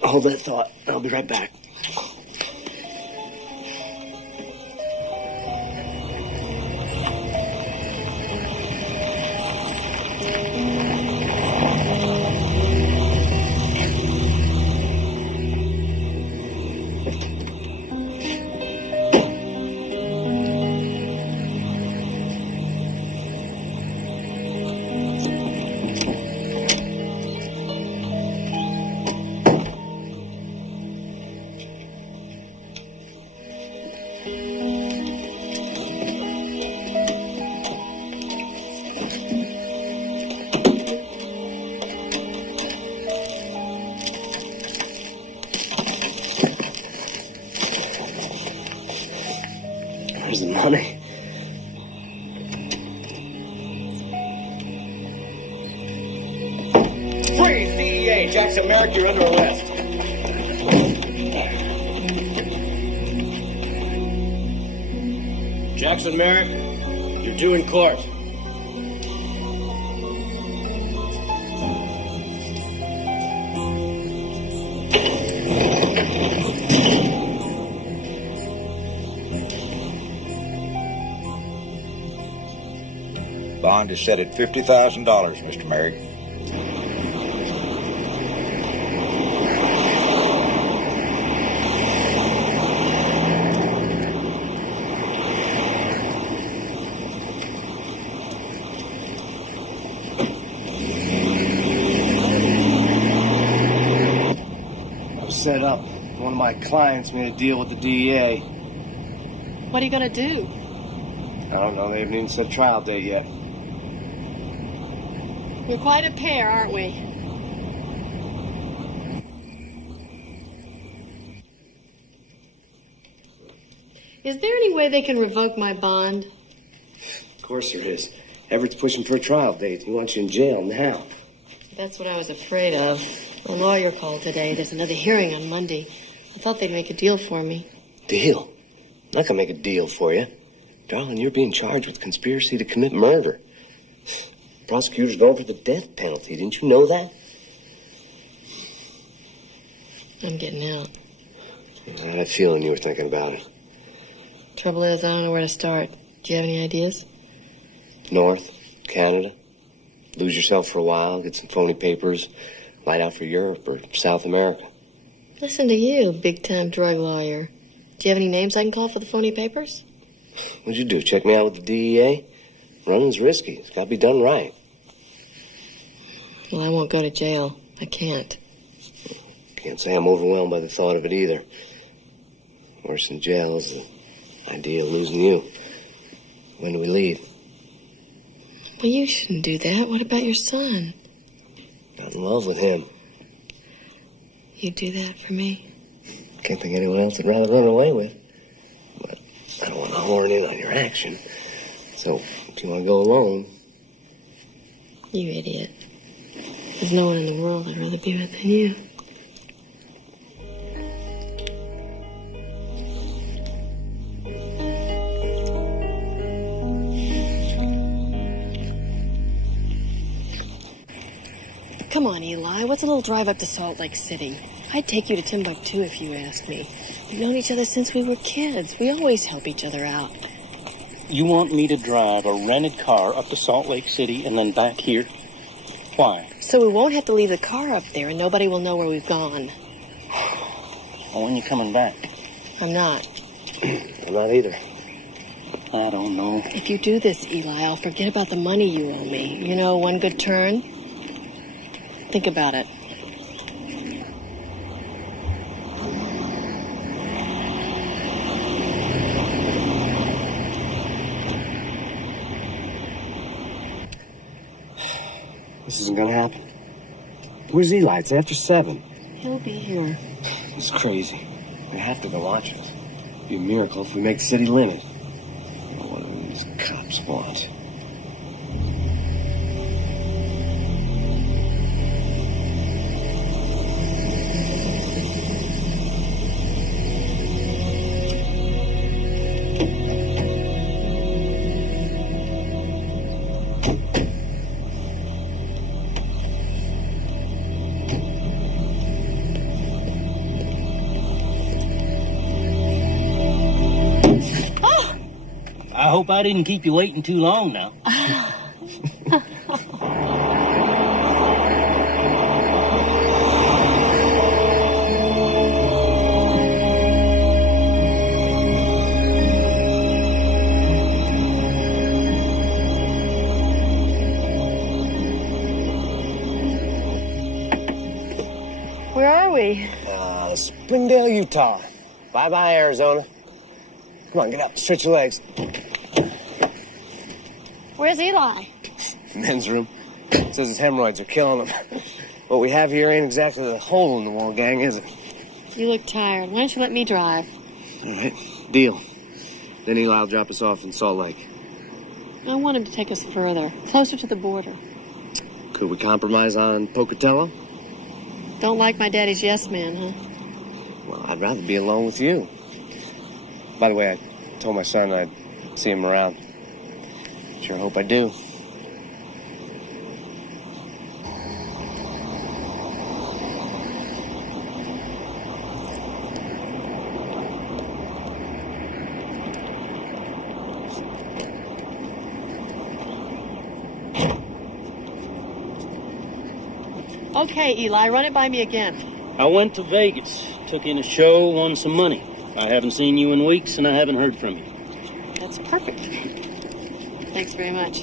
Hold that thought. I'll be right back. Where's the money? Freeze, DEA. Jackson Merrick, you're under arrest. Jackson Merrick, you're due in court. Bond is set at $50,000, Mr. Merrick. I was set up. One of my clients made a deal with the DEA. What are you going to do? I don't know. They haven't even set a trial date yet. We're quite a pair, aren't we? Is there any way they can revoke my bond? Of course there is. Everett's pushing for a trial date. He wants you in jail now. That's what I was afraid of. A lawyer called today. There's another hearing on Monday. I thought they'd make a deal for me. Deal? I'm not gonna make a deal for you. Darling, you're being charged with conspiracy to commit murder. Prosecutors going for the death penalty. Didn't you know that? I'm getting out. I had a feeling you were thinking about it. Trouble is, I don't know where to start. Do you have any ideas? North, Canada, lose yourself for a while, get some phony papers, light out for Europe or South America. Listen to you, big-time drug lawyer. Do you have any names I can call for the phony papers? What'd you do, check me out with the DEA? Running's risky. It's got to be done right. Well, I won't go to jail. I can't. Can't say I'm overwhelmed by the thought of it either. Worse than jail is the idea of losing you. When do we leave? Well, you shouldn't do that. What about your son? Got in love with him. You'd do that for me? Can't think anyone else I'd rather run away with. But I don't want to horn in on your action. So, if you want to go alone... You idiot. There's no one in the world I'd rather be with than you. Come on, Eli. What's a little drive up to Salt Lake City? I'd take you to Timbuktu if you asked me. We've known each other since we were kids. We always help each other out. You want me to drive a rented car up to Salt Lake City and then back here? Why? So we won't have to leave the car up there and nobody will know where we've gone. Well, when you coming back? I'm not. I'm not either. I don't know. If you do this, Eli, I'll forget about the money you owe me. You know, one good turn. Think about it. This isn't gonna happen. Where's Eli? It's after 7. He'll be here. It's crazy. We have to go watch us. It'd be a miracle if we make city limit. What do these cops want? I hope I didn't keep you waiting too long now. Where are we? Springdale, Utah. Bye-bye, Arizona. Come on, get up. Stretch your legs. Where's Eli? Men's room. Says his hemorrhoids are killing him. What we have here ain't exactly the hole in the wall gang, is it? You look tired. Why don't you let me drive? All right. Deal. Then Eli will drop us off in Salt Lake. I want him to take us further, closer to the border. Could we compromise on Pocatello? Don't like my daddy's yes man, huh? Well, I'd rather be alone with you. By the way, I told my son I'd see him around. Sure hope I do. Okay, Eli, run it by me again. I went to Vegas, took in a show, won some money. I haven't seen you in weeks, and I haven't heard from you. That's perfect. Thanks very much.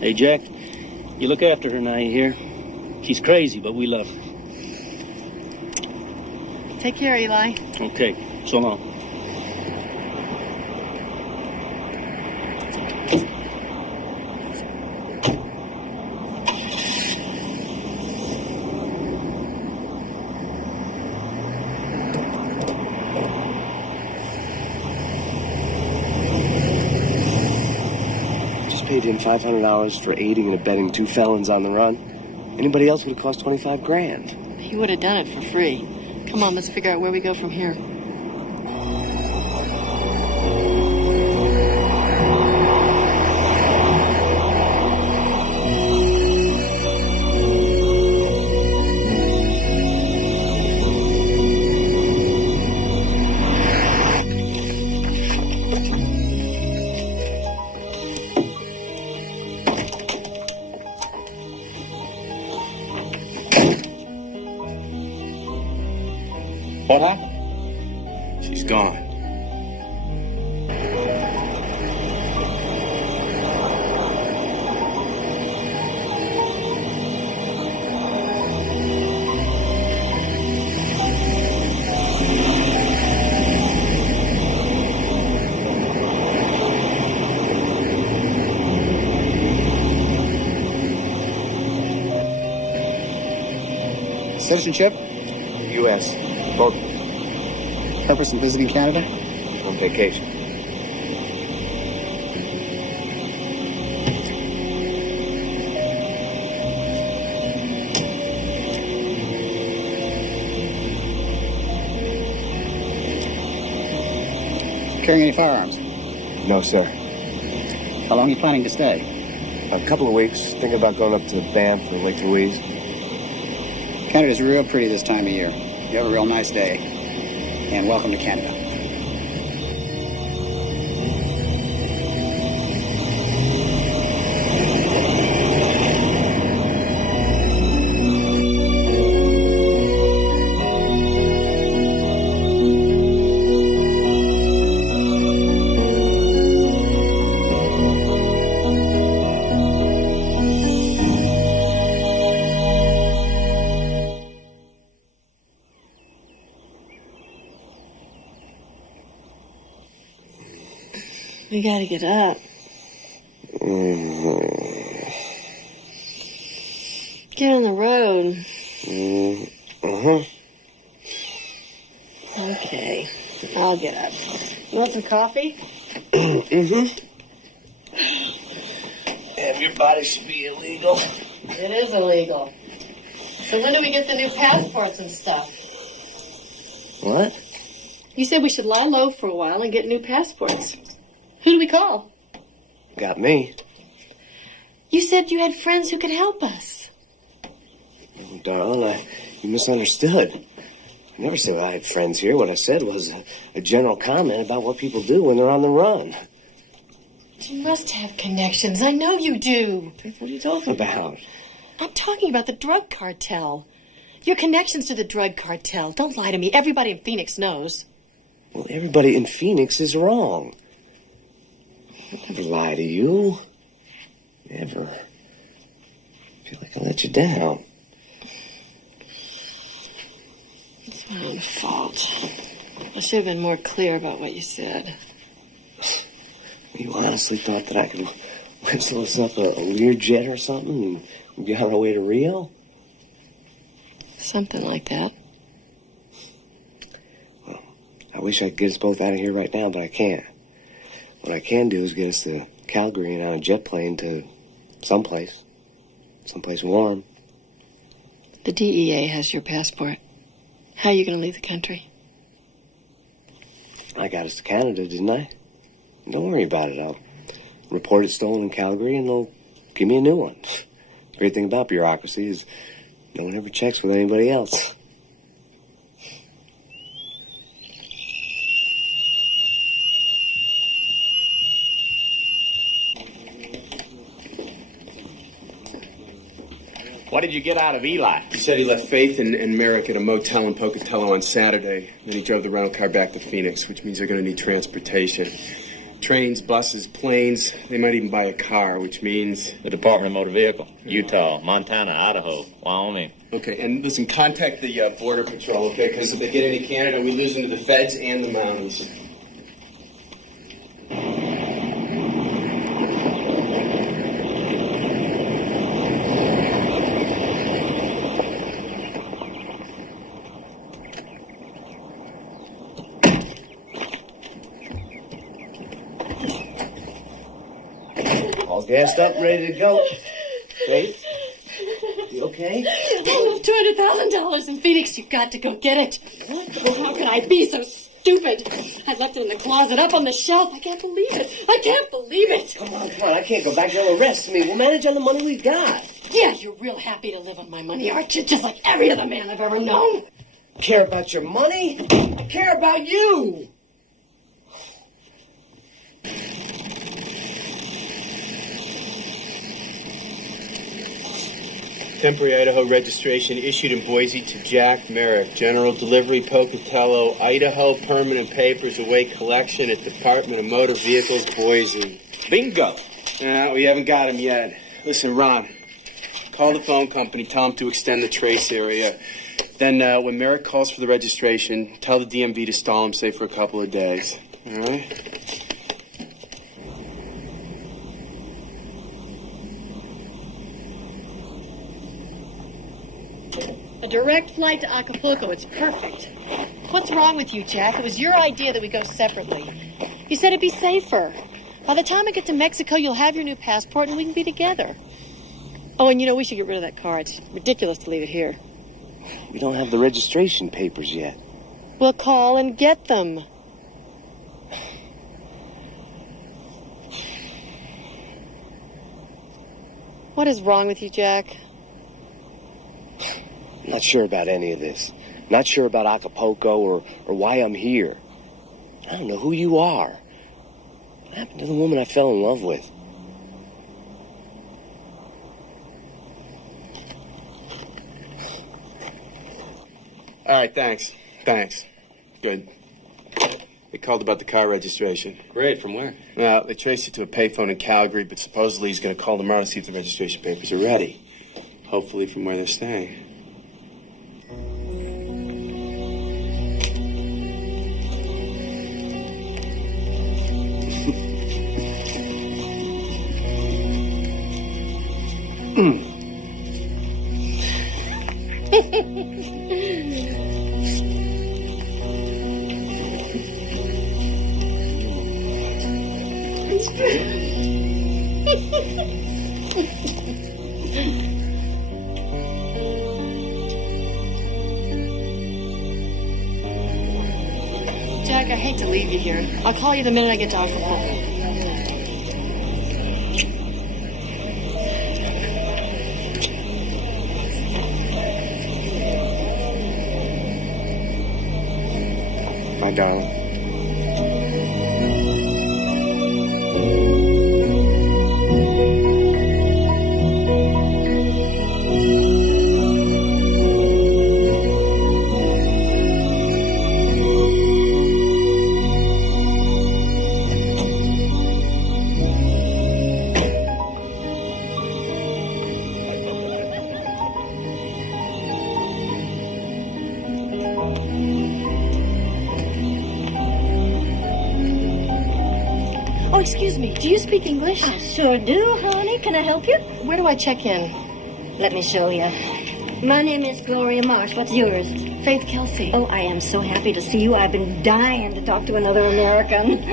Hey, Jack, you look after her now, you hear? She's crazy, but we love her. Take care, Eli. Okay, so long. Paid him $500 for aiding and abetting 2 felons on the run. Anybody else would have cost $25,000. He would have done it for free. Come on, let's figure out where we go from here. What happened? She's gone. Citizenship? U.S. Both. Purpose in visiting Canada? On vacation. Carrying any firearms? No, sir. How long are you planning to stay? A couple of weeks. Thinking about going up to Banff or Lake Louise. Canada's real pretty this time of year. You have a real nice day. And welcome to Canada. We gotta get up. Get on the road. Okay, I'll get up. You want some coffee? Have your body should be illegal. It is illegal. So when do we get the new passports and stuff? What? You said we should lie low for a while and get new passports. Who do we call? Got me. You said you had friends who could help us. Oh, darling, you misunderstood. I never said I had friends here. What I said was a general comment about what people do when they're on the run. You must have connections. I know you do. What are you talking about? I'm talking about the drug cartel. Your connections to the drug cartel. Don't lie to me. Everybody in Phoenix knows. Well, everybody in Phoenix is wrong. I'd never lie to you. Never. I feel like I let you down. It's my own fault. I should have been more clear about what you said. You honestly thought that I could whistle us up a Learjet or something and get on our way to Rio? Something like that. Well, I wish I could get us both out of here right now, but I can't. What I can do is get us to Calgary and on a jet plane to someplace warm. The DEA has your passport. How are you going to leave the country? I got us to Canada, didn't I? Don't worry about it. I'll report it stolen in Calgary and they'll give me a new one. The great thing about bureaucracy is no one ever checks with anybody else. What did you get out of Eli? He said he left Faith and Merrick at a motel in Pocatello on Saturday. Then he drove the rental car back to Phoenix, which means they're going to need transportation. Trains, buses, planes. They might even buy a car, which means... The Department of Motor Vehicle. Utah, Montana, Idaho, Wyoming. Okay, and listen, contact the Border Patrol, okay? Because if they get into Canada, we lose them to the feds and the Mounties. All gassed up and ready to go. Faith? You okay? $200,000 in Phoenix. You've got to go get it. Oh, how could I be so stupid? I left it in the closet up on the shelf. I can't believe it. I can't believe it. Come on. I can't go back. They'll arrest me. We'll manage on the money we've got. Yeah, you're real happy to live on my money, aren't you? Just like every other man I've ever known. Care about your money? I care about you. Temporary Idaho registration issued in Boise to Jack Merrick. General delivery, Pocatello, Idaho. Permanent papers await collection at Department of Motor Vehicles, Boise. Bingo. No, we haven't got him yet. Listen, Ron, call the phone company, tell them to extend the trace area. Then when Merrick calls for the registration, tell the DMV to stall him, say, for a couple of days. All right? A direct flight to Acapulco. It's perfect. What's wrong with you, Jack? It was your idea that we go separately. You said it'd be safer. By the time I get to Mexico, you'll have your new passport and we can be together. Oh, and you know, we should get rid of that car. It's ridiculous to leave it here. We don't have the registration papers yet. We'll call and get them. What is wrong with you, Jack? I'm not sure about any of this. Not sure about Acapulco or why I'm here. I don't know who you are. What happened to the woman I fell in love with? All right, thanks. Thanks. Good. They called about the car registration. Great. From where? Well, they traced it to a payphone in Calgary, but supposedly he's going to call tomorrow to see if the registration papers are ready. Hopefully from where they're staying. Jack, I hate to leave you here. I'll call you the minute I get to Acapulco. My darling. Oh, excuse me. Do you speak English? I sure do, honey. Can I help you? Where do I check in? Let me show you. My name is Gloria Marsh. What's yours? Faith Kelsey. Oh, I am so happy to see you. I've been dying to talk to another American.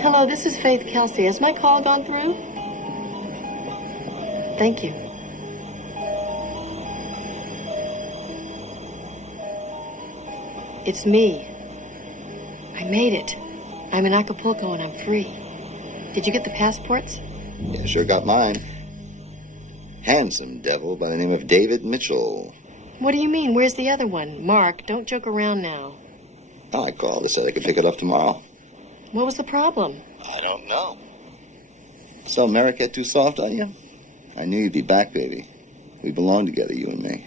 Hello, this is Faith Kelsey. Has my call gone through? Thank you. It's me. I made it. I'm in Acapulco and I'm free. Did you get the passports? Yeah, sure got mine. Handsome devil by the name of David Mitchell. What do you mean? Where's the other one? Mark, don't joke around now. I called. They said I could pick it up tomorrow. What was the problem? I don't know. So, Merrick get too soft on you? I knew you'd be back, baby. We belong together, you and me.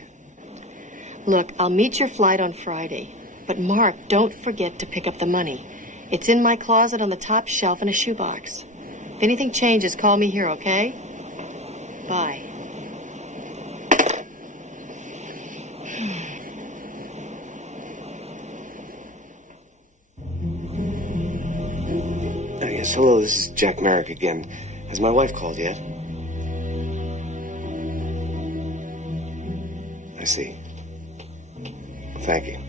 Look, I'll meet your flight on Friday. But Mark, don't forget to pick up the money. It's in my closet on the top shelf in a shoebox. If anything changes, call me here, okay? Bye. Yes, hello, this is Jack Merrick again. Has my wife called yet? I see. Thank you.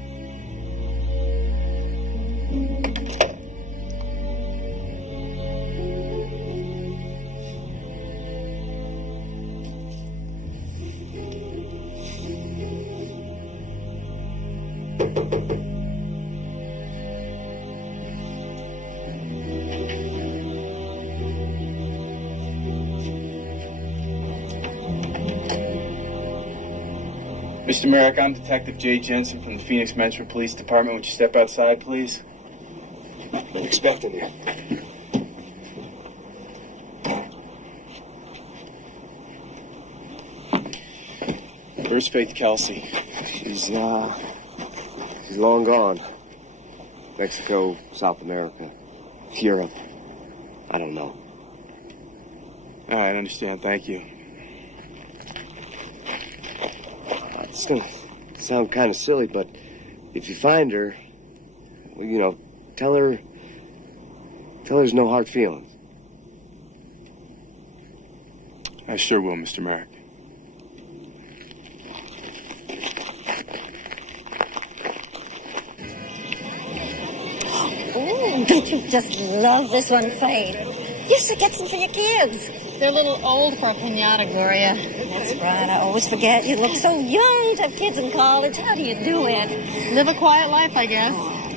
Mr. Merrick, I'm Detective Jay Jensen from the Phoenix Metro Police Department. Would you step outside, please? I'm expecting you. Where's Faith Kelsey? She's long gone. Mexico, South America, Europe. I don't know. All right, I understand. Thank you. It's gonna sound kind of silly, but if you find her, well, you know, tell her there's no hard feelings. I sure will, Mr. Merrick. Ooh, don't you just love this one, Faith? You should get some for your kids. They're a little old for a pinata, Gloria. That's right. I always forget. You look so young to have kids in college. How do you do it? Live a quiet life, I guess.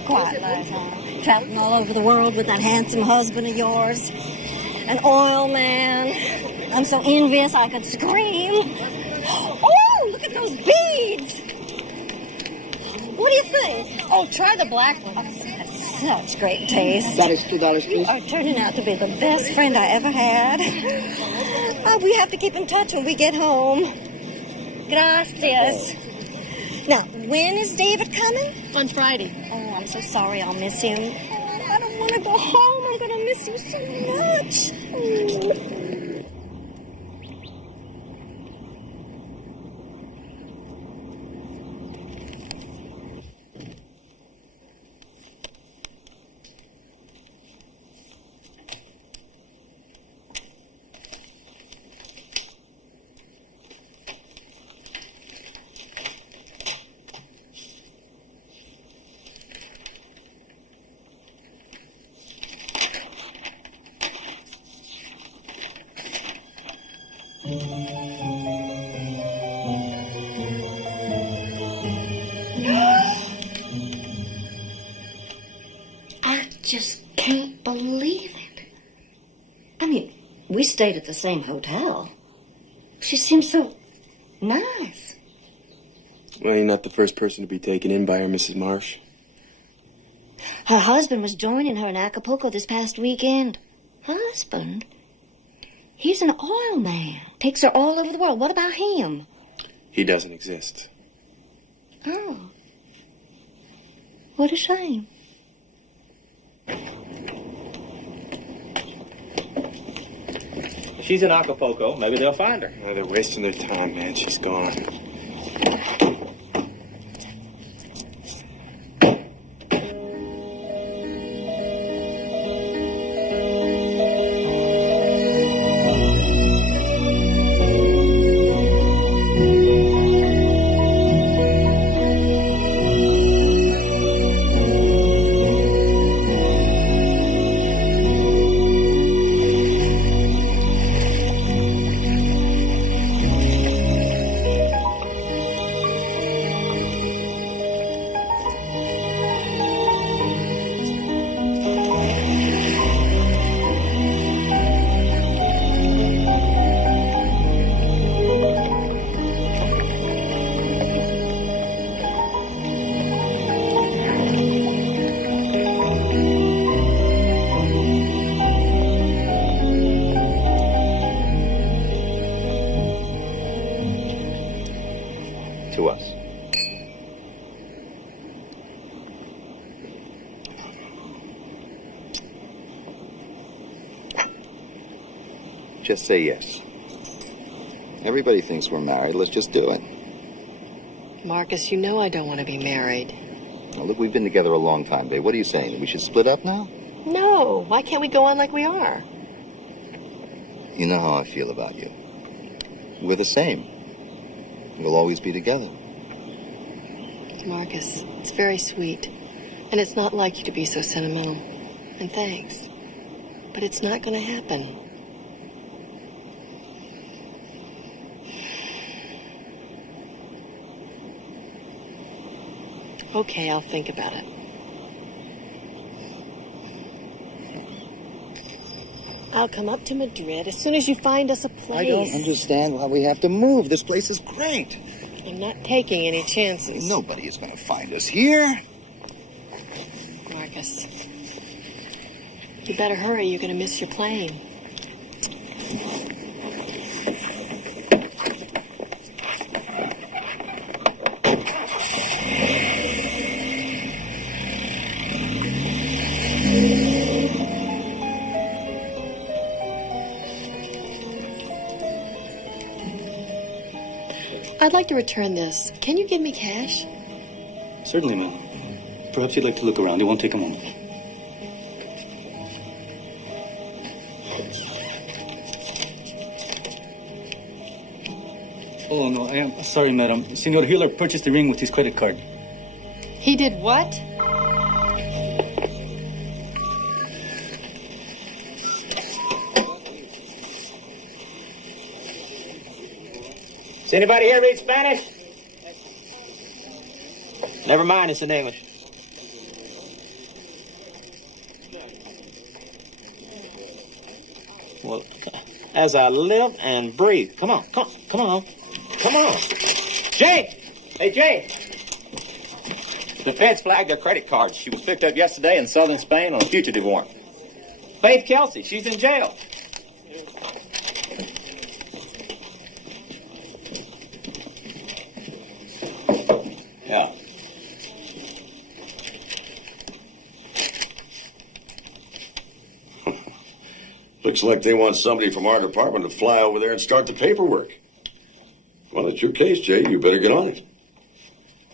Quiet life, huh? Traveling all over the world with that handsome husband of yours. An oil man. I'm so envious I could scream. Oh, look at those beads. What do you think? Oh, try the black one. Such great taste. That is $2, please. You are turning out to be the best friend I ever had. We have to keep in touch when we get home. Gracias. Now, when is David coming? On Friday. Oh, I'm so sorry I'll miss him. I don't want to go home. I'm going to miss you so much. I just can't believe it. I mean, we stayed at the same hotel. She seems so nice. Well, you're not the first person to be taken in by her, Mrs. Marsh. Her husband was joining her in Acapulco this past weekend. Husband? He's an oil man. Takes her all over the world. What about him? He doesn't exist. Oh. What a shame. She's in Acapulco. Maybe they'll find her. No, they're wasting their time, man. She's gone. To us. Just say yes. Everybody thinks we're married. Let's just do it. Marcus, you know I don't want to be married. Now, look, we've been together a long time, babe. What are you saying? We should split up now? No, why can't we go on like we are? You know how I feel about you. We're the same. We'll always be together. Marcus, it's very sweet. And it's not like you to be so sentimental. And thanks. But it's not going to happen. Okay, I'll think about it. I'll come up to Madrid as soon as you find us a place. I don't understand why we have to move. This place is great. I'm not taking any chances. Nobody is going to find us here. Marcus, you better hurry. You're going to miss your plane. I'd like to return this. Can you give me cash? Certainly, ma'am. Perhaps you'd like to look around. It won't take a moment. Oh, no, I am sorry, madam. Senor Hiller purchased the ring with his credit card. He did what? Does anybody here read Spanish? Never mind, it's in English. Well, as I live and breathe. Come on. Jake! Hey, Jake! The feds flagged her credit cards. She was picked up yesterday in southern Spain on a fugitive warrant. Faith Kelsey, she's in jail. Yeah. Looks like they want somebody from our department to fly over there and start the paperwork. Well, it's your case, Jay. You better get on it.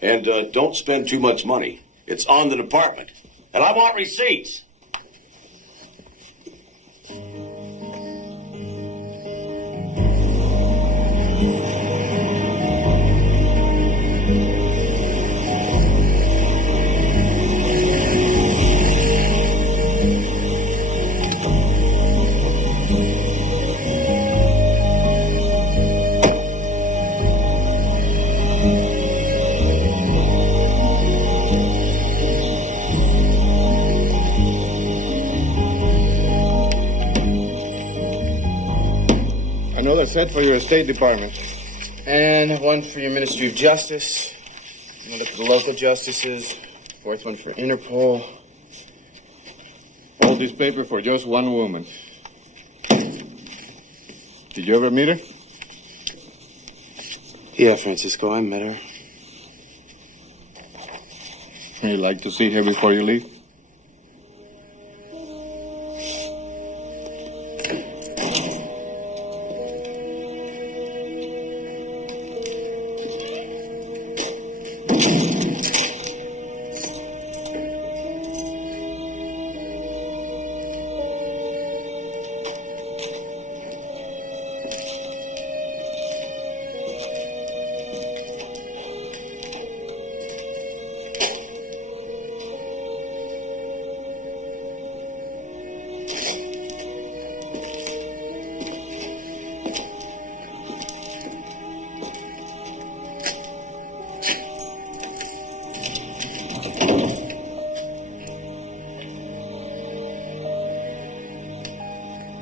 And don't spend too much money. It's on the department. And I want receipts. Another set for your State Department. And one for your Ministry of Justice. One for the local justices. Fourth one for Interpol. All this paper for just one woman. Did you ever meet her? Yeah, Francisco, I met her. You'd like to see her before you leave?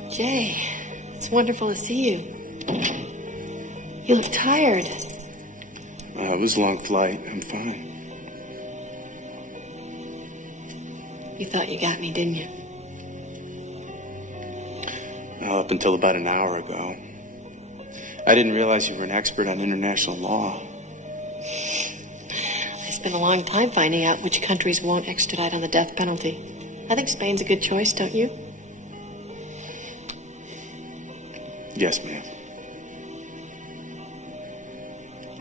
Jay, it's wonderful to see you. You look tired. It was a long flight. I'm fine. You thought you got me, didn't you? Well, up until about an hour ago. I didn't realize you were an expert on international law. I spent a long time finding out which countries won't extradite on the death penalty. I think Spain's a good choice, don't you? Yes, ma'am.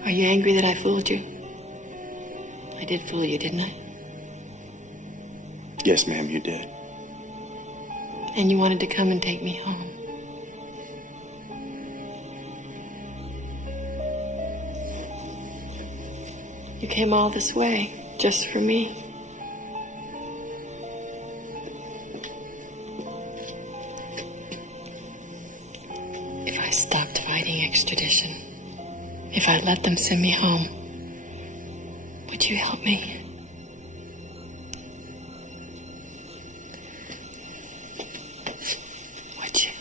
Are you angry that I fooled you? I did fool you, didn't I? Yes, ma'am, you did. And you wanted to come and take me home. You came all this way just for me. If I stopped fighting extradition, if I let them send me home, would you help me? Would you?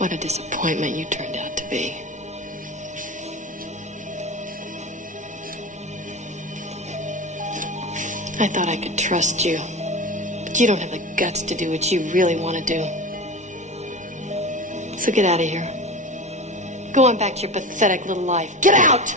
What a disappointment you turned out to be. I thought I could trust you, but you don't have the guts to do what you really want to do. So get out of here. Go on back to your pathetic little life. Get out!